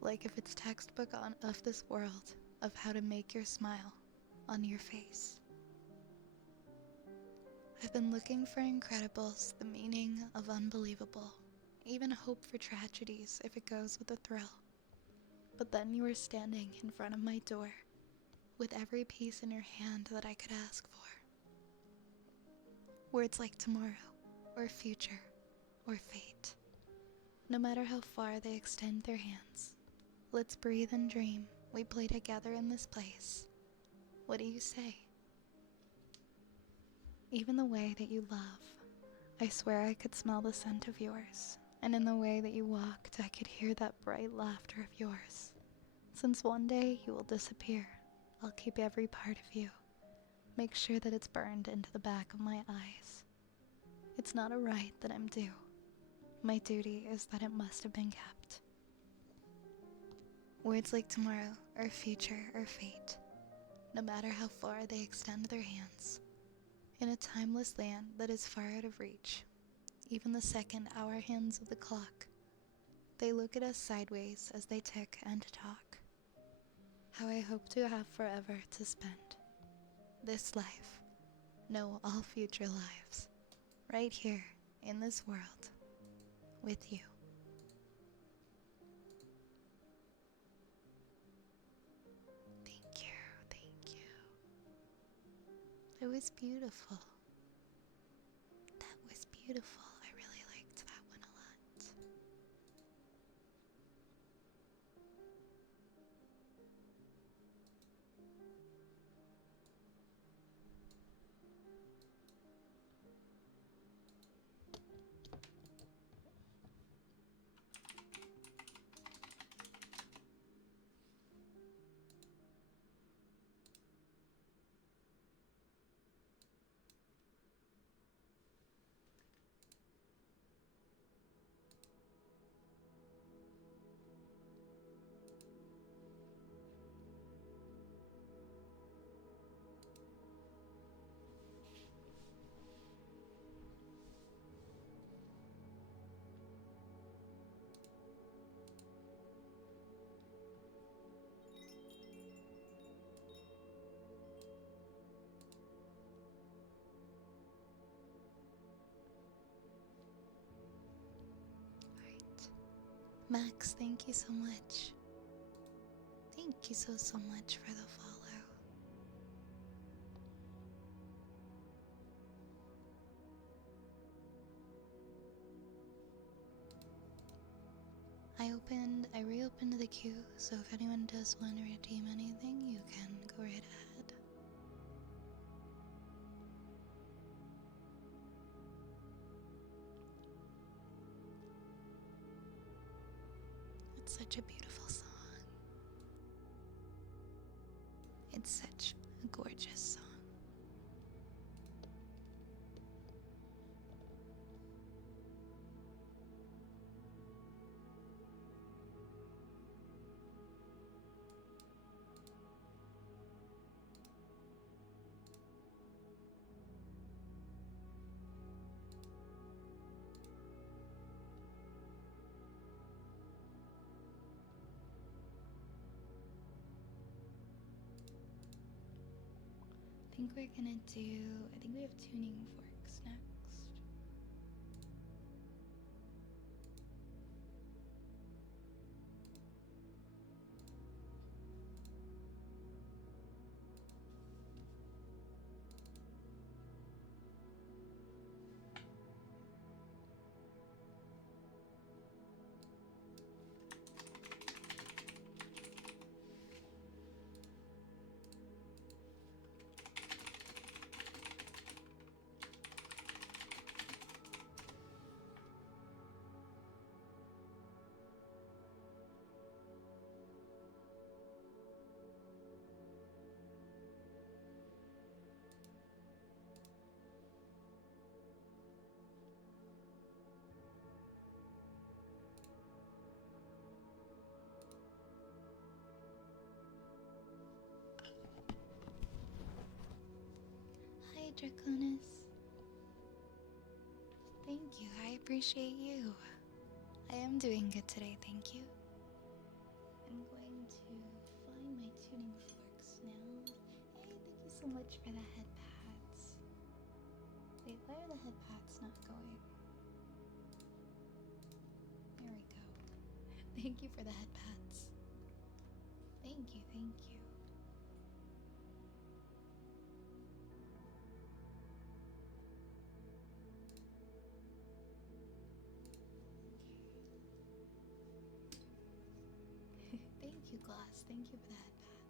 Like if it's textbook of this world, of how to make your smile on your face. I've been looking for incredibles, the meaning of unbelievable, even hope for tragedies if it goes with a thrill. But then you were standing in front of my door, with every piece in your hand that I could ask for. Words like tomorrow, or future, or fate. No matter how far they extend their hands, let's breathe and dream. We play together in this place. What do you say? Even the way that you love, I swear I could smell the scent of yours. And in the way that you walked, I could hear that bright laughter of yours. Since one day you will disappear, I'll keep every part of you. Make sure that it's burned into the back of my eyes. It's not a right that I'm due. My duty is that it must have been kept. Words like tomorrow, or future, or fate, no matter how far they extend their hands, in a timeless land that is far out of reach, even the second our hands of the clock, they look at us sideways as they tick and talk. How I hope to have forever to spend this life, no, all future lives, right here in this world with you. Thank you, thank you. It was beautiful. That was beautiful. I really liked that one a lot. Max, thank you so much. Thank you so much for the follow. I reopened the queue, so if anyone does want to redeem anything, you can go right ahead. It's such a beautiful song. A gorgeous song. I think we're gonna do. I think we have tuning forks next. Hi, Draconis. Thank you. I appreciate you. I am doing good today, thank you. I'm going to find my tuning forks now. Hey, thank you so much for the head pads. Wait, why are the head pads not going? There we go. Thank you for the head pads. Thank you, thank you. Thank you, Glass. Thank you for the head pads.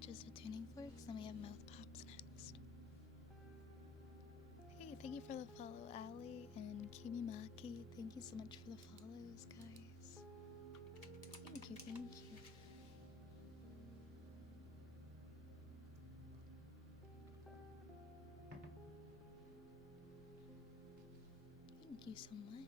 switches to tuning forks, and we have mouth pops next. Hey, thank you for the follow, Ali and Kimimaki. Thank you so much for the follows, guys. Thank you, thank you. Thank you so much.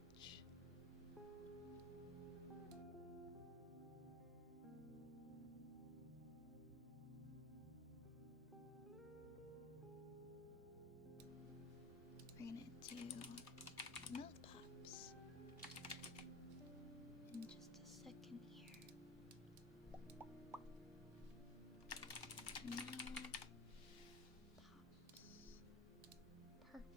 We're gonna do mouth pops in just a second here. Mouth pops. Perfect.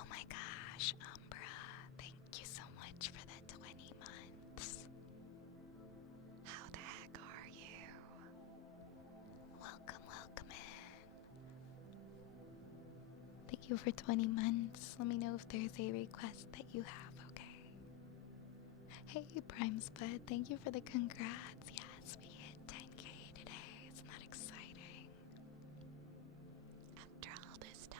Oh my gosh, Umbra, thank you so much for the 20 months. How the heck are you? Welcome, welcome in. Thank you for 20 months. Let me know if there's a request that you have, okay? Hey, Prime Spud, thank you for the congrats. Yes, we hit 10k today. Isn't that exciting? After all this time.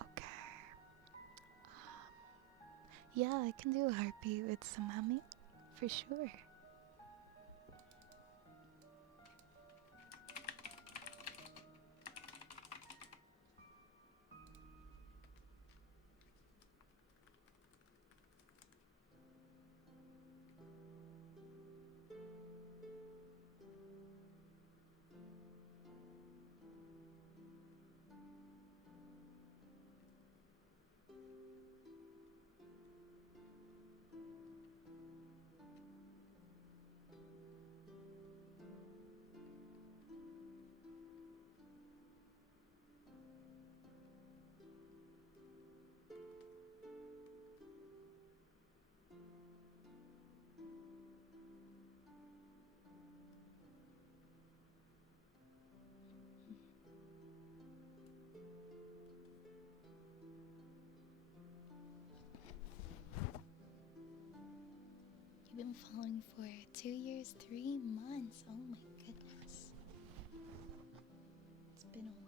Okay. Yeah, I can do a heartbeat with some humming, for sure. You've been following for 2 years, 3 months. Oh my goodness. It's been a while.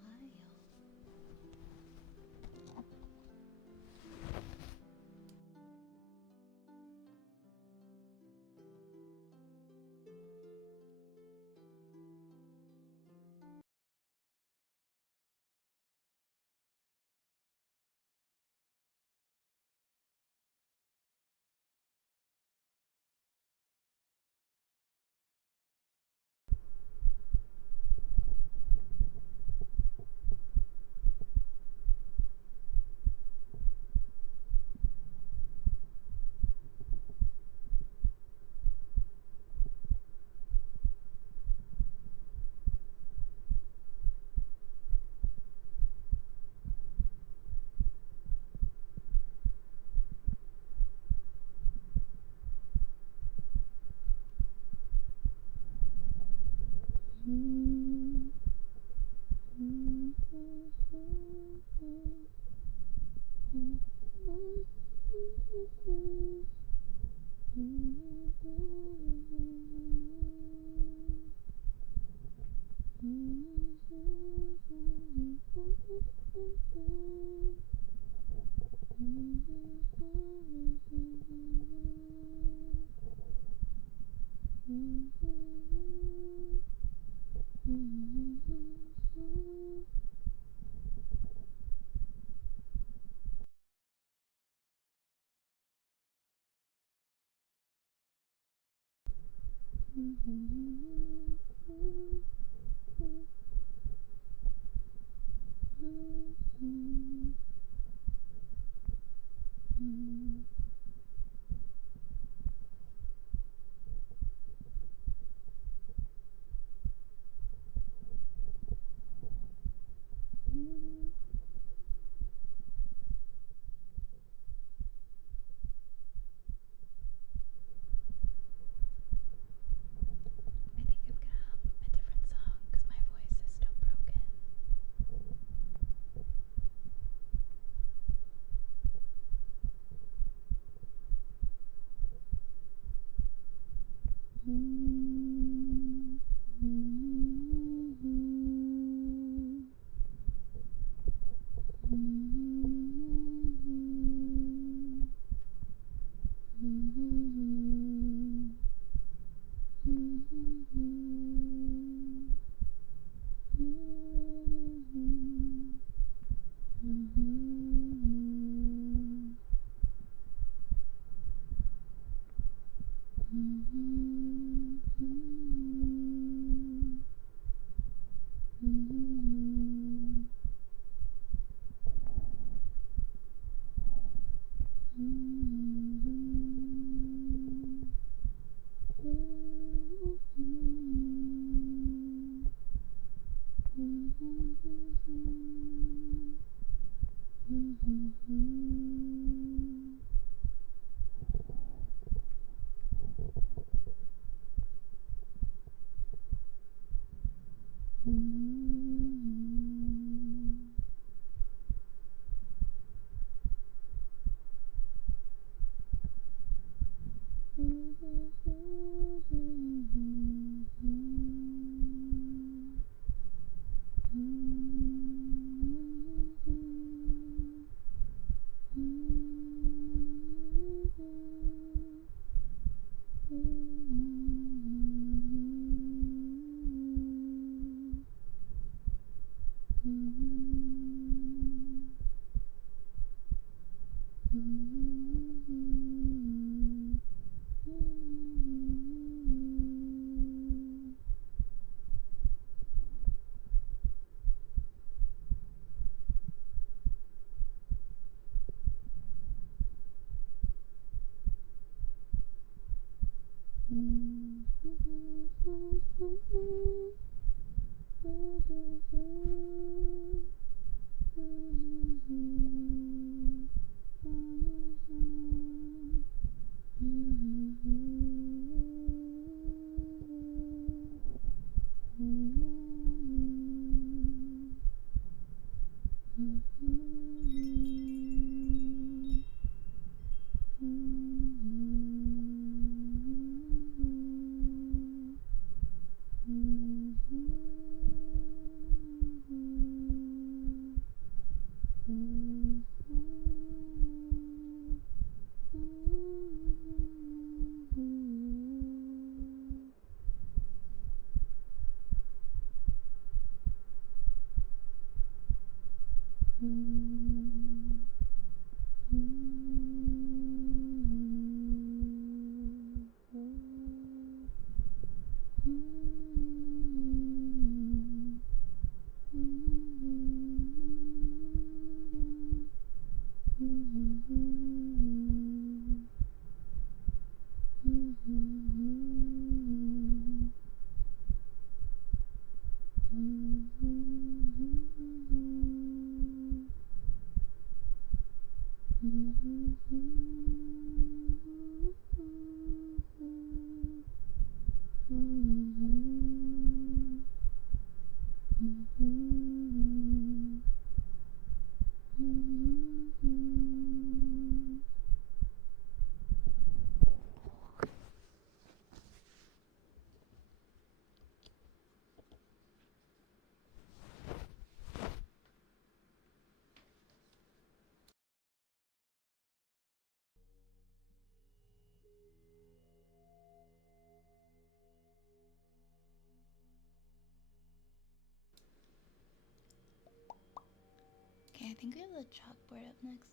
Okay, I think we have the chalkboard up next.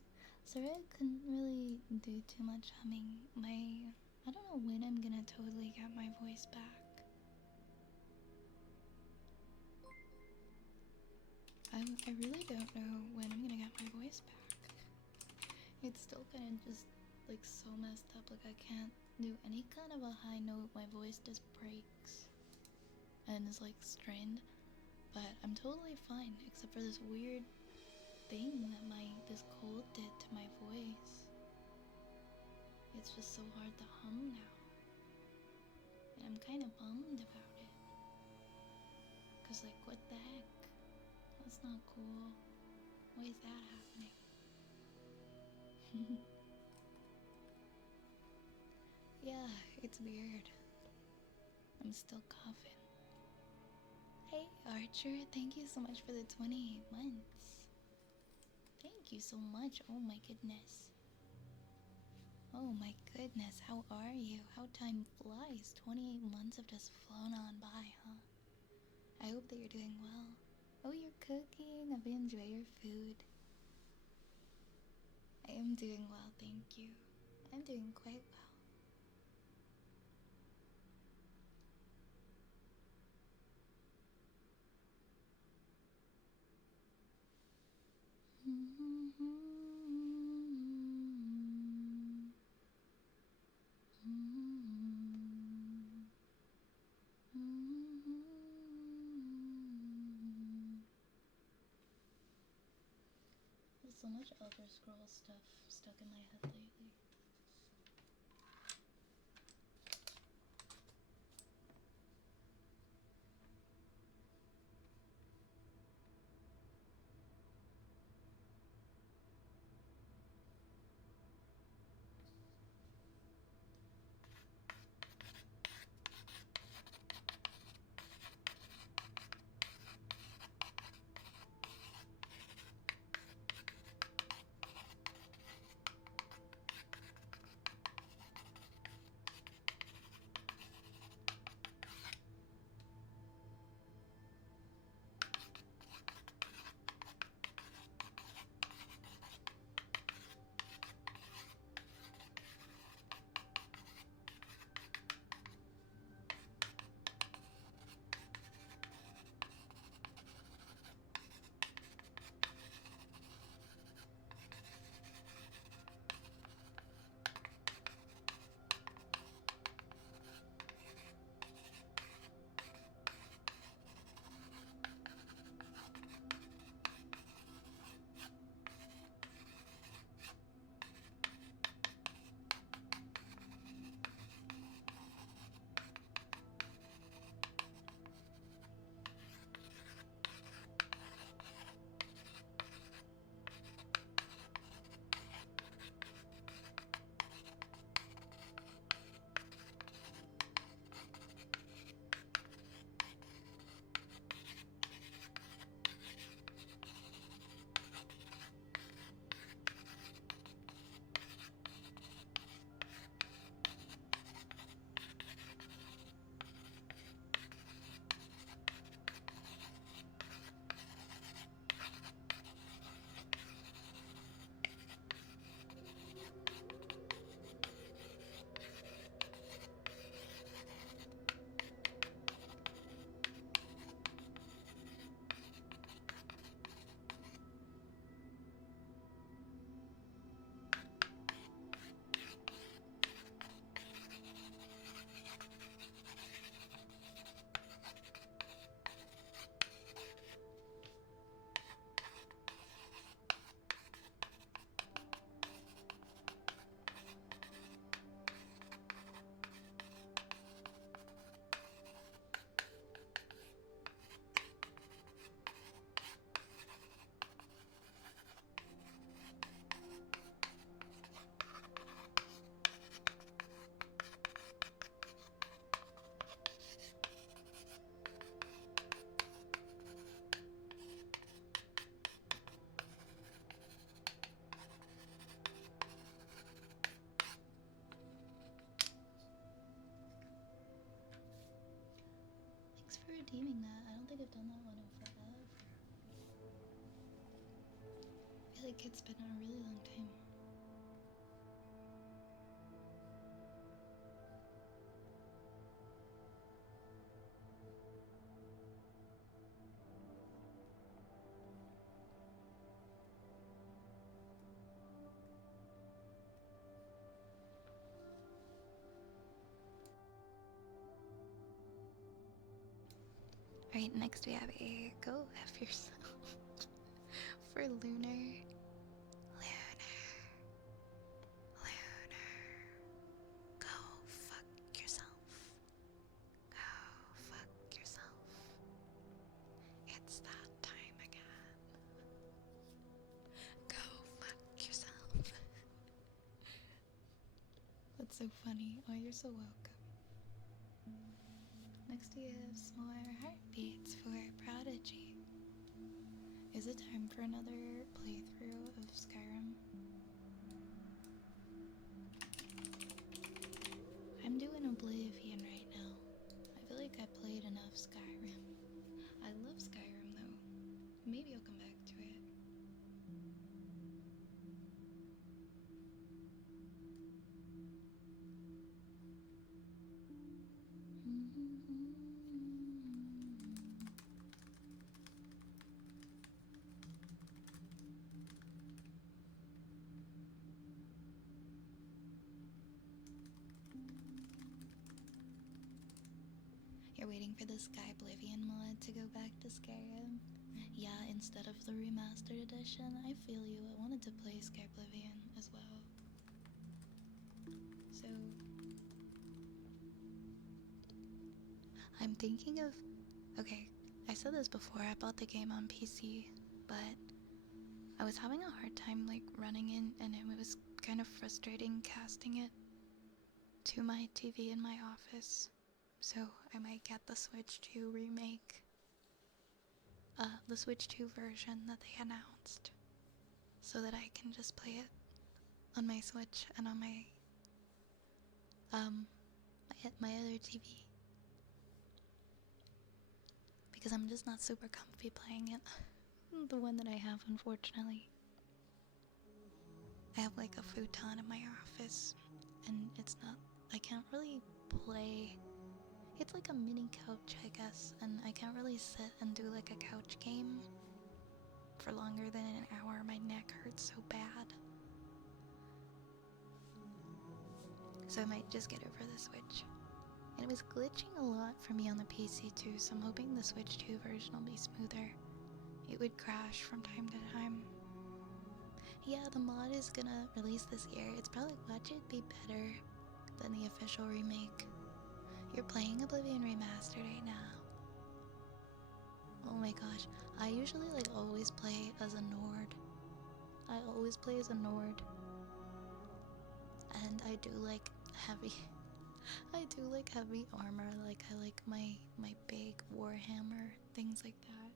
Sorry I couldn't really do too much humming. My I don't know when I'm gonna totally get my voice back. I really don't know when I'm gonna get my voice back. It's still kind of just like so messed up. Like I can't do any kind of a high note. My voice just breaks and is like strained. But I'm totally fine, except for this weird thing that this cold did to my voice. It's just so hard to hum now. And I'm kind of bummed about it. Cause like what the heck? That's not cool. Why is that happening? Yeah, it's weird. I'm still coughing. Hey Archer, thank you so much for the 28 months. Thank you so much. Oh my goodness. Oh my goodness, how are you? How time flies. 28 months have just flown on by, huh? I hope that you're doing well. Oh, you're cooking. I hope you enjoy your food. I am doing well, thank you. I'm doing quite well. There's so much Elder Scrolls stuff stuck in my head lately. Thanks for redeeming that. I don't think I've done that one in forever. I feel like it's been a really long time. Right next we have a go F yourself for Lunar. Go fuck yourself. Go fuck yourself. It's that time again. Go fuck yourself. That's so funny. Oh, you're so welcome. Next we have some more heartbeats for Prodigy. Is it time for another playthrough of Skyrim? I'm doing Oblivion right now. I feel like I played enough Skyrim. I love Skyrim though. Maybe I'll come back to it. You're waiting for the Sky Oblivion mod to go back to Skyrim? Yeah, instead of the remastered edition. I feel you. I wanted to play Sky Oblivion as well. So I'm thinking of... Okay, I said this before, I bought the game on PC, but I was having a hard time like running in, and it was kind of frustrating casting it to my TV in my office. So I might get the Switch 2 remake. The Switch 2 version that they announced. So that I can just play it on my Switch and on my my other TV. Because I'm just not super comfy playing it. The one that I have, unfortunately. I have like a futon in my office, and it's not, I can't really play. It's like a mini couch, I guess, and I can't really sit and do like a couch game for longer than an hour. My neck hurts so bad. So I might just get it for the Switch. And it was glitching a lot for me on the PC too, so I'm hoping the Switch 2 version will be smoother. It would crash from time to time. Yeah, the mod is gonna release this year. It's probably, watch it be better than the official remake. You're playing Oblivion Remastered right now. Oh my gosh, I usually like always play as a Nord. I always play as a Nord. And I do like heavy I do like heavy armor, like I like my big warhammer, things like that.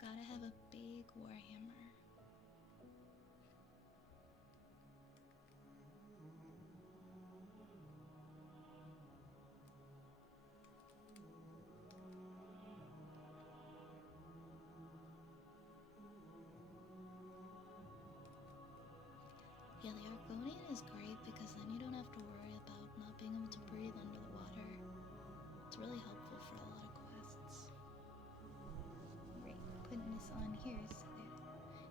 Gotta have a big warhammer. Yeah, the Argonian is great because then you don't have to worry about not being able to breathe under the water. It's really helpful for a lot of quests. Right, putting this on here so that,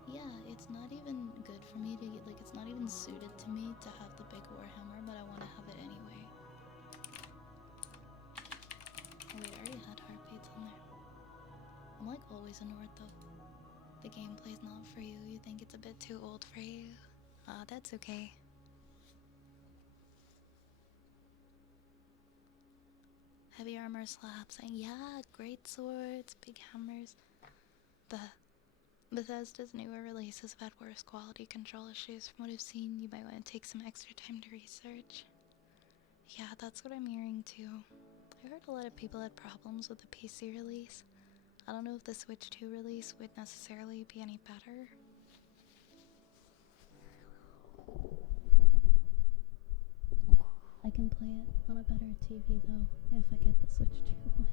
yeah, it's not even good for me to, like, it's not even suited to me to have the big warhammer, but I want to have it anyway. Oh wait, I already had heartbeats on there. I'm like always a Nord though. The gameplay's not for you. You think it's a bit too old for you. That's okay. Heavy armor slaps, and yeah, great swords, big hammers. The Bethesda's newer releases have had worse quality control issues. From what I've seen, you might want to take some extra time to research. Yeah, that's what I'm hearing too. I heard a lot of people had problems with the PC release. I don't know if the Switch 2 release would necessarily be any better. I can play it on a better TV though, if I get the Switch 2 one.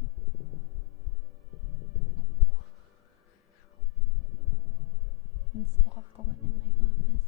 Instead of the one in my office.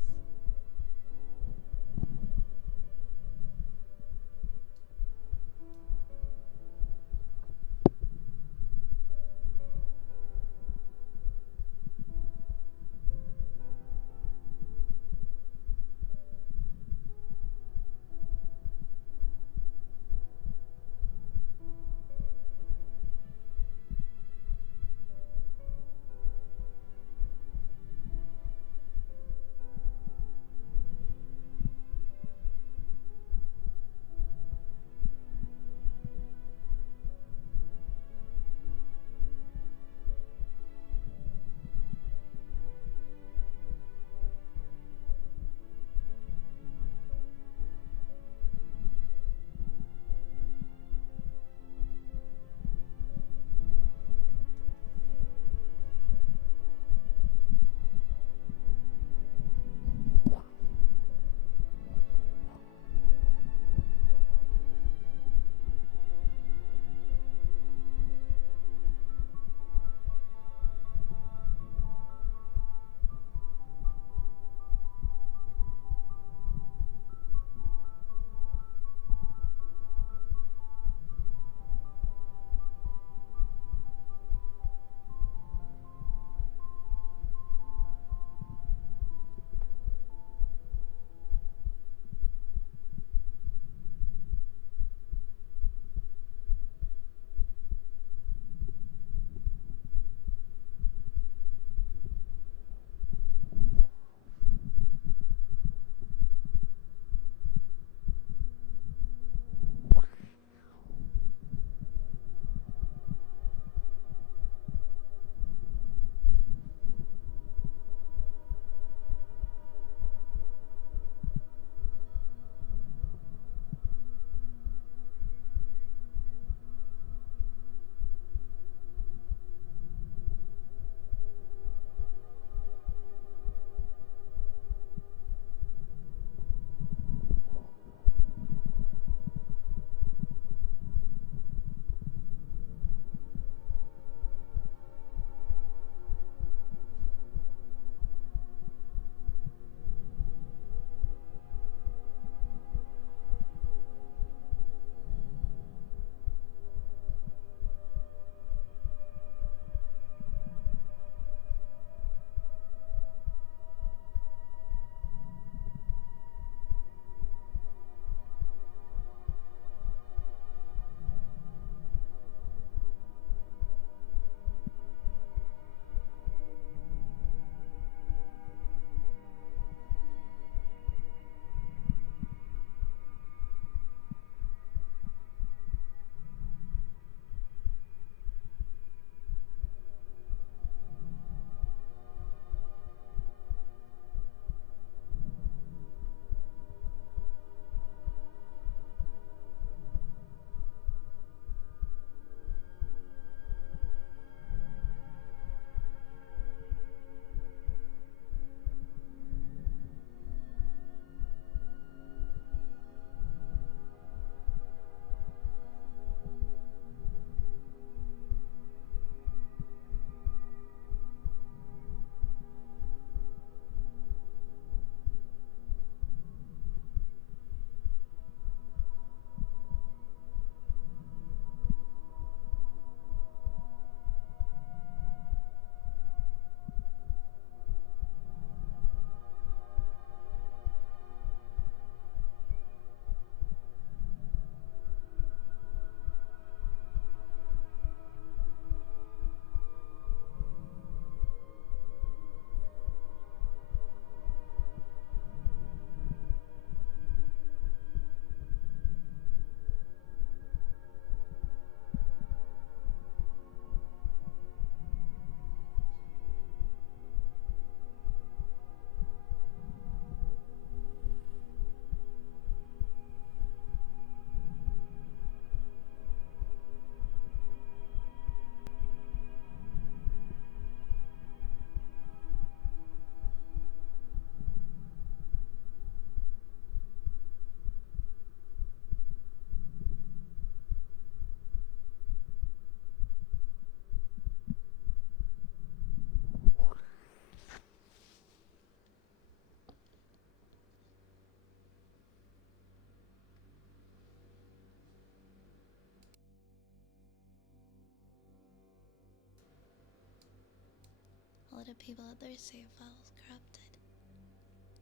lot of people had their save files corrupted.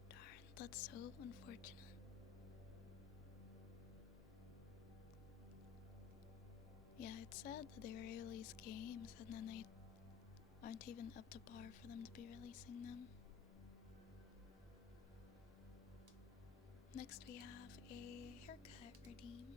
Darn, that's so unfortunate. Yeah, it's sad that they release games and then they aren't even up to par for them to be releasing them. Next, we have a haircut redeem.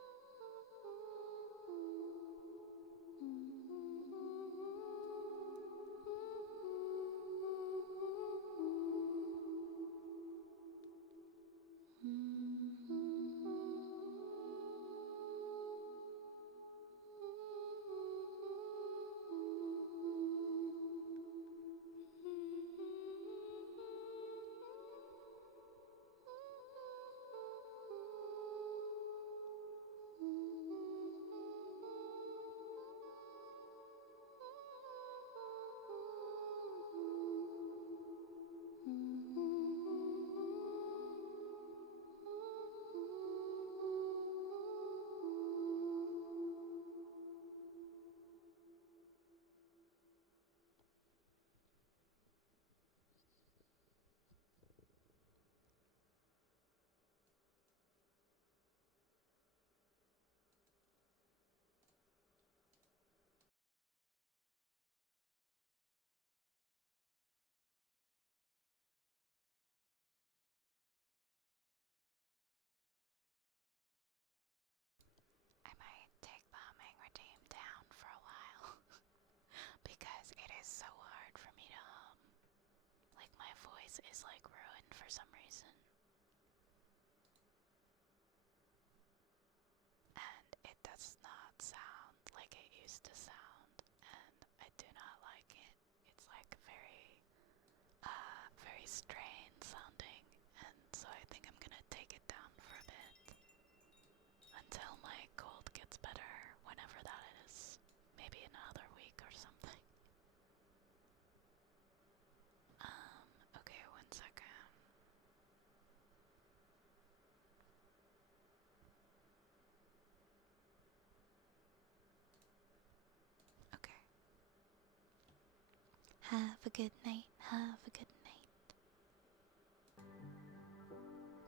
Have a good night. Have a good night.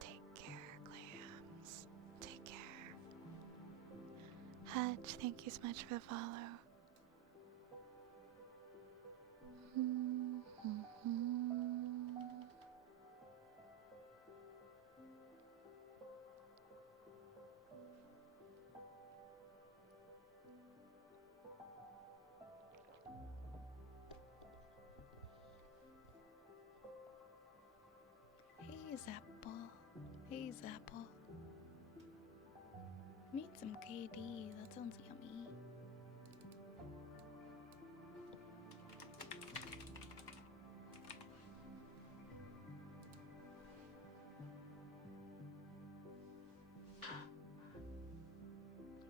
Take care, clams. Take care. Hatch, thank you so much for the follow. Hey Zapple. Hey Zapple. Made some KD. That sounds yummy.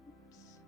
Oops.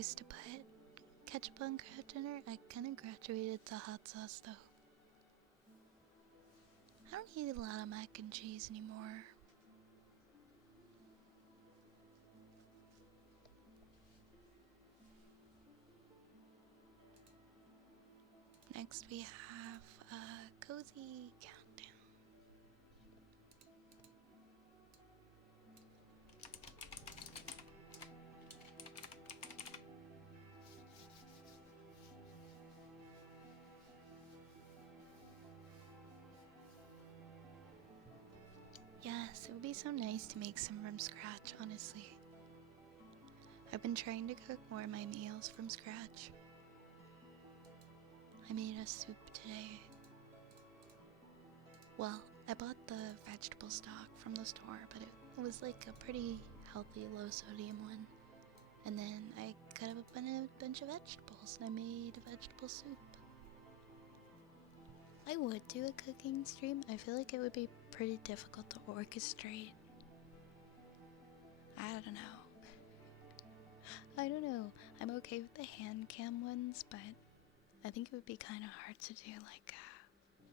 used to put ketchup on crab dinner. I kind of graduated to hot sauce though. I don't eat a lot of mac and cheese anymore. Next we have a cozy countdown. Yes, it would be so nice to make some from scratch, honestly. I've been trying to cook more of my meals from scratch. I made a soup today. Well, I bought the vegetable stock from the store, but it was like a pretty healthy, low sodium one. And then I cut up a bunch of vegetables and I made a vegetable soup. I would do a cooking stream. I feel like it would be pretty difficult to orchestrate. I don't know. I don't know. I'm okay with the hand cam ones, but I think it would be kind of hard to do like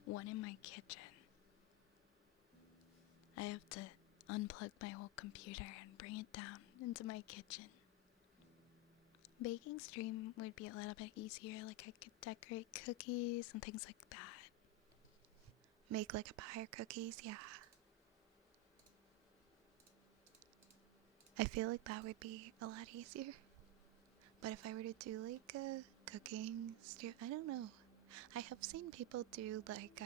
one in my kitchen. I have to unplug my whole computer and bring it down into my kitchen. Baking stream would be a little bit easier, like I could decorate cookies and things like that. Make like a pie or cookies, yeah. I feel like that would be a lot easier. But if I were to do like a cooking stream, I don't know. I have seen people do like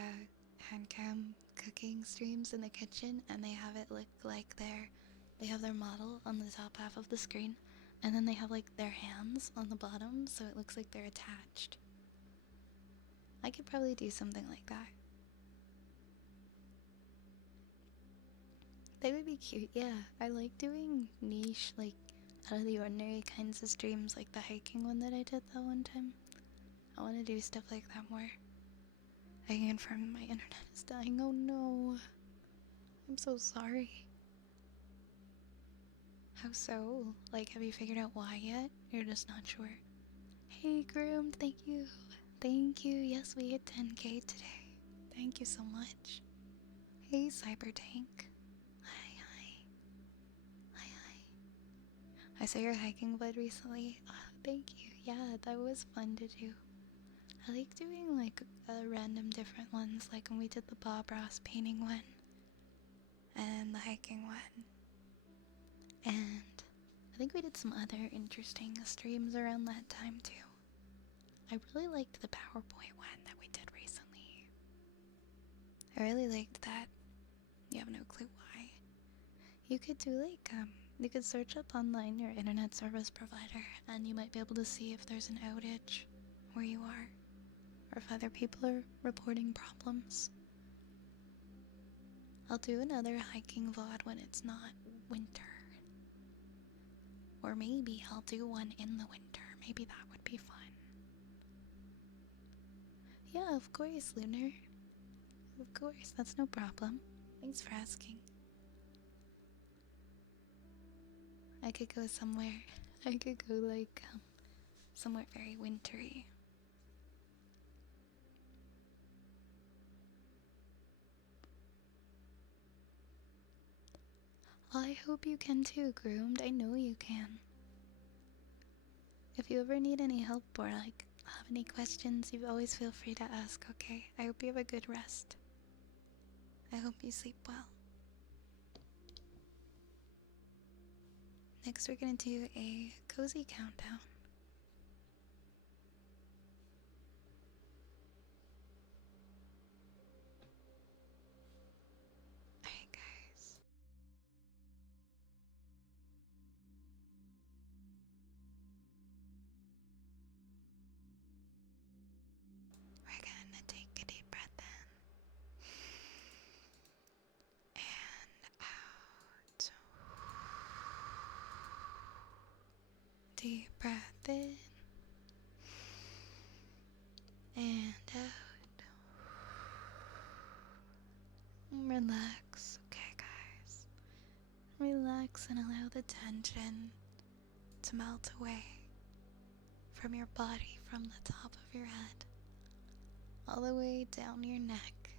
hand cam cooking streams in the kitchen and they have it look like they have their model on the top half of the screen and then they have like their hands on the bottom so it looks like they're attached. I could probably do something like that. They would be cute, yeah. I like doing niche, like out of the ordinary kinds of streams, like the hiking one that I did that one time. I want to do stuff like that more. I can confirm my internet is dying. Oh no. I'm so sorry. How so? Like, have you figured out why yet? You're just not sure. Hey, Groomed, thank you. Thank you. Yes, we hit 10k today. Thank you so much. Hey, Cybertank. Hi, hi. Hi, hi. I saw your hiking bud recently. Oh, thank you. Yeah, that was fun to do. I like doing like random different ones, like when we did the Bob Ross painting one and the hiking one. And I think we did some other interesting streams around that time too. I really liked the PowerPoint one that we did recently. I really liked that. You have no clue why. You could do like, you could search up online your internet service provider and you might be able to see if there's an outage where you are or if other people are reporting problems. I'll do another hiking VOD when it's not winter. Or maybe I'll do one in the winter. Maybe that would be fun. Yeah, of course, Lunar. Of course, that's no problem. Thanks for asking. I could go somewhere. I could go like, somewhere very wintry. I hope you can too, Groomed. I know you can. If you ever need any help or like have any questions, you always feel free to ask, okay? I hope you have a good rest. I hope you sleep well. Next we're gonna do a cozy countdown. Alright guys. We're gonna take a deep breath in and out. Deep breath in and out. Relax, okay guys. Relax and allow the tension to melt away. from your body, from the top of your head, all the way down your neck,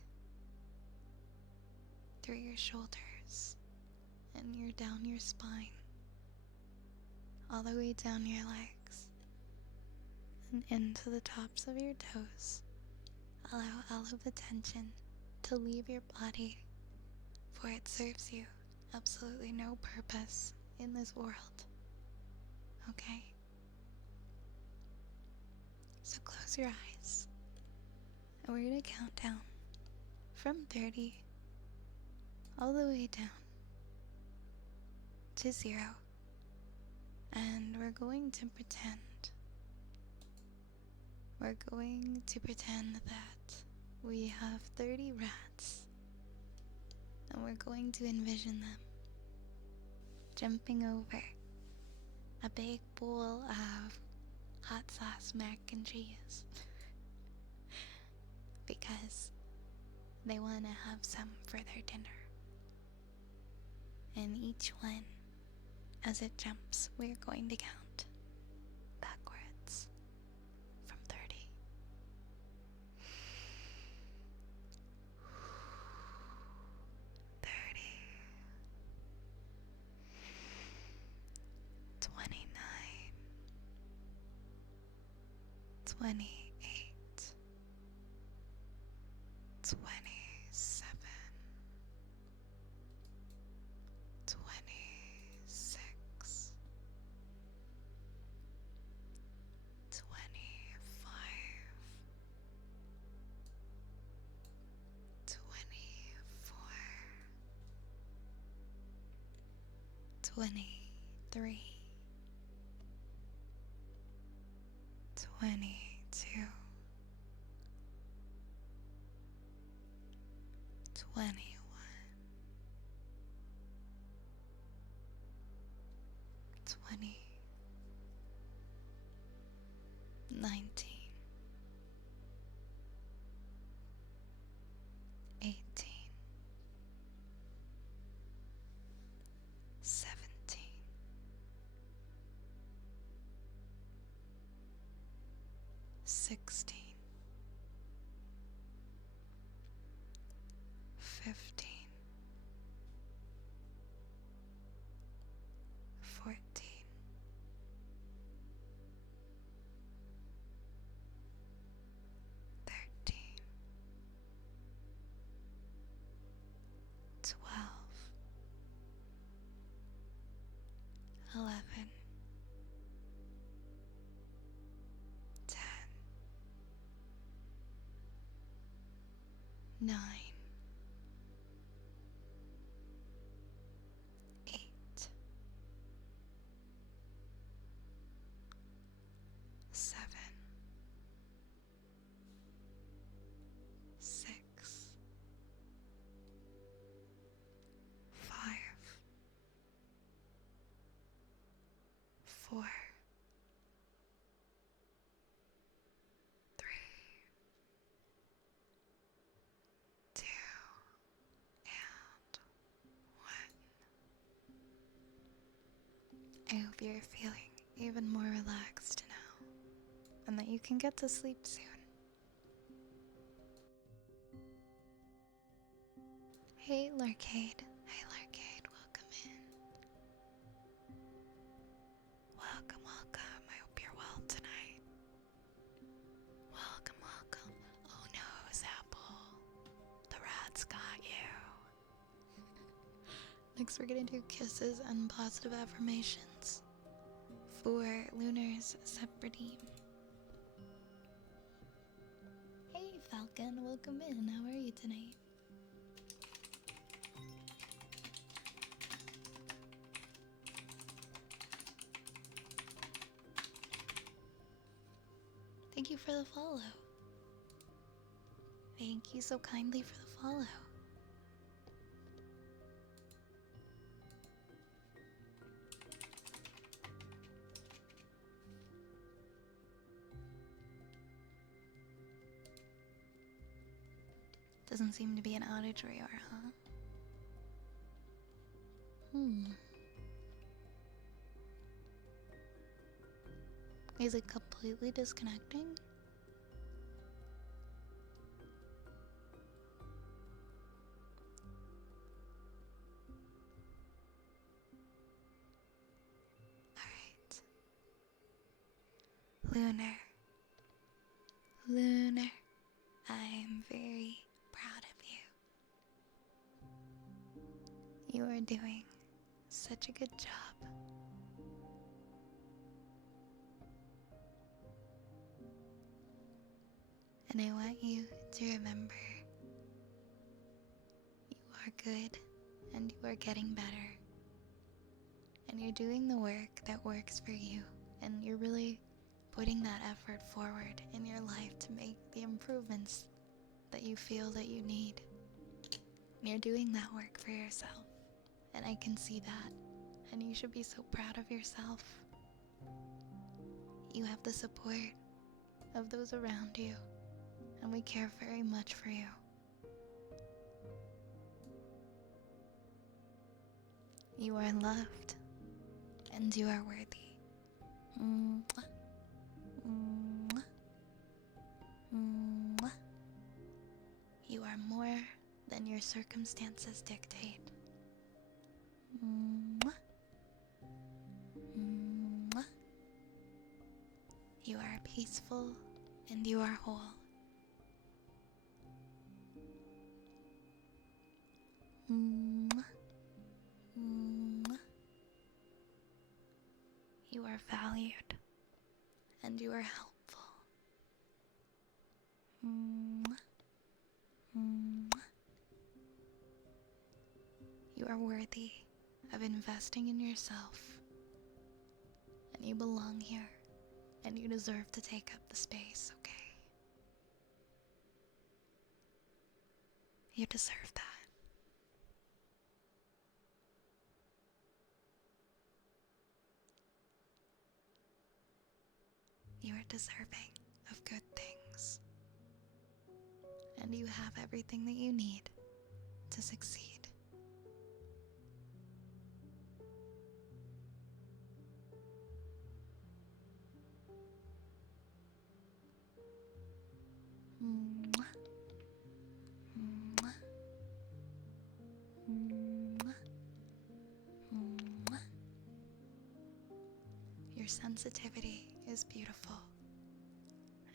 through your shoulders, and down your spine, all the way down your legs, and into the tops of your toes. Allow all of the tension to leave your body, for it serves you absolutely no purpose in this world. Okay? So close your eyes, and we're gonna count down from 30 all the way down to 0. And we're going to pretend that we have 30 rats, and we're going to envision them jumping over a big bowl of hot sauce mac and cheese because they want to have some for their dinner. And each one, as it jumps, we're going to count backwards from 30. 30, 29, 28, 27, 26, 25, 24, 23, 22, 21, 20, 19, 18, 17, 16, 15, 14, 13, 12, 11, 10, 9, 8, 7, 6, 5, 4, 3, 2, and 1. I hope you're feeling even more relaxed now, and that you can get to sleep soon. Hey Larcade, welcome in. Welcome. I hope you're well tonight. Welcome. Oh no, Zapple. The rats got you. Next we're gonna do kisses and positive affirmations for Lunar's Sepredim. Hey Falcon, welcome in. How are you tonight? Thank you for the follow. Thank you so kindly for the follow. Doesn't seem to be an outage where you are, huh? Is it completely disconnecting? Alright. Lunar. Lunar. I'm very proud of you. You are doing such a good job. And I want you to remember you are good and you are getting better. And you're doing the work that works for you. And you're really putting that effort forward in your life to make the improvements that you feel that you need. And you're doing that work for yourself. And I can see that. And you should be so proud of yourself. You have the support of those around you. And we care very much for you. You are loved. And you are worthy. Mwah. Mwah. Mwah. You are more than your circumstances dictate. Mwah. Mwah. You are peaceful and you are whole. Mwah. Mwah. You are valued and you are helpful. Mwah. Mwah. You are worthy of investing in yourself, and you belong here, and you deserve to take up the space, okay? You deserve that. You are deserving of good things, and you have everything that you need to succeed. Mwah. Mwah. Mwah. Mwah. Your sensitivity is beautiful,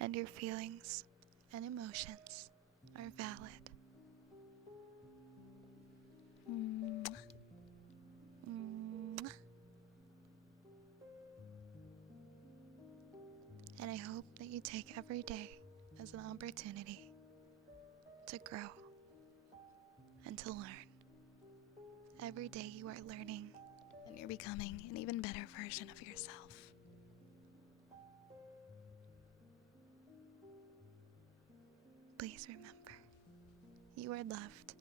and your feelings and emotions are valid. Mwah. Mwah. And I hope that you take every day as an opportunity to grow and to learn. Every day you are learning and you're becoming an even better version of yourself. Please remember, you are loved.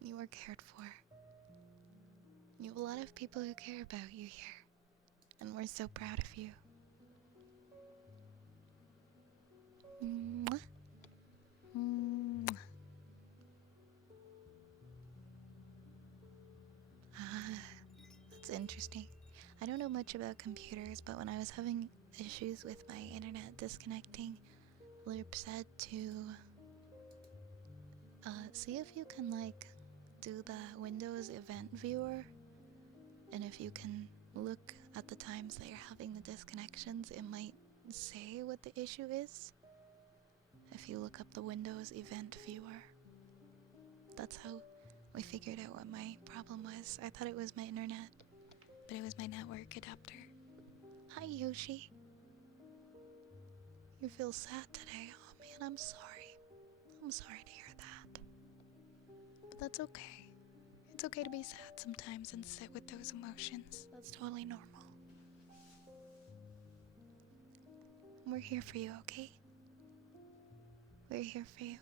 You are cared for. You have a lot of people who care about you here, and we're so proud of you. Mwah. Mwah. That's interesting. I don't know much about computers, but when I was having issues with my internet disconnecting, Lerp said to see if you can do the Windows event viewer, and if you can look at the times that you're having the disconnections, it might say what the issue is. If you look up the Windows event viewer, that's how we figured out what my problem was. I thought it was my internet, but it was my network adapter. Hi Yoshi. You feel sad today. Oh man, I'm sorry. I'm sorry to hear that. But that's okay. It's okay to be sad sometimes and sit with those emotions. That's totally normal. We're here for you, okay? We're here for you.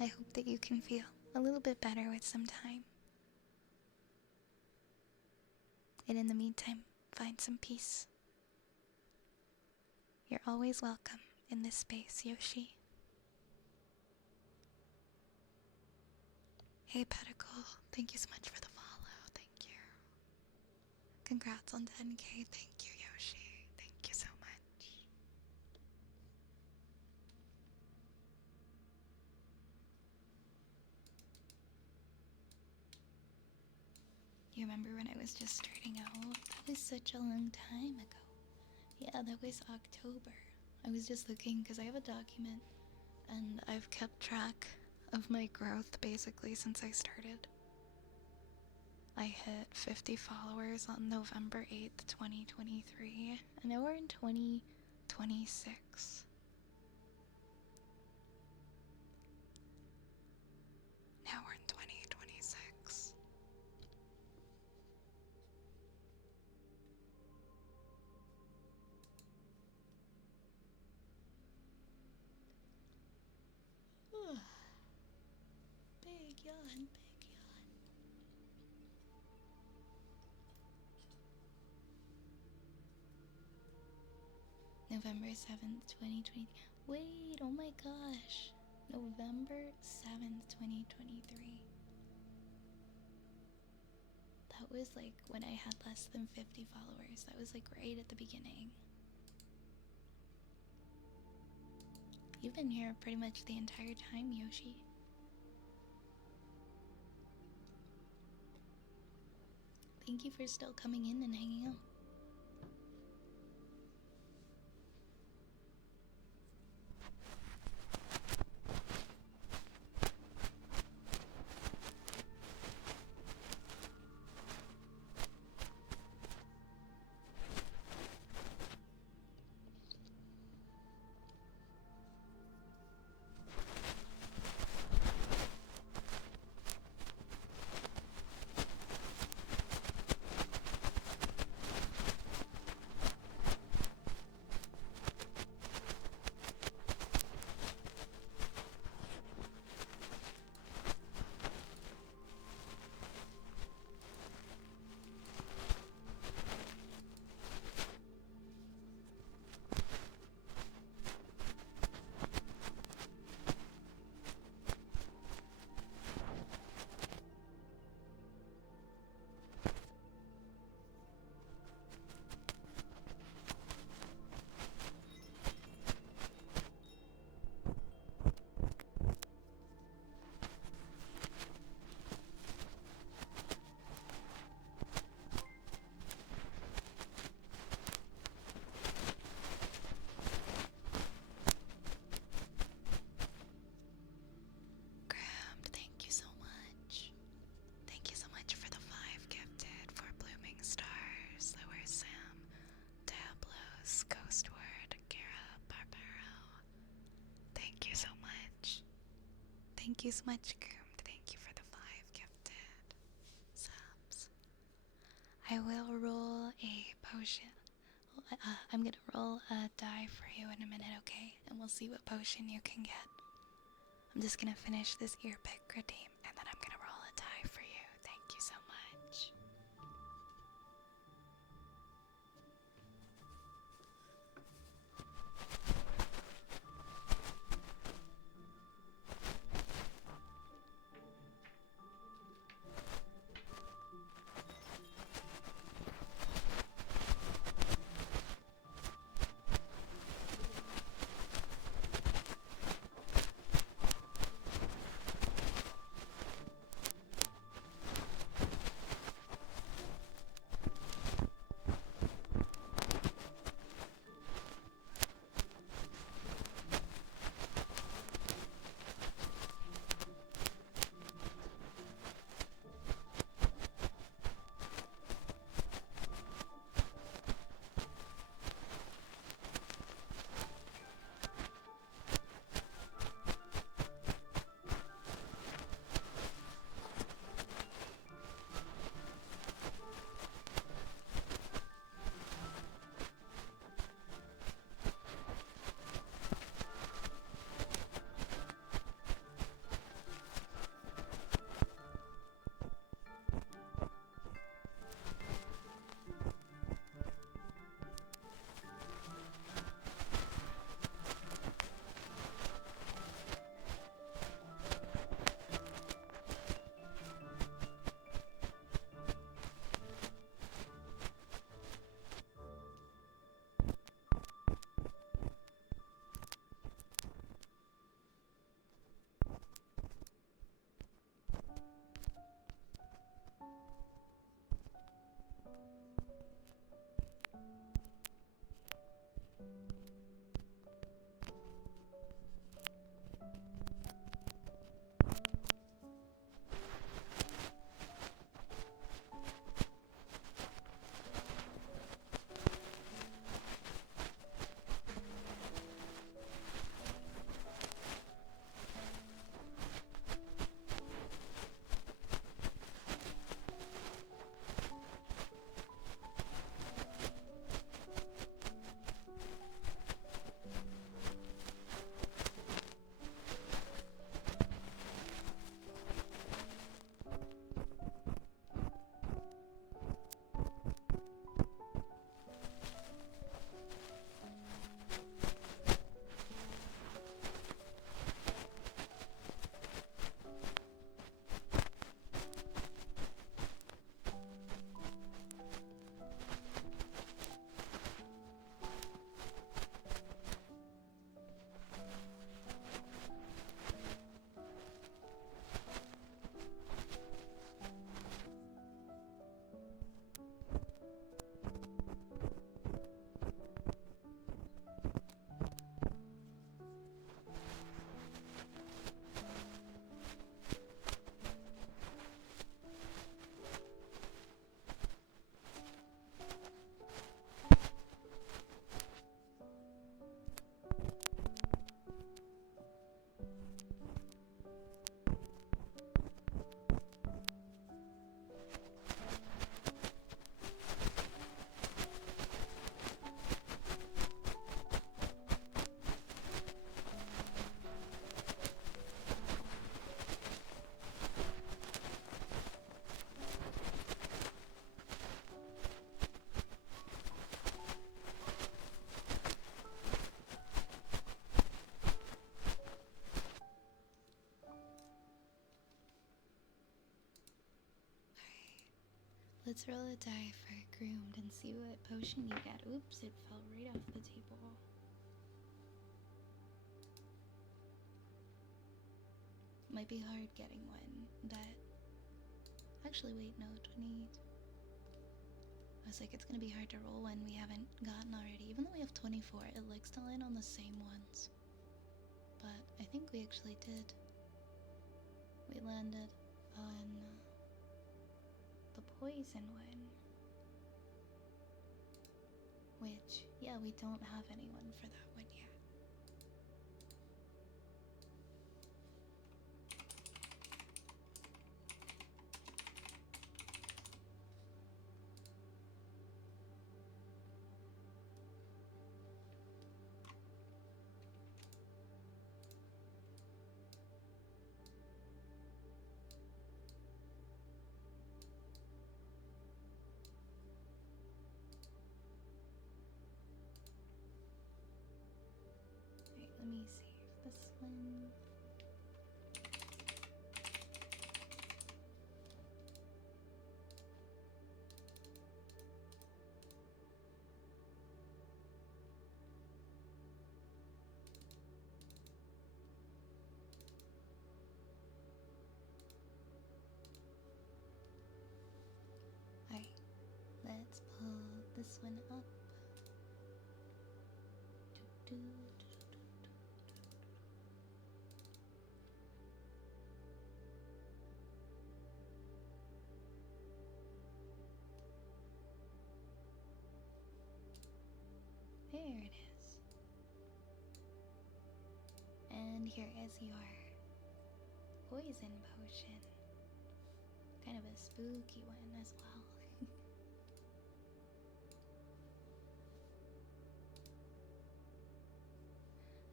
I hope that you can feel a little bit better with some time. And in the meantime, find some peace. You're always welcome in this space, Yoshi. Hey, Pedicle, thank you so much for the follow. Thank you. Congrats on 10K. Thank you, Yoshi. Thank you so much. You remember when I was just starting out? That was such a long time ago. Yeah, that was October. I was just looking because I have a document and I've kept track of my growth basically since I started. I hit 50 followers on November 8th, 2023, and now we're in 2026. Now we're in 2026. Big yawn, big yawn. November 7th, 2020. Wait, oh my gosh. November 7th, 2023. That was like when I had less than 50 followers. That was like right at the beginning. You've been here pretty much the entire time, Yoshi. Thank you for still coming in and hanging out. Thank you so much, Groomed. Thank you for the 5 gifted subs. I will roll a potion. I'm gonna roll a die for you in a minute, okay? And we'll see what potion you can get. I'm just gonna finish this ear pick redeem, and then I'm gonna roll a die for you. Thank you so much. Let's roll a die for groomed and see what potion you get. Oops, it fell right off the table. Might be hard getting one that... Actually, wait, no, 20... I was like, it's gonna be hard to roll one we haven't gotten already. Even though we have 24, it likes to land on the same ones. But I think we actually did. We landed on the poison one. Which, yeah, we don't have anyone for that one yet. Wait, let me see if this one... Alright, let's pull this one up. There it is. And here is your poison potion. Kind of a spooky one as well.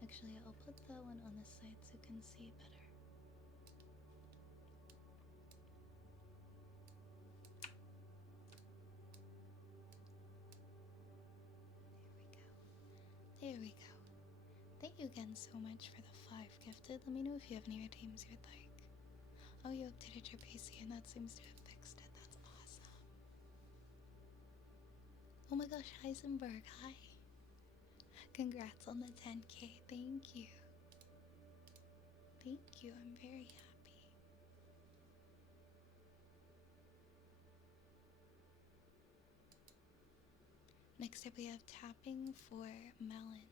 Actually, I'll put that one on the side so you can see better. There we go. Thank you again so much for the 5 gifted. Let me know if you have any redeems you'd like. Oh, you updated your PC and that seems to have fixed it. That's awesome. Oh my gosh, Heisenberg, hi. Congrats on the 10K. Thank you. Thank you. I'm very happy. Next up, we have tapping for melons.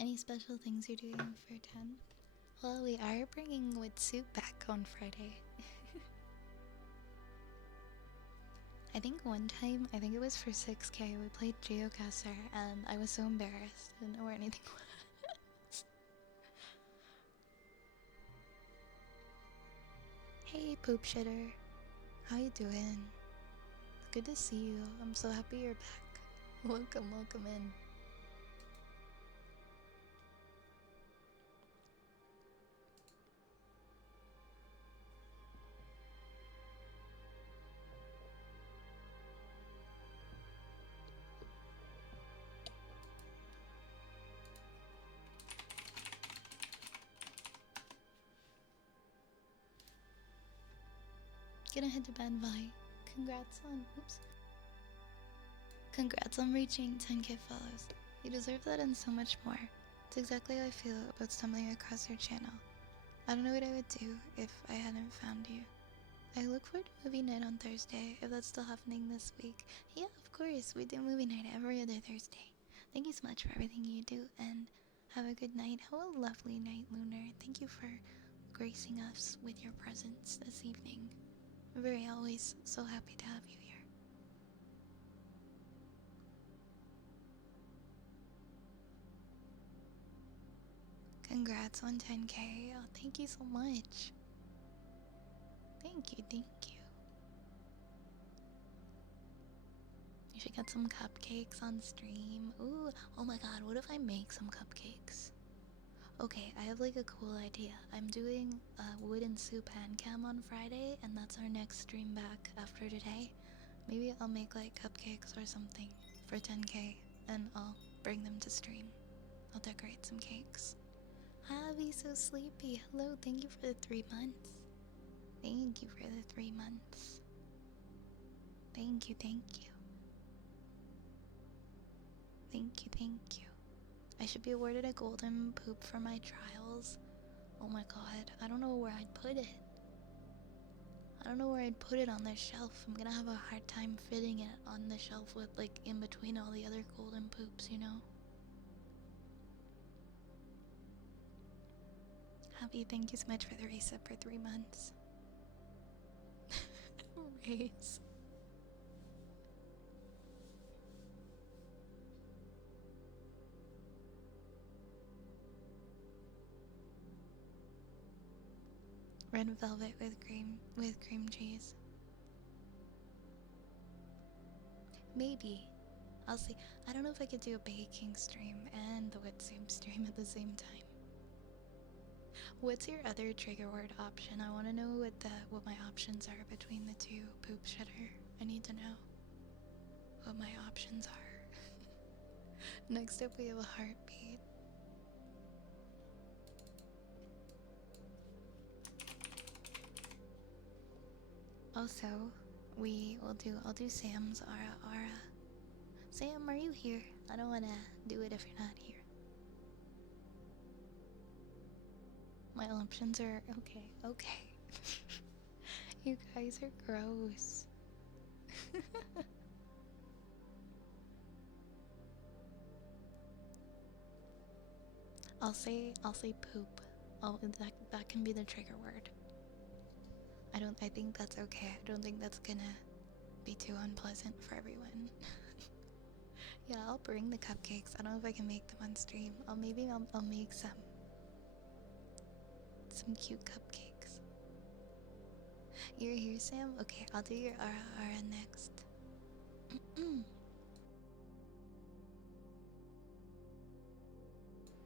Any special things you're doing for 10? Well, we are bringing with soup back on Friday. I think one time, I think it was for 6K, we played Geocaster and I was so embarrassed. I didn't know where anything was. Hey, poop shitter. How you doing? Good to see you. I'm so happy you're back. Welcome, welcome in. Gonna head to bed, Vi. Congrats on, oops. Congrats on reaching 10k follows. You deserve that and so much more. It's exactly how I feel about stumbling across your channel. I don't know what I would do if I hadn't found you. I look forward to movie night on Thursday, if that's still happening this week. Yeah, of course, we do movie night every other Thursday. Thank you so much for everything you do, and have a good night. Have a lovely night, Lunar. Thank you for gracing us with your presence this evening. We're very always so happy to have you here. Congrats on 10k. Oh, thank you so much. Thank you, thank you. You should get some cupcakes on stream. Ooh, oh my god, what if I make some cupcakes? Okay, I have like a cool idea. I'm doing a wood and soup hand cam on Friday, and that's our next stream back after today. Maybe I'll make like cupcakes or something for 10k, and I'll bring them to stream. I'll decorate some cakes. Javi, so sleepy. Hello, thank you for the 3 months. Thank you for the 3 months. Thank you, thank you. Thank you, thank you. I should be awarded a golden poop for my trials. Oh my god, I don't know where I'd put it. I don't know where I'd put it on the shelf. I'm gonna have a hard time fitting it on the shelf with like in between all the other golden poops, you know? Happy, thank you so much for the reset for 3 months. Race. Red velvet with cream cheese. Maybe. I'll see. I don't know if I could do a baking stream and the wet soup stream at the same time. What's your other trigger word option? I want to know what my options are between the two. Poop shitter. I need to know what my options are. Next up, we have a heartbeat. Also, I'll do Sam's Ara. Sam, are you here? I don't wanna do it if you're not here. My options are okay. You guys are gross. I'll say poop. That can be the trigger word. I think that's okay. I don't think that's gonna be too unpleasant for everyone. Yeah, I'll bring the cupcakes. I don't know if I can make them on stream. I'll make some cute cupcakes. You're here, Sam? Okay, I'll do your Ara next.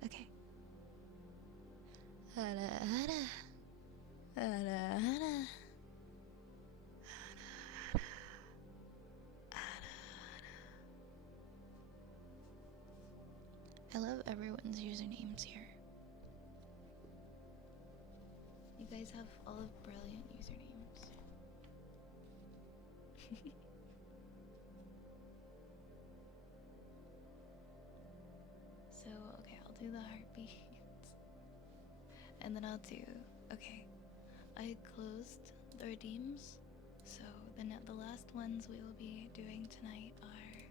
Okay. I love everyone's usernames here. You guys have all of brilliant usernames. So, okay, I'll do the heartbeats. And then I'll do, okay, I closed the redeems. So the last ones we will be doing tonight are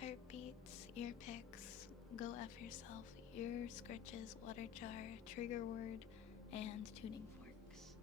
heartbeats, ear picks, go F yourself, ear scratches, water jar, trigger word, and tuning forks.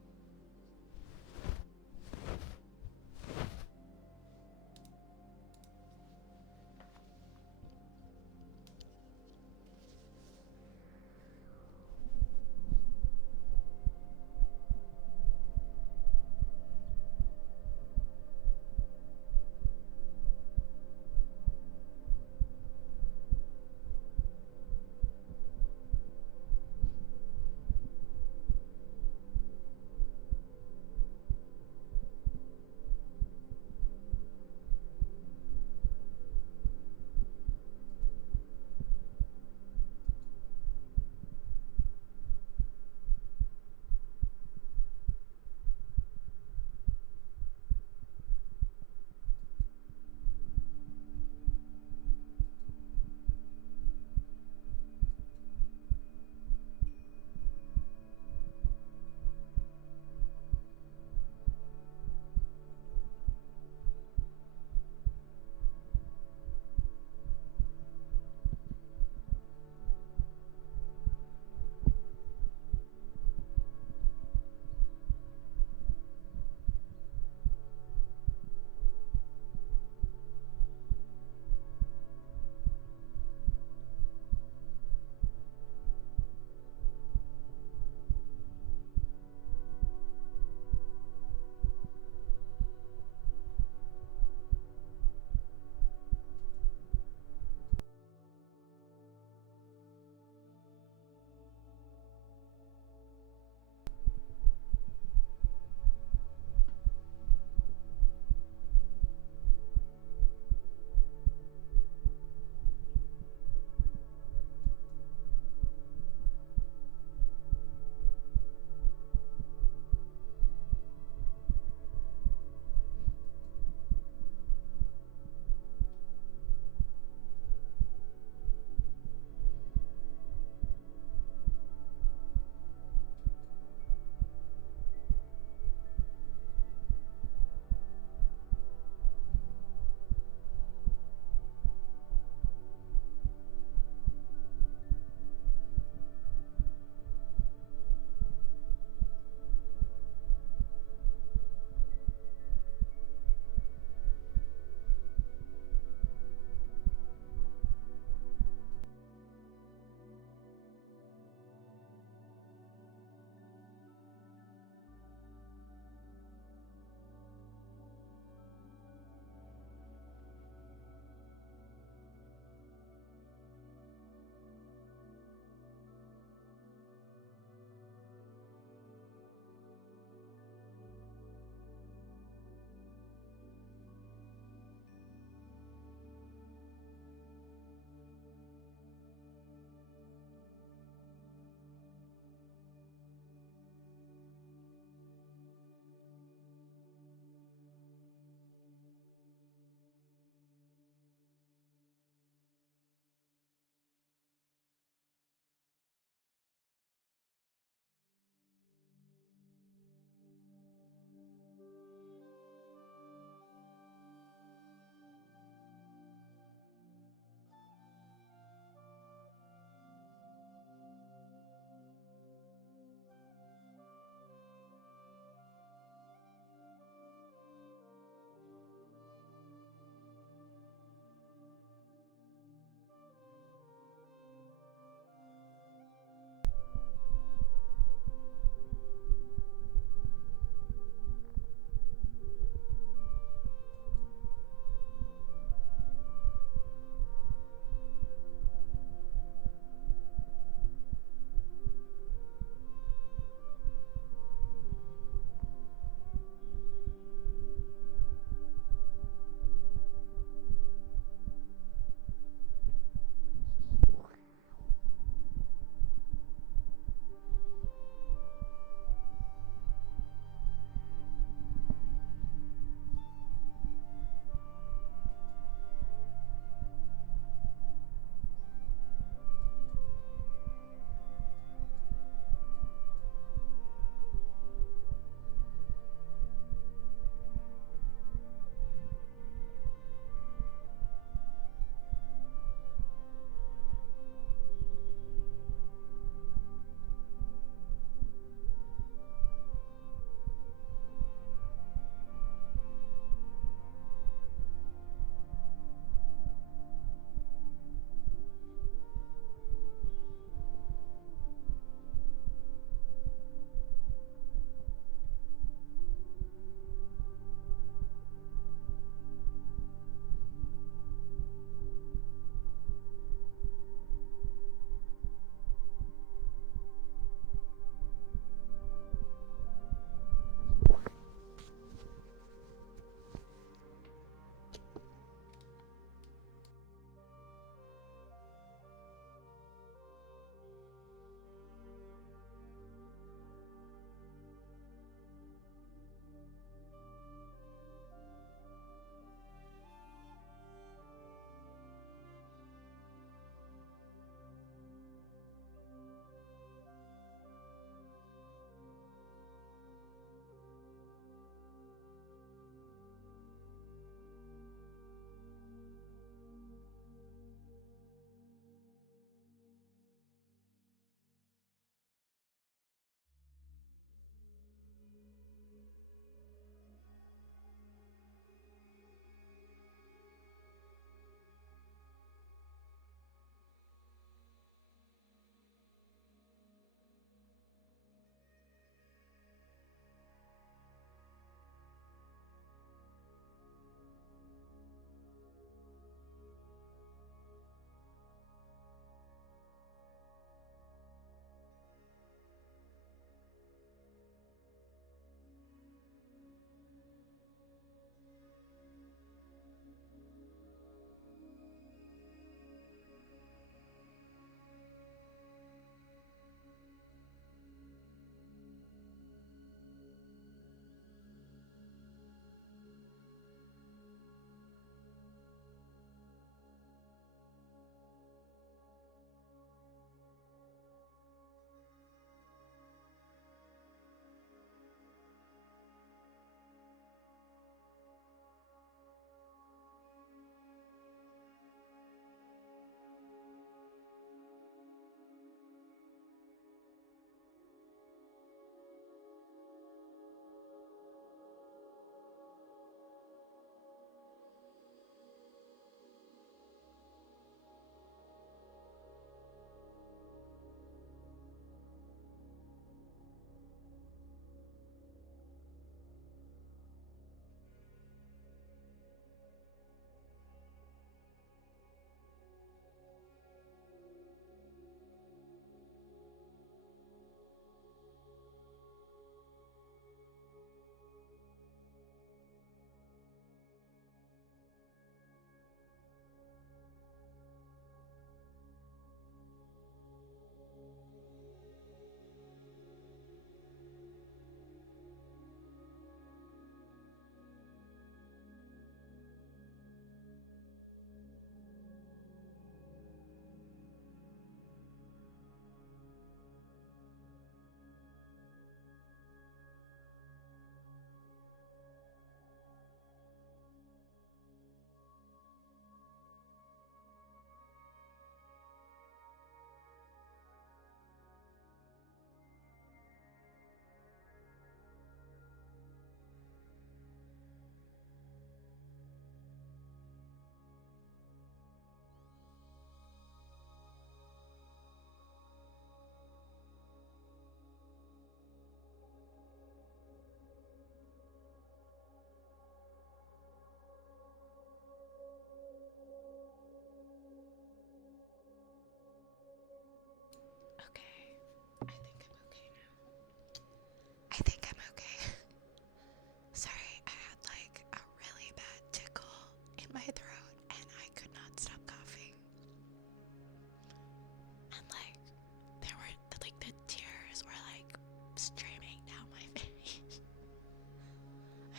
streaming down my face.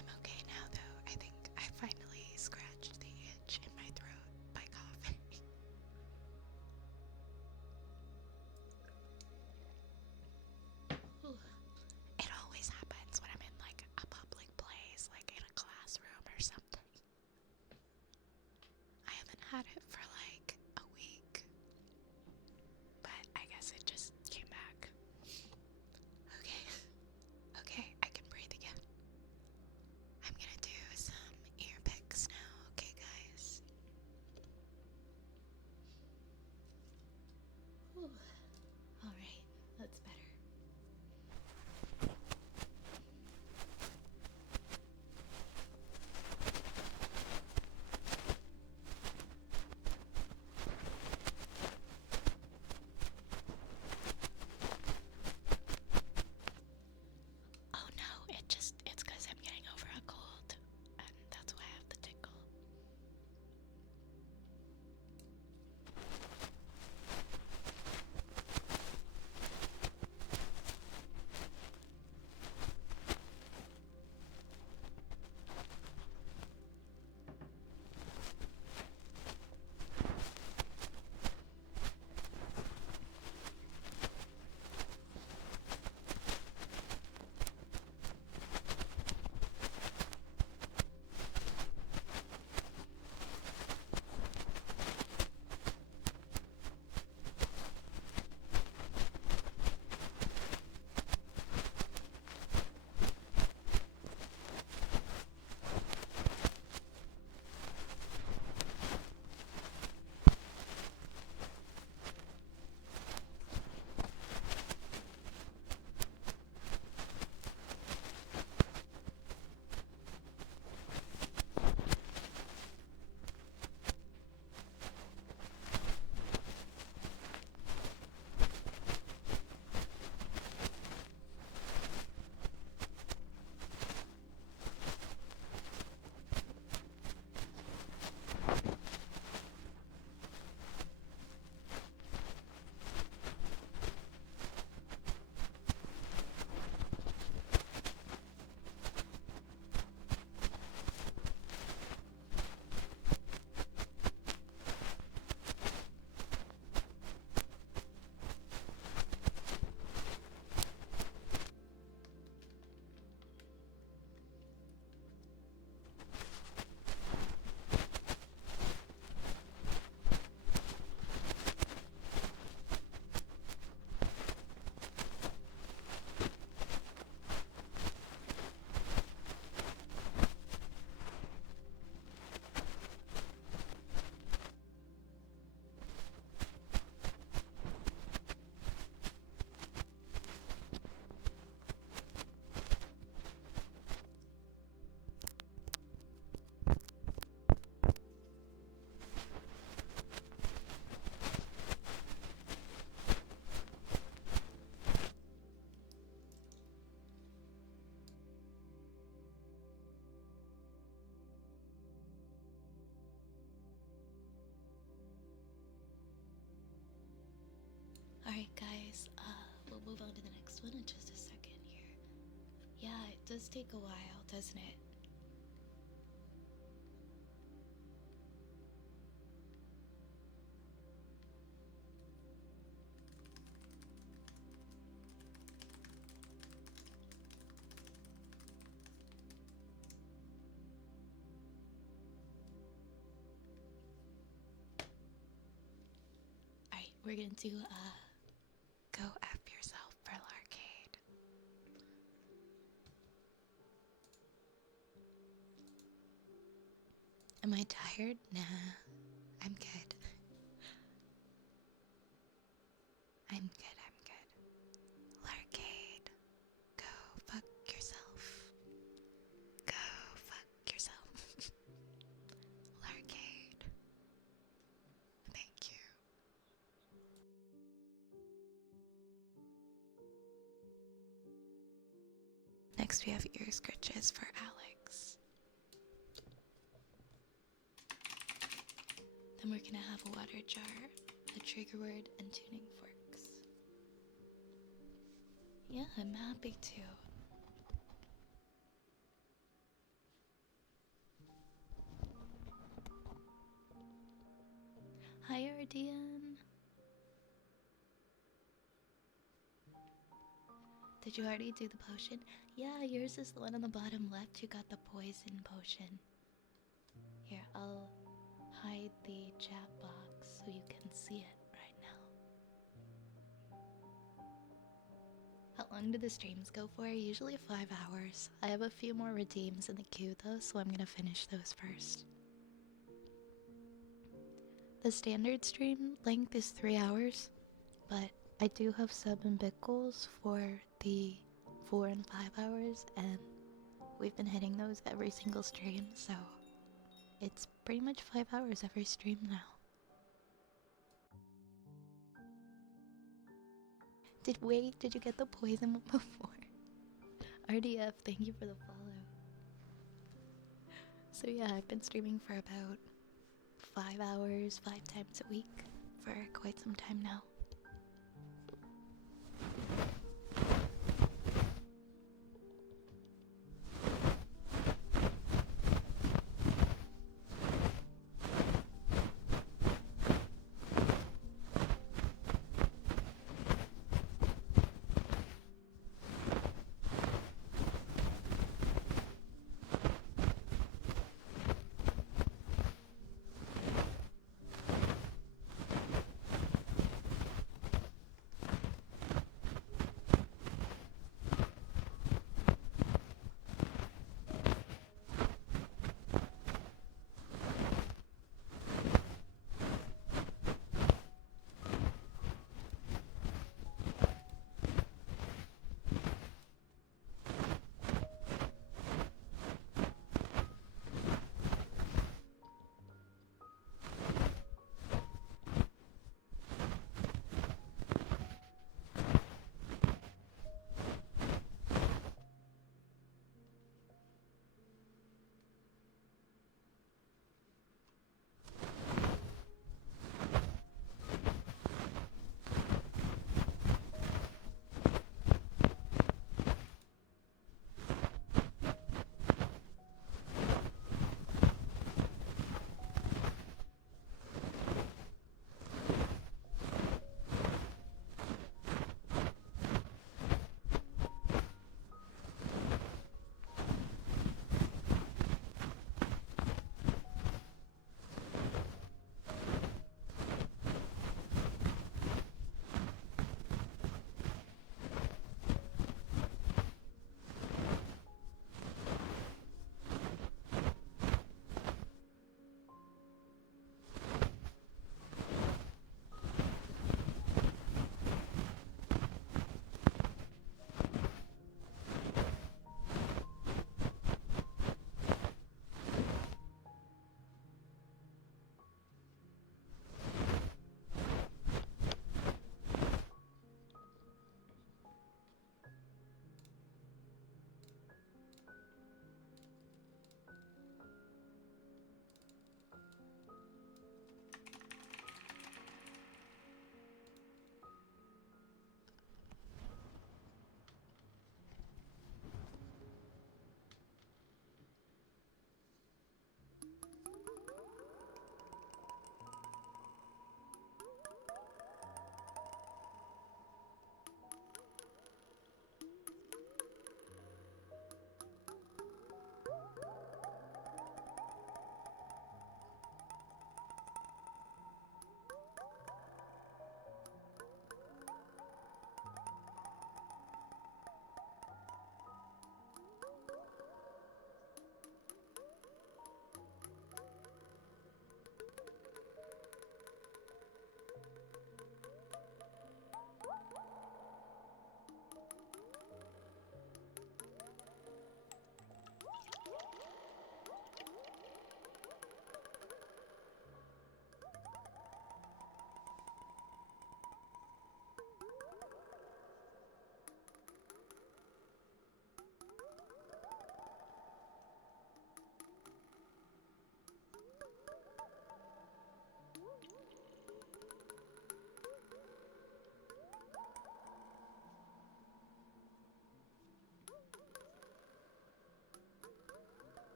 I'm okay now though. I think I finally scratched the itch in my throat by coughing. It always happens when I'm in like a public place, like in a classroom or something. I haven't had it for like a week, but I guess it just came back. Okay, okay, I can breathe again. I'm gonna do some ear picks now, okay guys? Alright, that's better. Oh no, it's because I'm getting over a cold, and that's why I have the tickle. Alright guys, we'll move on to the next one in just a second here. Yeah, it does take a while, doesn't it? Alright, we're gonna do, go F yourself for l'arcade. Am I tired? Nah, I'm good. I'm good, I'm good. L'arcade, go fuck yourself. Go fuck yourself. L'arcade. Thank you. Next we have ear scratches for Alex. Then we're gonna have a water jar, a trigger word, and tuning forks. Yeah, I'm happy to. Hi, Ardian. Did you already do the potion? Yeah, yours is the one on the bottom left. You got the poison potion. Here, I'll hide the chat box so you can see it right now. How long do the streams go for? Usually 5 hours. I have a few more redeems in the queue though, so I'm gonna finish those first. The standard stream length is 3 hours, but I do have sub and big goals for the 4 and 5 hours, and we've been hitting those every single stream, so it's pretty much 5 hours every stream now. Did you get the poison one before? RDF, thank you for the follow. So yeah, I've been streaming for about 5 hours, 5 times a week for quite some time now.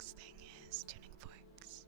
next thing is tuning forks.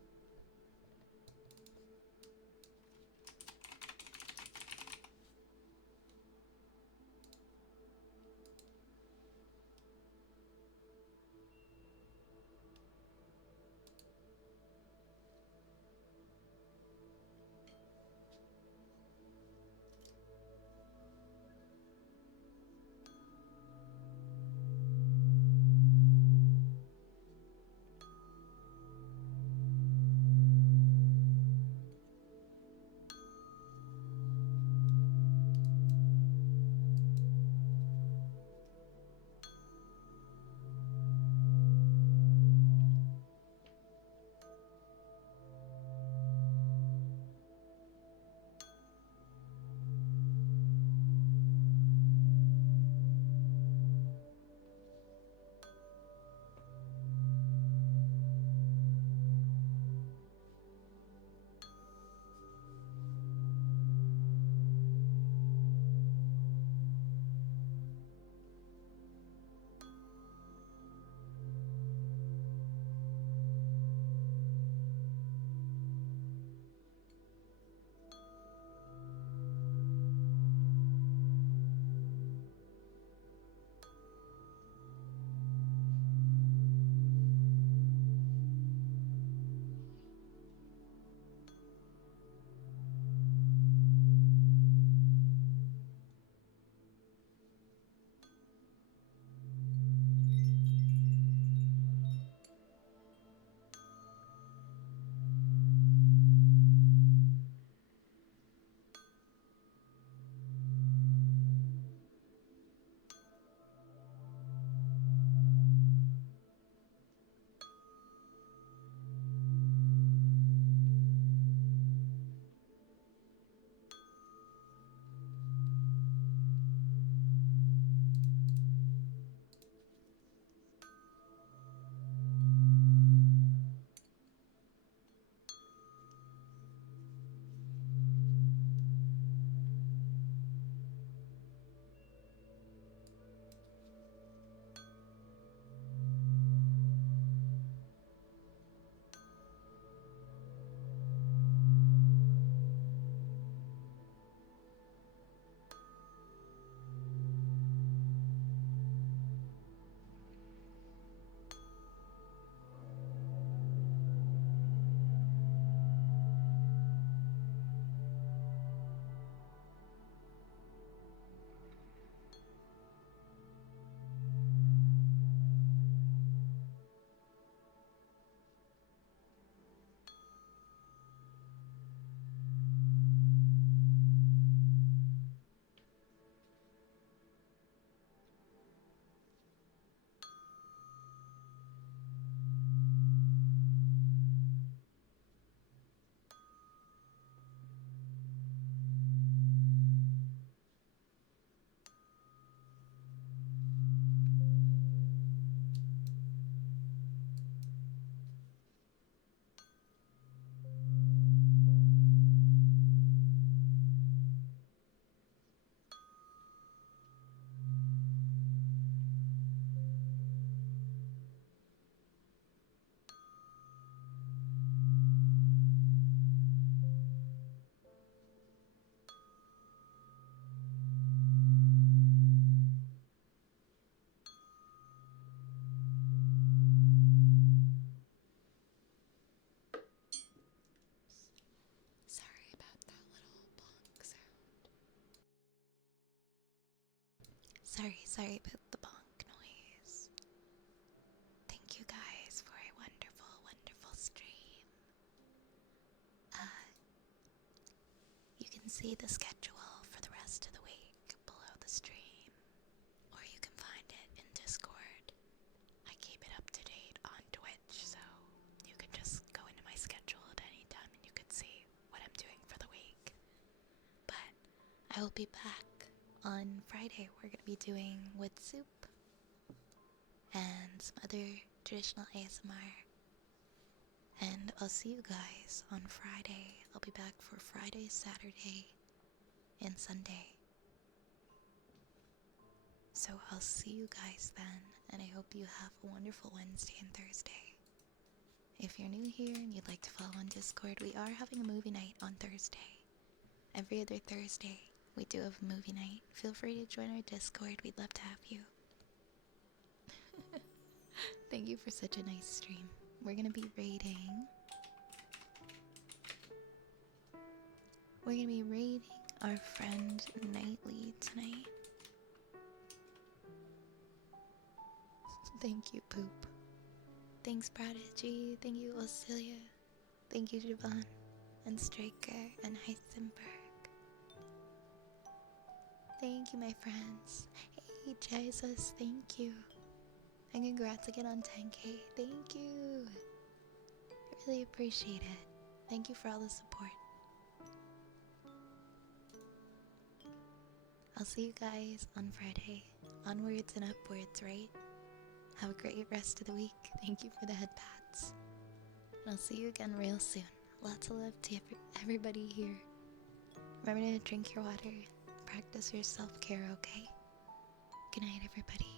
Sorry about that little bonk sound. Sorry about the bonk noise. Thank you guys for a wonderful stream. You can see the schedule for the rest of the week below the stream, or you can find it in Discord. I keep it up to date on Twitch, so you can just go into my schedule at any time and you can see what I'm doing for the week. But I will be back on Friday. We're going to be doing wood soup and some other traditional ASMR. And I'll see you guys on Friday. I'll be back for Friday, Saturday, and Sunday. So I'll see you guys then, and I hope you have a wonderful Wednesday and Thursday. If you're new here and you'd like to follow on Discord, we are having a movie night on Thursday. Every other Thursday, we do have a movie night. Feel free to join our Discord, we'd love to have you. Thank you for such a nice stream. We're gonna be raiding. Our friend Nightly tonight. Thank you, Poop. Thanks, Prodigy. Thank you, Osilia. Thank you, Javon. And Straker and Heisenberg. Thank you, my friends. Hey, Jesus, thank you. And congrats again on 10K. Thank you. I really appreciate it. Thank you for all the support. I'll see you guys on Friday. Onwards and upwards, right? Have a great rest of the week. Thank you for the head pats. And I'll see you again real soon. Lots of love to everybody here. Remember to drink your water. Practice your self-care, okay? Good night, everybody.